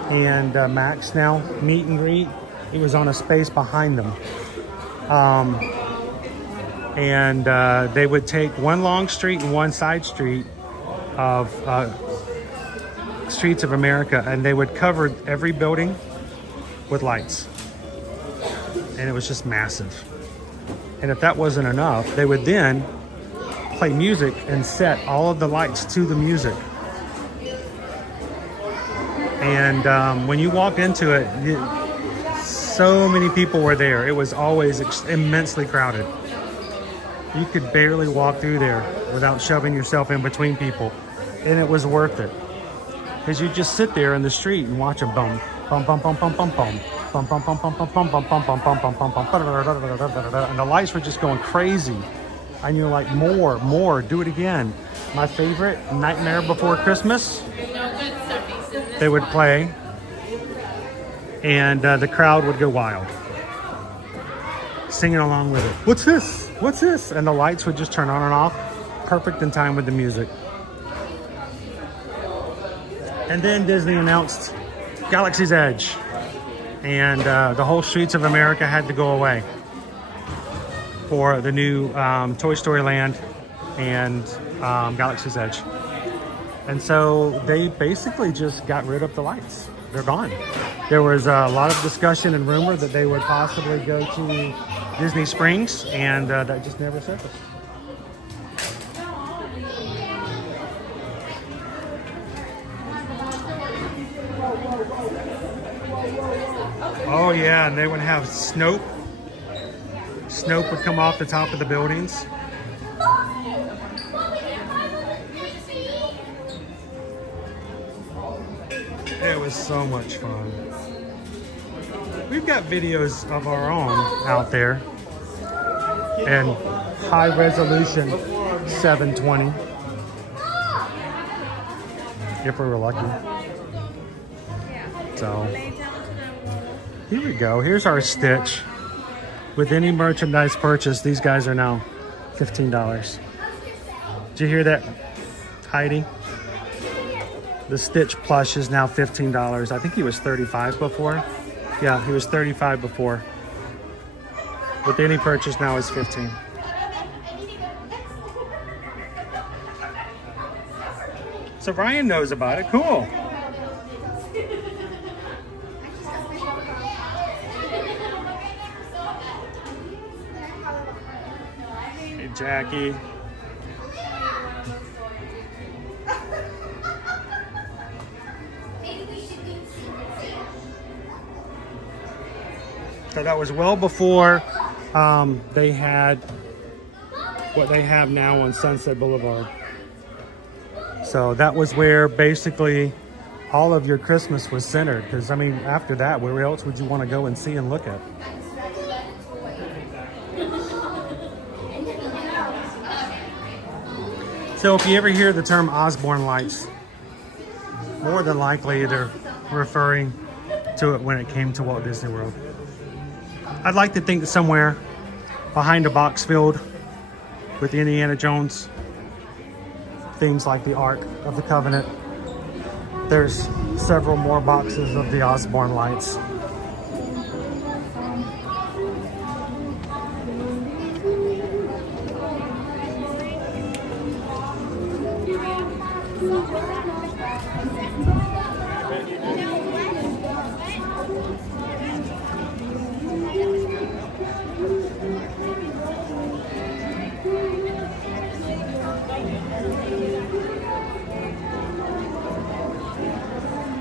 and Max now meet and greet. It was on a space behind them. And they would take one long street and one side street of Streets of America, and they would cover every building with lights. And it was just massive. And if that wasn't enough, they would then play music and set all of the lights to the music. And when you walk into it, so many people were there. It was always immensely crowded. You could barely walk through there without shoving yourself in between people. And it was worth it. Because you just sit there in the street and watch them Bum bum bum bum bum bum. Bum bum bum bum bum bum bum bum bum bum bum bum bum. And the lights were just going crazy. And you're like, more, do it again. My favorite, Nightmare Before Christmas. They would play, and the crowd would go wild, singing along with it. What's this? What's this? And the lights would just turn on and off, perfect in time with the music. And then Disney announced Galaxy's Edge, and the whole streets of America had to go away for the new Toy Story Land and Galaxy's Edge. And so they basically just got rid of the lights. They're gone. There was a lot of discussion and rumor that they would possibly go to Disney Springs, and that just never surfaced. Oh yeah, and they would have Snoke. Snoke would come off the top of the buildings. It was so much fun. We've got videos of our own out there and high resolution 720 if we were lucky. So here we go. Here's our Stitch. With any merchandise purchase, these guys are now $15. Did you hear that, Heidi? The Stitch plush is now $15. I think he was $35 before. Yeah, he was $35 before. With any purchase now is $15. So Ryan knows about it. Cool. Hey, Jackie. So that was well before they had what they have now on Sunset Boulevard. So that was where basically all of your Christmas was centered. Because I mean, after that, where else would you want to go and see and look at? So if you ever hear the term Osborne lights, more than likely they're referring to it when it came to Walt Disney World. I'd like to think that somewhere behind a box filled with the Indiana Jones things like the Ark of the Covenant, there's several more boxes of the Osborne lights.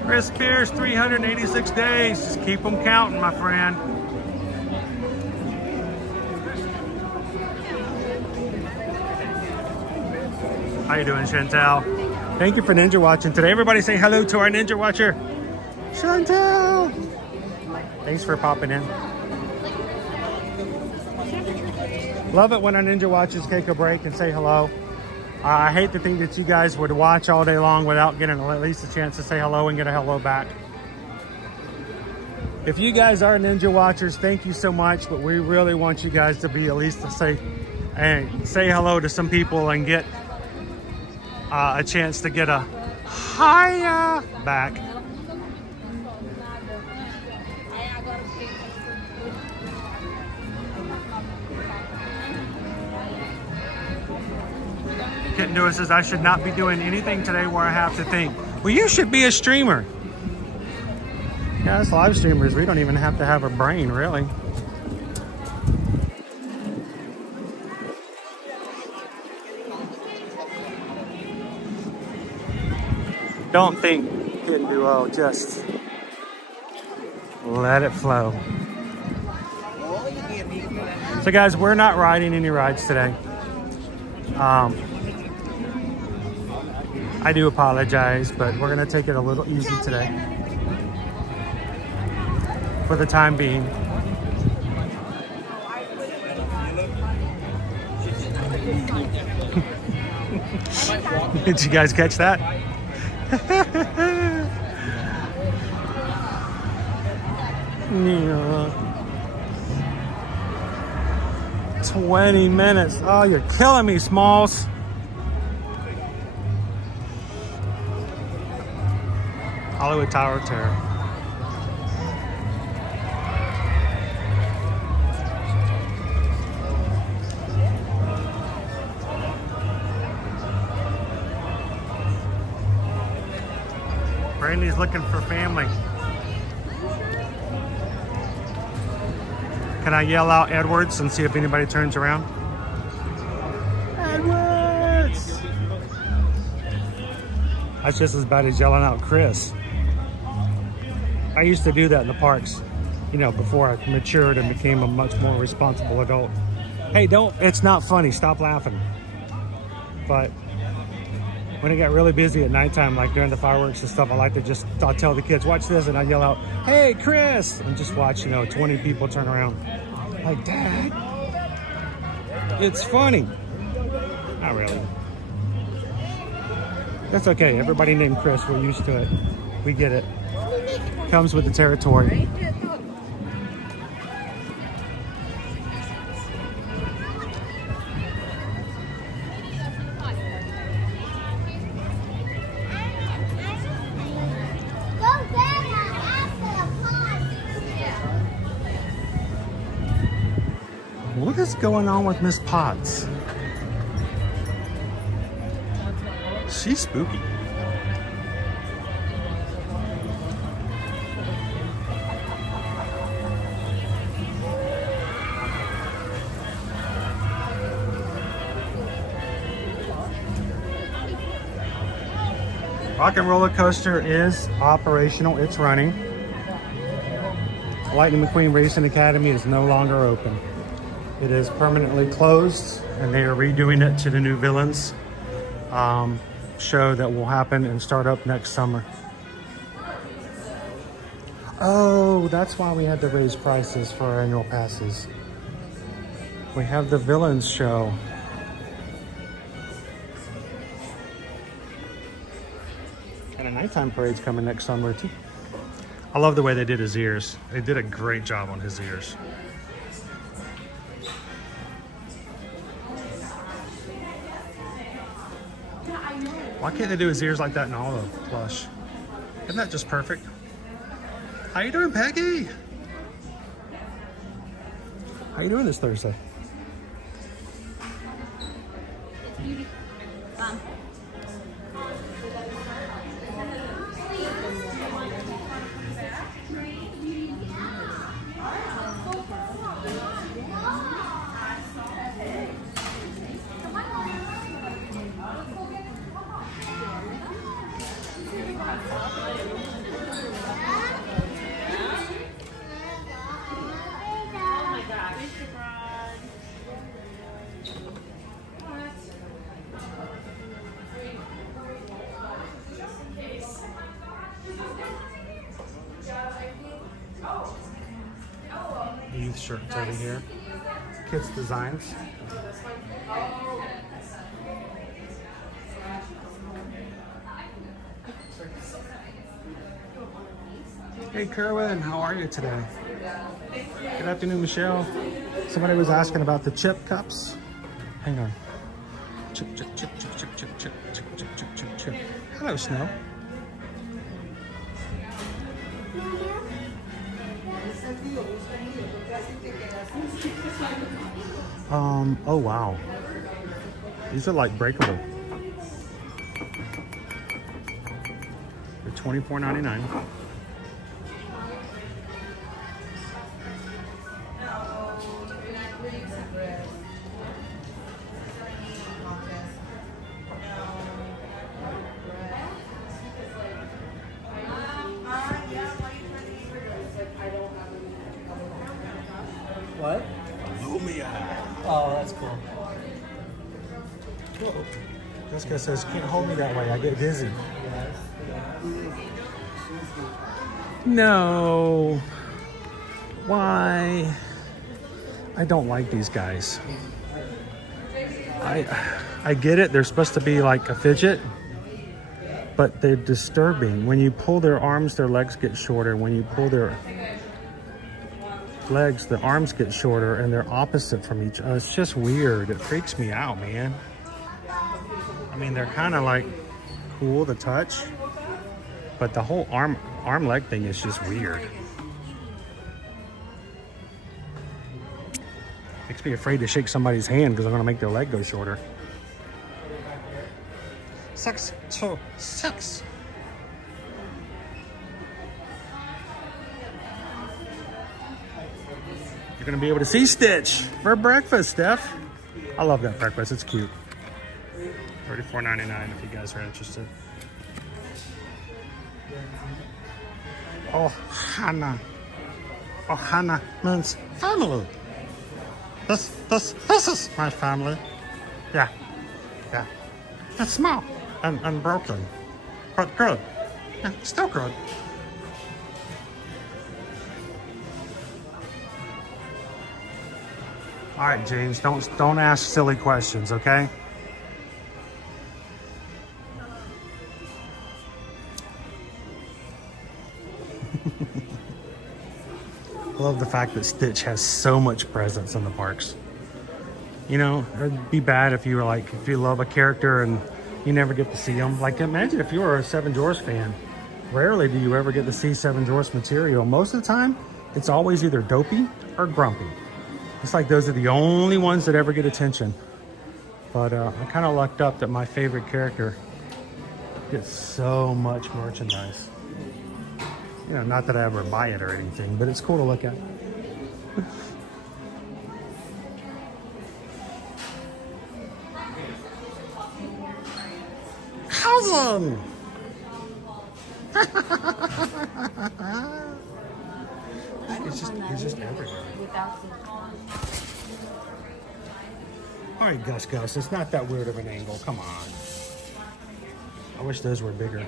Chris Pierce, 386 days. Just keep them counting, my friend. How you doing, Chantel? Thank you for Ninja Watching today. Everybody say hello to our Ninja Watcher, Chantel. Thanks for popping in. Love it when our Ninja Watchers take a break and say hello. I hate to think that you guys would watch all day long without getting at least a chance to say hello and get a hello back. If you guys are Ninja Watchers, thank you so much, but we really want you guys to be at least to say hello to some people and get a chance to get a hiya back. Kitten Doer says, I should not be doing anything today where I have to think. Well, you should be a streamer. Yeah, as live streamers, we don't even have to have a brain, really. Don't think, Kitten Duo, just let it flow. So guys, we're not riding any rides today. I do apologize, but we're gonna take it a little easy today. for the time being. Did you guys catch that? Yeah. 20 minutes. Oh, you're killing me, Smalls. Hollywood Tower of Terror. Brandy's looking for family. Can I yell out Edwards and see if anybody turns around? Edwards! That's just as bad as yelling out Chris. I used to do that in the parks, you know, before I matured and became a much more responsible adult. Hey, it's not funny, stop laughing. But when it got really busy at nighttime, like during the fireworks and stuff, I'll tell the kids, watch this, and I yell out, hey, Chris, and just watch, 20 people turn around. Like, Dad, it's funny. Not really. That's okay, everybody named Chris, we're used to it. We get it. Comes with the territory. What is going on with Miss Potts? She's spooky. Rock and Roller Coaster is operational. It's running. Lightning McQueen Racing Academy is no longer open. It is permanently closed, and they are redoing it to the new Villains show that will happen and start up next summer. Oh, that's why we had to raise prices for our annual passes. We have the Villains show. And a nighttime parade's coming next summer too. I love the way they did his ears. They did a great job on his ears. Why can't they do his ears like that in all the plush? Isn't that just perfect? How you doing, Peggy? How you doing this Thursday? Youth shirts over here. Kids Designs. Hey Kerwin, how are you today? Good afternoon, Michelle. Somebody was asking about the chip cups. Hang on. Chip, chip, chip, chip, chip, chip, chip, chip, chip, chip, chip, chip. Hello, Snow. Oh wow. These are like breakable. They're $24.99. What? Oh, that's cool. Whoa. Jessica says, can't hold me that way, I get dizzy. No. why I don't like these guys. I get it. They're supposed to be like a fidget, but they're disturbing. When you pull their arms, their legs get shorter. When you pull their legs, the arms get shorter, and they're opposite from each other. It's just weird. It freaks me out, man. I mean, they're kind of like cool to touch, but the whole arm leg thing is just weird. Makes me afraid to shake somebody's hand because I'm going to make their leg go shorter. Sucks. So sucks. You're going to be able to see Stitch for breakfast, Steph. I love that breakfast. It's cute. $34.99 if you guys are interested. Ohana. Ohana means family. This is my family. Yeah. It's small and broken, but good. Yeah, still good. All right, James, don't ask silly questions, okay? I love the fact that Stitch has so much presence in the parks. You know, it'd be bad if you were like, if you love a character and you never get to see them. Like, imagine if you were a Seven Dwarfs fan. Rarely do you ever get to see Seven Dwarfs material. Most of the time, it's always either Dopey or Grumpy. It's like those are the only ones that ever get attention. But I kind of lucked up that my favorite character gets so much merchandise. You know, not that I ever buy it or anything, but it's cool to look at. Cousin! He's just everywhere. All right, Gus, it's not that weird of an angle. Come on. I wish those were bigger.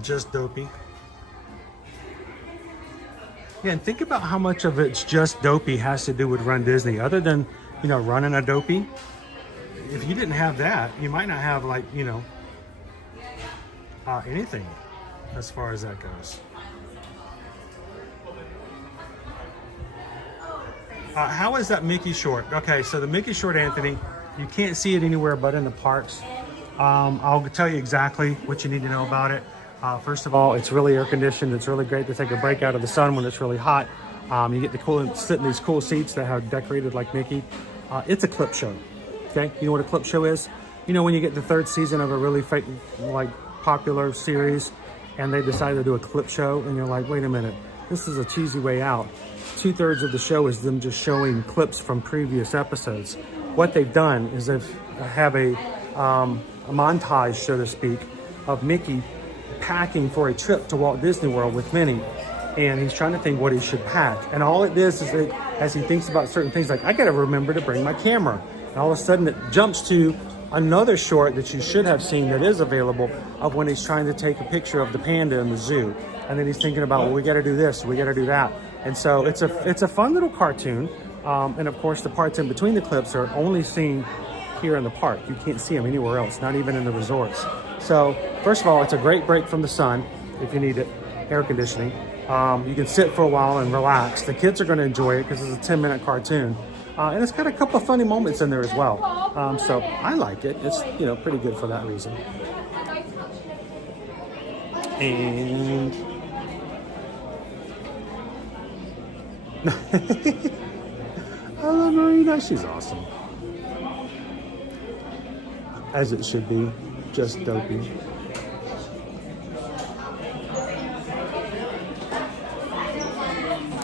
Just Dopey. Yeah, and think about how much of it's just Dopey has to do with Run Disney. Other than, you know, running a Dopey, if you didn't have that, you might not have, like, you know, anything as far as that goes. How is that Mickey short? Okay, so the Mickey short, Anthony, you can't see it anywhere but in the parks. I'll tell you exactly what you need to know about it. First of all, it's really air conditioned. It's really great to take a break out of the sun when it's really hot. You get to sit in these cool seats that have decorated like Mickey. It's a clip show. Okay, you know what a clip show is? You know when you get the third season of a really popular series, and they decide to do a clip show, and you're like, wait a minute, this is a cheesy way out. 2/3 of the show is them just showing clips from previous episodes. What they've done is they have a montage, so to speak, of Mickey packing for a trip to Walt Disney World with Minnie, and he's trying to think what he should pack. And all it is that as he thinks about certain things, like, I gotta remember to bring my camera, and all of a sudden it jumps to another short that you should have seen that is available of when he's trying to take a picture of the panda in the zoo, and then he's thinking about, well, we gotta do this, we gotta do that. And so it's a fun little cartoon, and of course the parts in between the clips are only seen here in the park. You can't see them anywhere else, not even in the resorts. So first of all, it's a great break from the sun if you need it, air conditioning. You can sit for a while and relax. The kids are going to enjoy it because it's a 10-minute cartoon. And it's got a couple of funny moments in there as well. So I like it. It's, you know, pretty good for that reason. And I love Marina. She's awesome. As it should be. Just Dopey.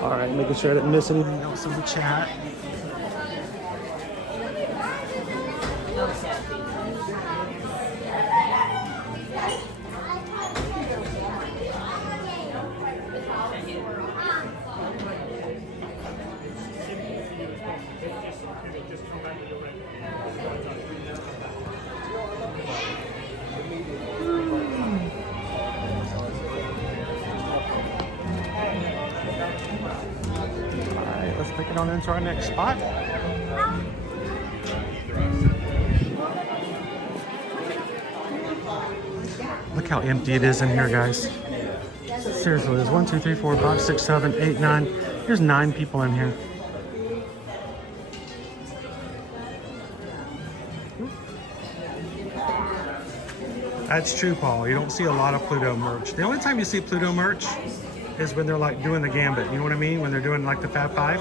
All right, making sure I didn't miss anything else in the chat. Alright, let's take it on into our next spot. Look how empty it is in here, guys. Seriously, there's 1, 2, 3, 4, 5, 6, 7, 8, 9. There's 9 people in here. That's true, Paul. You don't see a lot of Pluto merch. The only time you see Pluto merch is when they're like doing the gambit. You know what I mean? When they're doing like the Fab Five.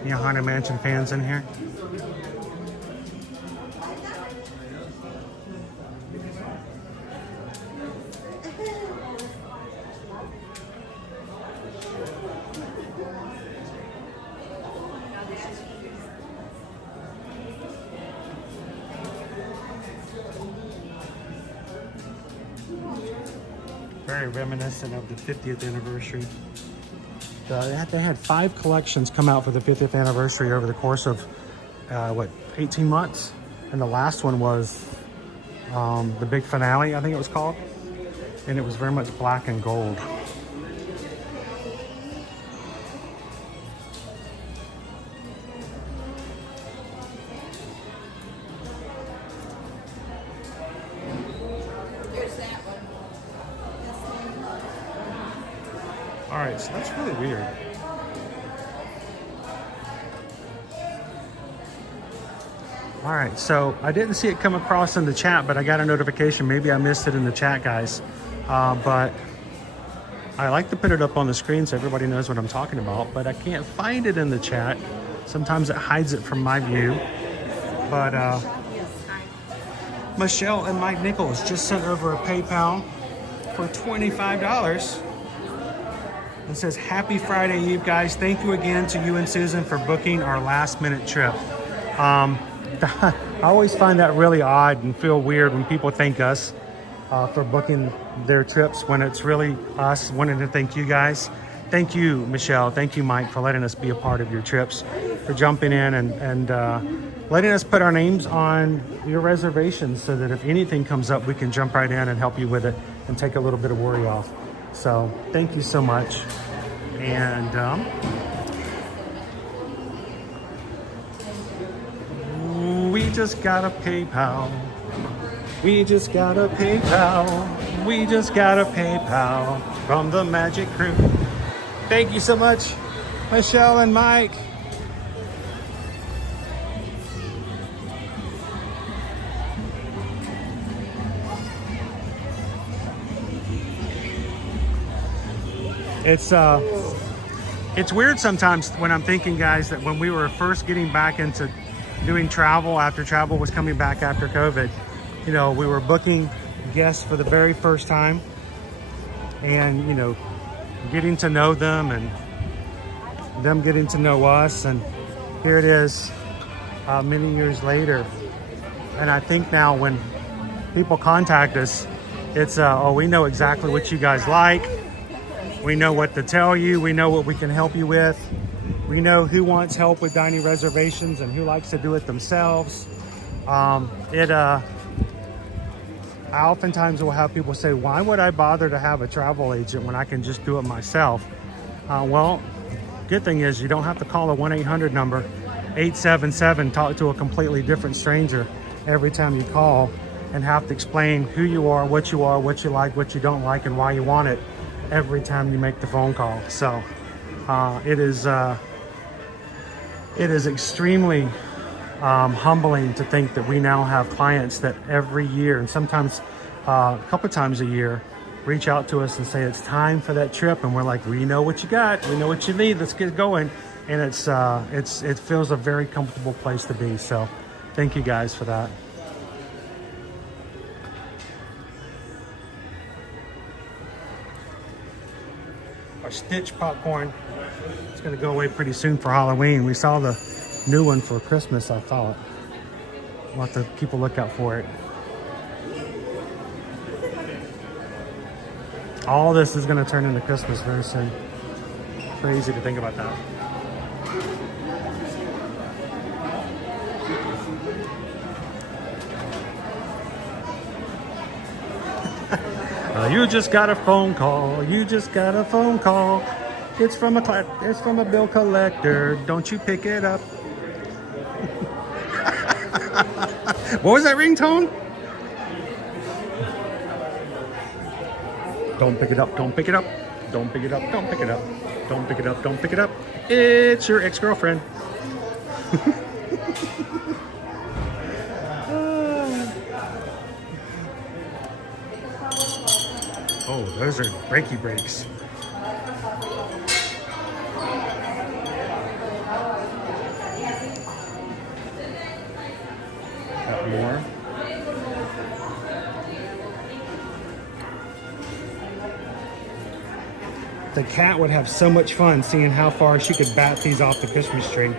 Any Haunted Mansion fans in here? Very reminiscent of the 50th anniversary. They had 5 collections come out for the 50th anniversary over the course of, 18 months? And the last one was the big finale, I think it was called. And it was very much black and gold. All right, so that's really weird. All right, so I didn't see it come across in the chat, but I got a notification. Maybe I missed it in the chat, guys. But I like to put it up on the screen so everybody knows what I'm talking about, but I can't find it in the chat. Sometimes it hides it from my view. But Michelle and Mike Nichols just sent over a PayPal for $25. It says, happy Friday Eve, guys. Thank you again to you and Susan for booking our last minute trip. I always find that really odd and feel weird when people thank us for booking their trips when it's really us wanting to thank you guys. Thank you, Michelle. Thank you, Mike, for letting us be a part of your trips, for jumping in and letting us put our names on your reservations so that if anything comes up, we can jump right in and help you with it and take a little bit of worry off. So thank you so much. And we just got a PayPal. We just got a PayPal. We just got a PayPal from the Magic Crew. Thank you so much, Michelle and Mike. It's weird sometimes when I'm thinking, guys, that when we were first getting back into doing travel after travel was coming back after COVID, you know, we were booking guests for the very first time and, you know, getting to know them and them getting to know us. And here it is many years later. And I think now when people contact us, it's, oh, we know exactly what you guys like. We know what to tell you. We know what we can help you with. We know who wants help with dining reservations and who likes to do it themselves. I oftentimes will have people say, why would I bother to have a travel agent when I can just do it myself? Well, good thing is you don't have to call a 1-800 number, 877, talk to a completely different stranger every time you call and have to explain who you are, what you like, what you don't like, and why you want it every time you make the phone call. So it is extremely humbling to think that we now have clients that every year and sometimes a couple times a year reach out to us and say it's time for that trip, and we're like, we know what you got, we know what you need, let's get going. And it feels a very comfortable place to be. So thank you guys for that. Our Stitch popcorn, it's gonna go away pretty soon for Halloween. We saw the new one for Christmas, I thought. We'll have to keep a lookout for it. All this is going to turn into Christmas very soon. Crazy to think about that. You just got a phone call. You just got a phone call. It's from a bill collector. Don't you pick it up. What was that ringtone? Don't pick it up. Don't pick it up. Don't pick it up. Don't pick it up. Don't pick it up. Don't pick it up. It's your ex-girlfriend. Oh, those are brakey brakes. Got more. The cat would have so much fun seeing how far she could bat these off the Christmas tree.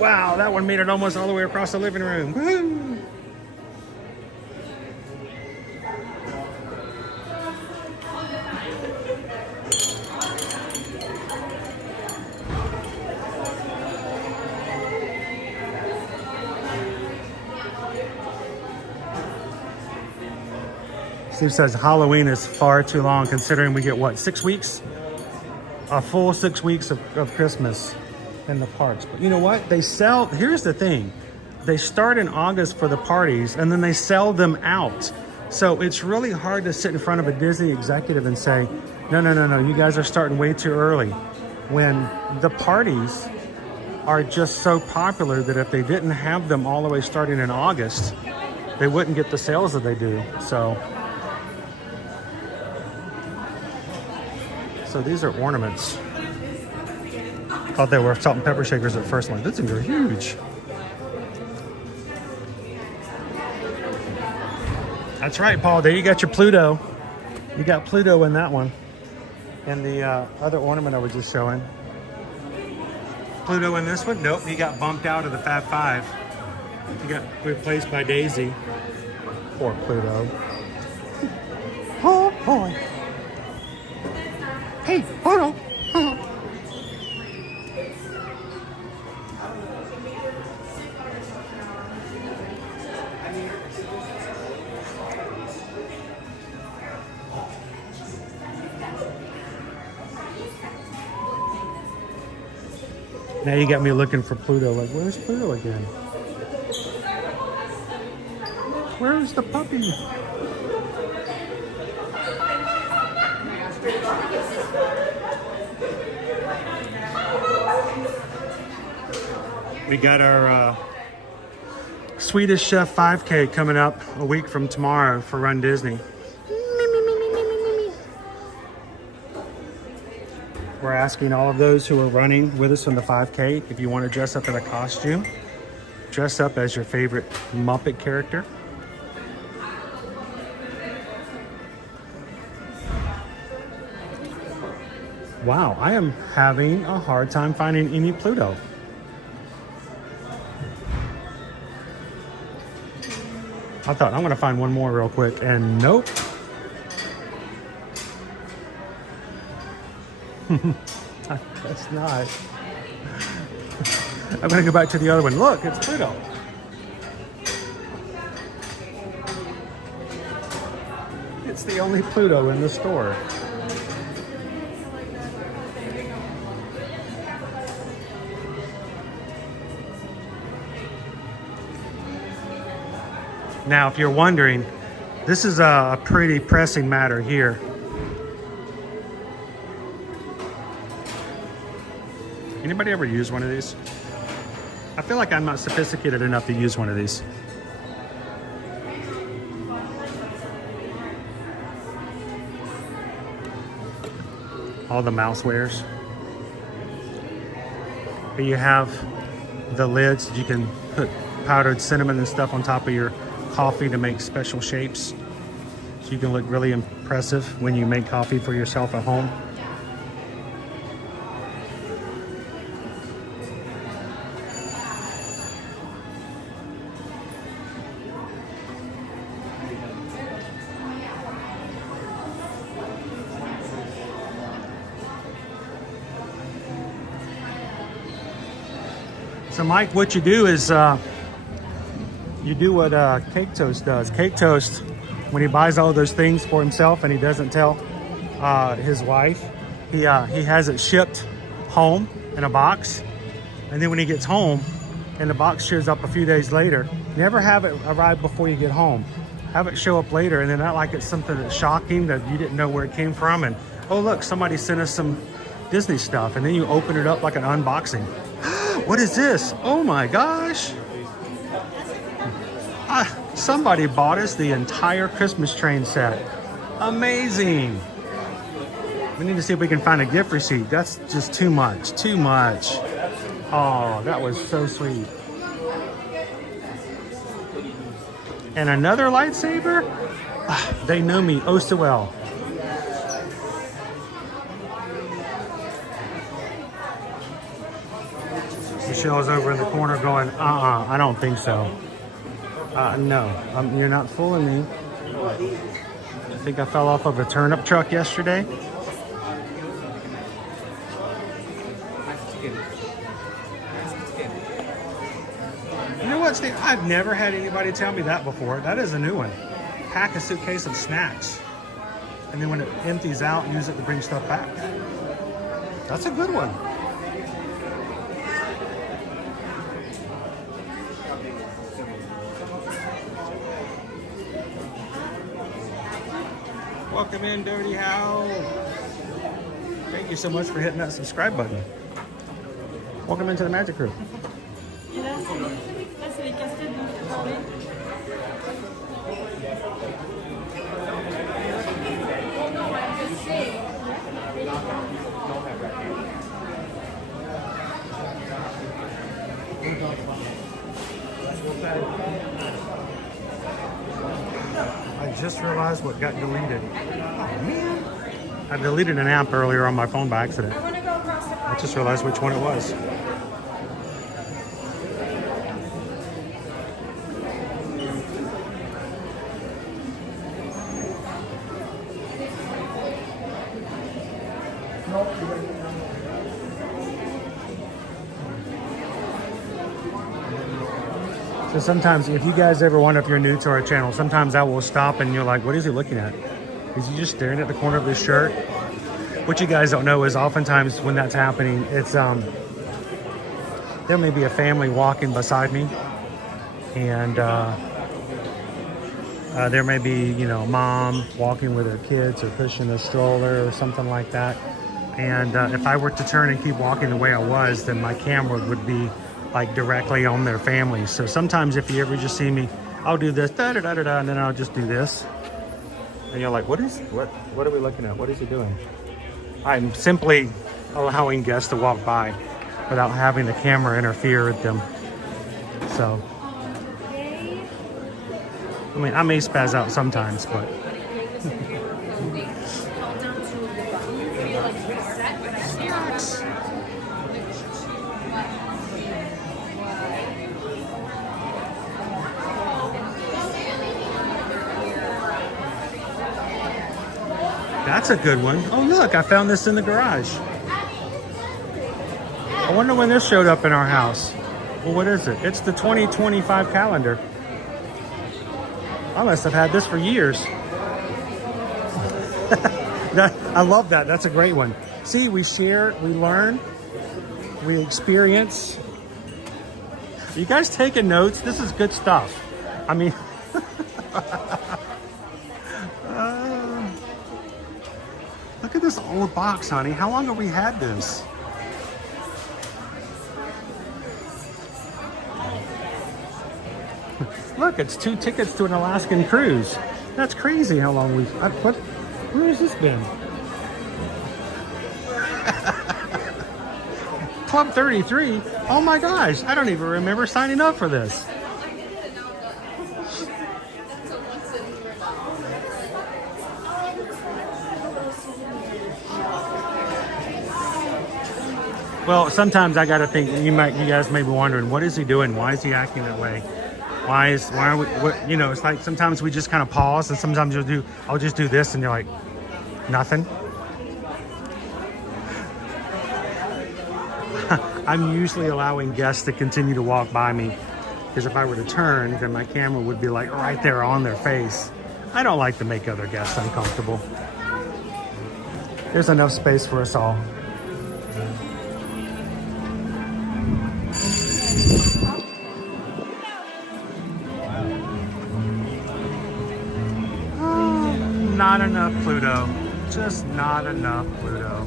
Wow, that one made it almost all the way across the living room. Woo! Steve says Halloween is far too long considering we get, what, 6 weeks? A full 6 weeks of Christmas in the parks. But you know what? They sell, here's the thing. They start in August for the parties and then they sell them out. So it's really hard to sit in front of a Disney executive and say, no, you guys are starting way too early. When the parties are just so popular that if they didn't have them all the way starting in August, they wouldn't get the sales that they do. So these are ornaments. Thought they were salt and pepper shakers at first. Like, these things are huge. That's right, Paul. There you got your Pluto. You got Pluto in that one. And the other ornament I was just showing. Pluto in this one? Nope, he got bumped out of the Fab Five. He got replaced by Daisy. Poor Pluto. Oh boy. Hey, Pluto. Now you got me looking for Pluto. Like, where's Pluto again? Where's the puppy? We got our Swedish Chef 5K coming up a week from tomorrow for Run Disney. We're asking all of those who are running with us on the 5K, if you want to dress up in a costume, dress up as your favorite Muppet character. Wow, I am having a hard time finding any Pluto. I thought I'm gonna find one more real quick, and nope. That's not. I'm gonna go back to the other one. Look, it's Pluto. It's the only Pluto in the store. Now, if you're wondering, this is a pretty pressing matter here. Anybody ever use one of these? I feel like I'm not sophisticated enough to use one of these. All the mousewares. Here you have the lids. You can put powdered cinnamon and stuff on top of your coffee to make special shapes. So you can look really impressive when you make coffee for yourself at home. So Mike, what you do is you do what Cake Toast does. Cake Toast, when he buys all those things for himself and he doesn't tell his wife, he has it shipped home in a box, and then when he gets home and the box shows up a few days later, never have it arrive before you get home. Have it show up later, and then not like it's something that's shocking that you didn't know where it came from, and oh look, somebody sent us some Disney stuff, and then you open it up like an unboxing. What is this? Oh my gosh. Somebody bought us the entire Christmas train set. Amazing. We need to see if we can find a gift receipt. That's just too much, too much. Oh, that was so sweet. And another lightsaber? They know me oh so well. Michelle's over in the corner going, I don't think so. No, you're not fooling me. I think I fell off of a turnip truck yesterday. You know what, Steve? I've never had anybody tell me that before. That is a new one. Pack a suitcase of snacks, and then when it empties out, use it to bring stuff back. That's a good one. Welcome in, Dirty How. Thank you so much for hitting that subscribe button. Welcome into the Magic Crew. I just realized what got deleted. Oh man. I deleted an app earlier on my phone by accident. I just realized which one it was. So sometimes, if you guys ever wonder if you're new to our channel, sometimes I will stop and you're like, what is he looking at? Is he just staring at the corner of his shirt? What you guys don't know is oftentimes when that's happening, it's there may be a family walking beside me, and there may be, you know, mom walking with her kids or pushing a stroller or something like that. And if I were to turn and keep walking the way I was, then my camera would be like directly on their family. So sometimes if you ever just see me, I'll do this, da da da da da, and then I'll just do this. And you're like, what are we looking at? What is he doing? I'm simply allowing guests to walk by without having the camera interfere with them. So, I mean, I may spaz out sometimes, but. That's a good one. Oh, look, I found this in the garage. I wonder when this showed up in our house. Well, what is it? It's the 2025 calendar. I must have had this for years. I love that. That's a great one. See, we share, we learn, we experience. Are you guys taking notes? This is good stuff. I mean... Look at this old box, honey. How long have we had this? Look, it's 2 tickets to an Alaskan cruise. That's crazy how long we've... where has this been? Club 33? Oh my gosh, I don't even remember signing up for this. Well, sometimes I gotta think, you guys may be wondering, what is he doing? Why is he acting that way? Why are we, you know, it's like sometimes we just kind of pause, and sometimes I'll just do this, and you're like, nothing. I'm usually allowing guests to continue to walk by me, because if I were to turn, then my camera would be like right there on their face. I don't like to make other guests uncomfortable. There's enough space for us all. Not enough Pluto. Just not enough Pluto.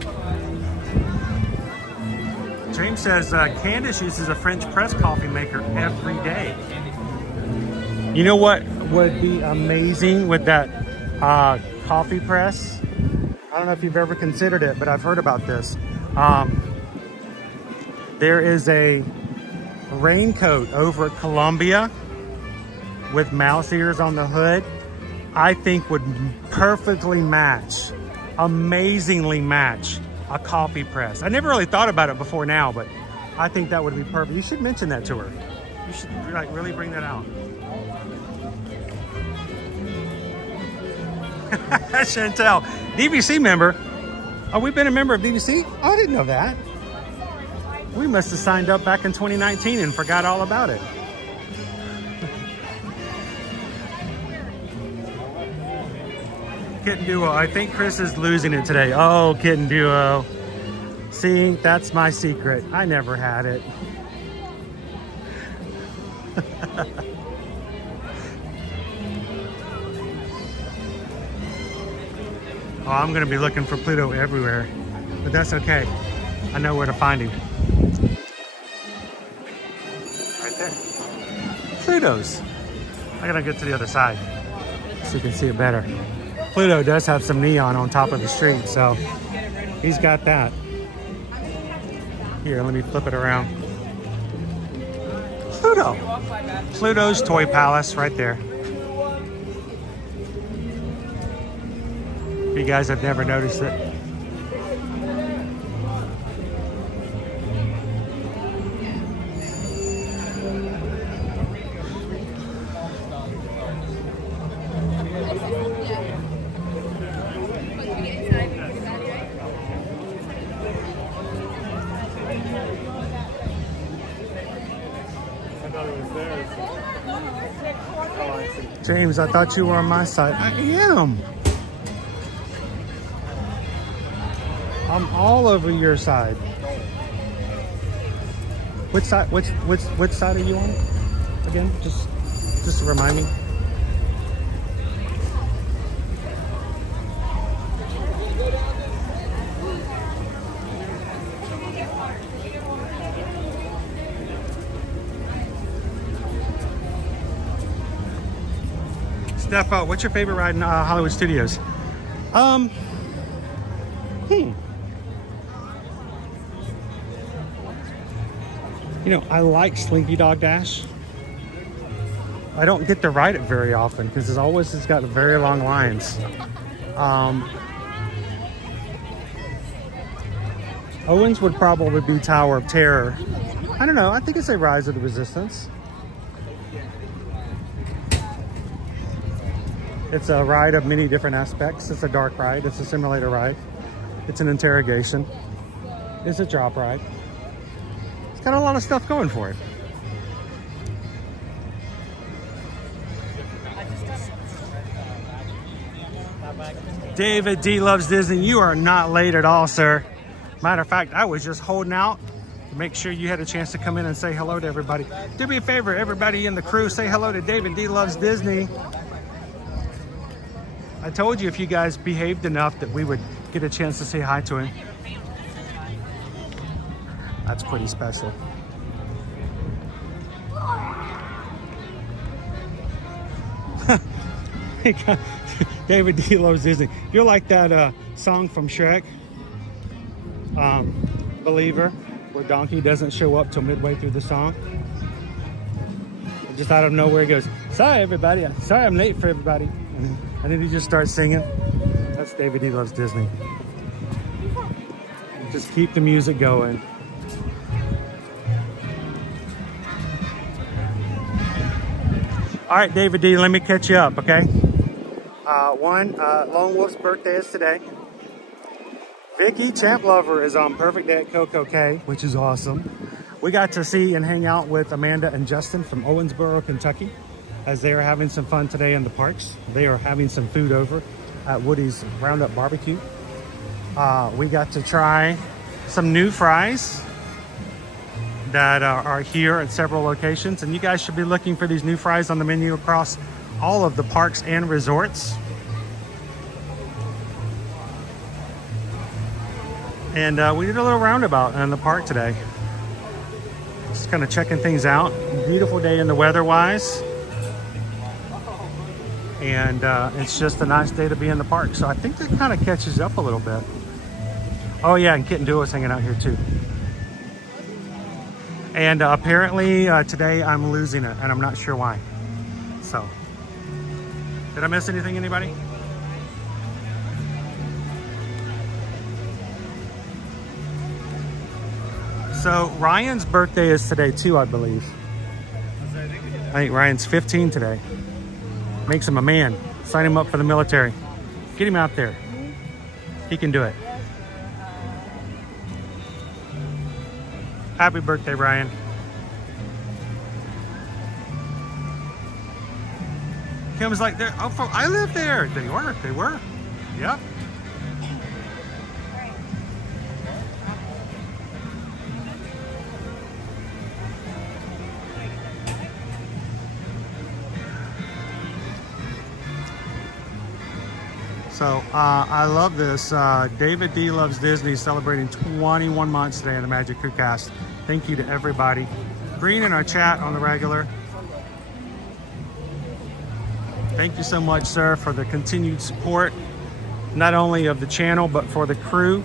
James says Candace uses a French press coffee maker every day. You know what would be amazing with that coffee press? I don't know if you've ever considered it, but I've heard about this. There is a raincoat over at Columbia with mouse ears on the hood. I think would perfectly match, amazingly match a coffee press. I never really thought about it before now, but I think that would be perfect. You should mention that to her. You should like really bring that out. Chantel, DVC member. Oh, we've been a member of DVC? Oh, I didn't know that. We must have signed up back in 2019 and forgot all about it. Kitten Duo, I think Chris is losing it today. Oh, Kitten Duo. See, that's my secret. I never had it. Oh, I'm gonna be looking for Pluto everywhere, but that's okay. I know where to find him. Right there. Pluto's. I gotta get to the other side so you can see it better. Pluto does have some neon on top of the street, so he's got that. Here, let me flip it around. Pluto. Pluto's Toy Palace right there. If you guys have never noticed it. James, I thought you were on my side. I am. I'm all over your side. Which side? Which side are you on? Again, just to remind me. Steph, what's your favorite ride in Hollywood Studios? You know, I like Slinky Dog Dash. I don't get to ride it very often because it's got very long lines. Owens would probably be Tower of Terror. I don't know. I think it's a Rise of the Resistance. It's a ride of many different aspects. It's a dark ride. It's a simulator ride. It's an interrogation. It's a drop ride. It's got a lot of stuff going for it. David D loves Disney. You are not late at all, sir. Matter of fact, I was just holding out to make sure you had a chance to come in and say hello to everybody. Do me a favor, everybody in the crew, say hello to David D loves Disney. I told you if you guys behaved enough that we would get a chance to say hi to him. That's pretty special. David D loves Disney. You're like that song from Shrek, Believer, where Donkey doesn't show up till midway through the song. Just out of nowhere he goes, sorry everybody, sorry I'm late for everybody. And then he just starts singing. That's David D loves Disney. Just keep the music going. All right, David D, let me catch you up, okay? Lone Wolf's birthday is today. Vicky Champ Lover is on Perfect Day at Coco K, which is awesome. We got to see and hang out with Amanda and Justin from Owensboro, Kentucky, as they are having some fun today in the parks. They are having some food over at Woody's Roundup Barbecue. We got to try some new fries that are here at several locations, and you guys should be looking for these new fries on the menu across all of the parks and resorts. And we did a little roundabout in the park today. Just kind of checking things out. Beautiful day in the weather-wise. And it's just a nice day to be in the park. So I think that kind of catches up a little bit. Oh yeah, and Kitten Duo is hanging out here too. And apparently today I'm losing it, and I'm not sure why. So, did I miss anything, anybody? So Ryan's birthday is today too, I believe. I think Ryan's 15 today. Makes him a man. Sign him up for the military. Get him out there. He can do it. Happy birthday, Ryan. Kim was like, oh, I live there. They were. Yep. So I love this. David D Loves Disney celebrating 21 months today in the Magic Crew cast. Thank you to everybody. Green in our chat on the regular. Thank you so much, sir, for the continued support, not only of the channel, but for the crew,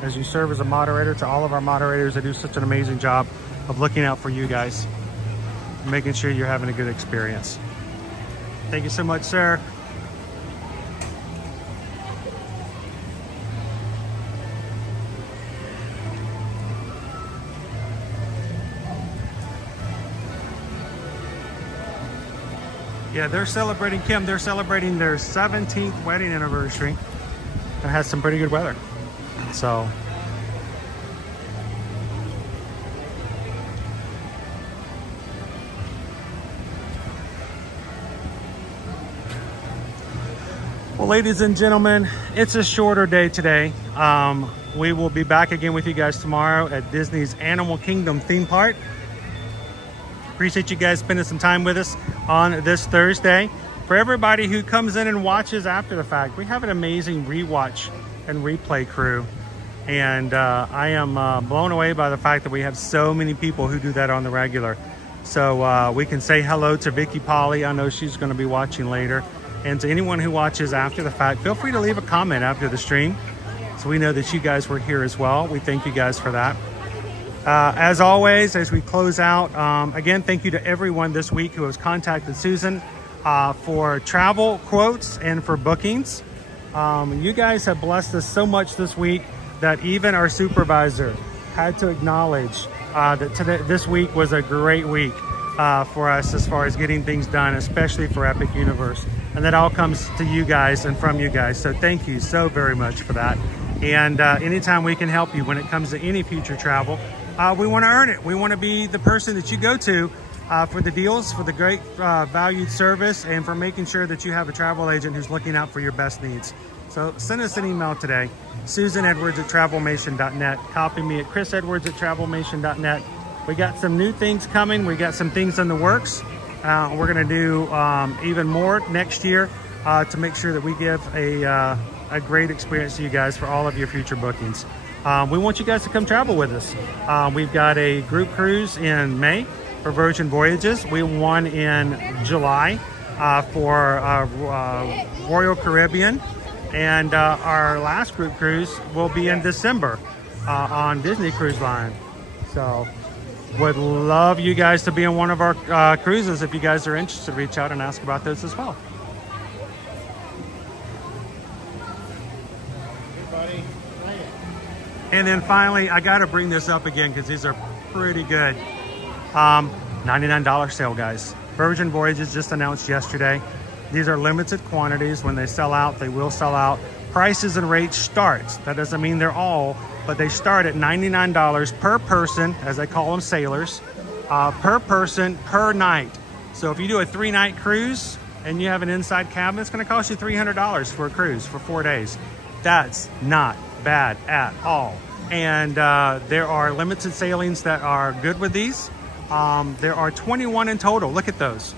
as you serve as a moderator to all of our moderators that do such an amazing job of looking out for you guys, making sure you're having a good experience. Thank you so much, sir. Yeah, they're celebrating, Kim, they're celebrating their 17th wedding anniversary and has some pretty good weather. So, well, ladies and gentlemen, it's a shorter day today. We will be back again with you guys tomorrow at Disney's Animal Kingdom theme park. Appreciate you guys spending some time with us on this Thursday. For everybody who comes in and watches after the fact, we have an amazing rewatch and replay crew. And I am blown away by the fact that we have so many people who do that on the regular. So we can say hello to Vicky Polly. I know she's going to be watching later. And to anyone who watches after the fact, feel free to leave a comment after the stream, so we know that you guys were here as well. We thank you guys for that. As always, as we close out, again, thank you to everyone this week who has contacted Susan for travel quotes and for bookings. You guys have blessed us so much this week that even our supervisor had to acknowledge that this week was a great week for us as far as getting things done, especially for Epic Universe. And that all comes to you guys and from you guys. So thank you so very much for that. And anytime we can help you when it comes to any future travel, we want to earn it. We want to be the person that you go to for the deals, for the great valued service, and for making sure that you have a travel agent who's looking out for your best needs. So send us an email today, susanedwards@travelmation.net. Copy me at chrisedwards@travelmation.net. We got some new things coming. We got some things in the works. We're going to do even more next year to make sure that we give a great experience to you guys for all of your future bookings. We want you guys to come travel with us. We've got a group cruise in May for Virgin Voyages. We have one in July for Royal Caribbean. And our last group cruise will be in December on Disney Cruise Line. So would love you guys to be on one of our cruises. If you guys are interested, reach out and ask about those as well. And then finally, I got to bring this up again because these are pretty good. $99 sale, guys. Virgin Voyages just announced yesterday. These are limited quantities. When they sell out, they will sell out. Prices and rates start. That doesn't mean they're all but they start at $99 per person, as they call them sailors, per person per night. So if you do a 3-night cruise and you have an inside cabin, it's going to cost you $300 for a cruise for 4 days. That's not bad at all. And there are limited sailings that are good with these. There are 21 in total. Look at those.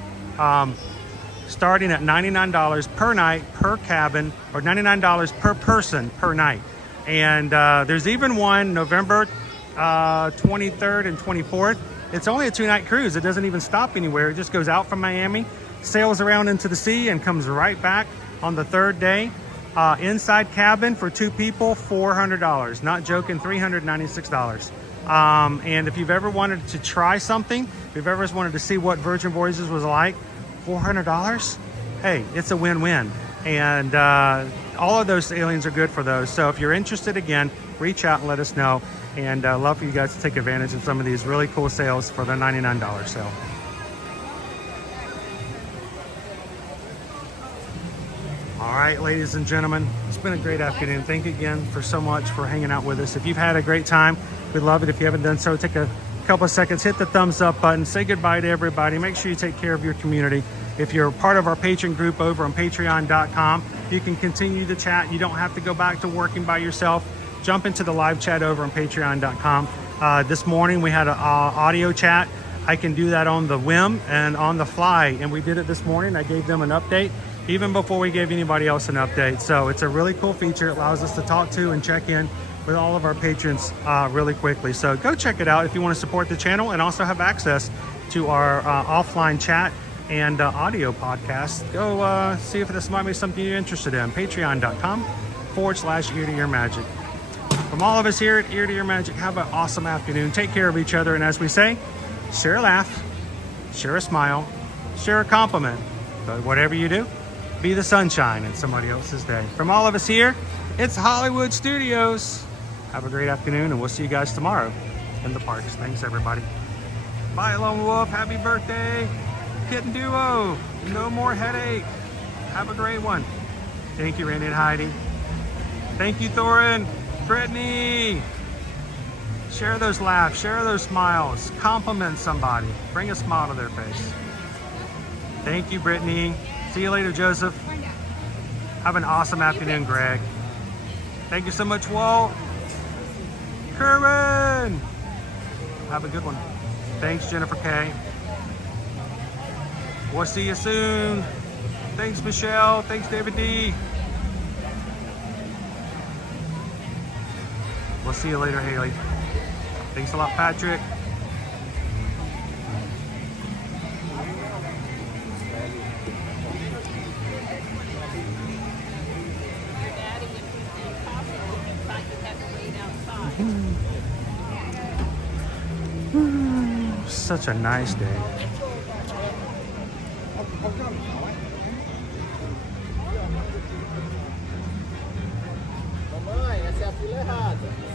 Starting at $99 per night per cabin, or $99 per person per night. And there's even one November 23rd and 24th. It's only a 2-night cruise. It doesn't even stop anywhere. It just goes out from Miami, sails around into the sea, and comes right back on the 3rd day. Inside cabin for 2 people, $400. Not joking, $396. And if you've ever wanted to try something, if you've ever wanted to see what Virgin Voyages was like, $400? Hey, it's a win-win. And all of those sailings are good for those. So if you're interested, again, reach out and let us know. And love for you guys to take advantage of some of these really cool sales for the $99 sale. All right, ladies and gentlemen, it's been a great afternoon. Thank you again for so much for hanging out with us. If you've had a great time, we'd love it. If you haven't done so, take a couple of seconds, hit the thumbs up button, say goodbye to everybody. Make sure you take care of your community. If you're part of our patron group over on patreon.com, you can continue the chat. You don't have to go back to working by yourself. Jump into the live chat over on patreon.com. This morning we had an audio chat. I can do that on the whim and on the fly, and we did it this morning. I gave them an update even before we gave anybody else an update. So it's a really cool feature. It allows us to talk to and check in with all of our patrons really quickly. So go check it out if you want to support the channel and also have access to our offline chat and audio podcast. Go see if this might be something you're interested in. Patreon.com/ear-to-ear-magic. From all of us here at Ear to Ear Magic, have an awesome afternoon. Take care of each other. And as we say, share a laugh, share a smile, share a compliment. But whatever you do, be the sunshine in somebody else's day. From all of us here, it's Hollywood Studios. Have a great afternoon, and we'll see you guys tomorrow in the parks. Thanks, everybody. Bye, Lone Wolf. Happy birthday. Kitten Duo. No more headache. Have a great one. Thank you, Randy and Heidi. Thank you, Thorin. Brittany. Share those laughs. Share those smiles. Compliment somebody. Bring a smile to their face. Thank you, Brittany. See you later, Joseph. Have an awesome afternoon, Greg. Thank you so much, Walt. Kerwin. Have a good one. Thanks, Jennifer K. We'll see you soon. Thanks, Michelle. Thanks, David D. We'll see you later, Haley. Thanks a lot, Patrick. Such a nice day. Mamãe, essa é a filha errada.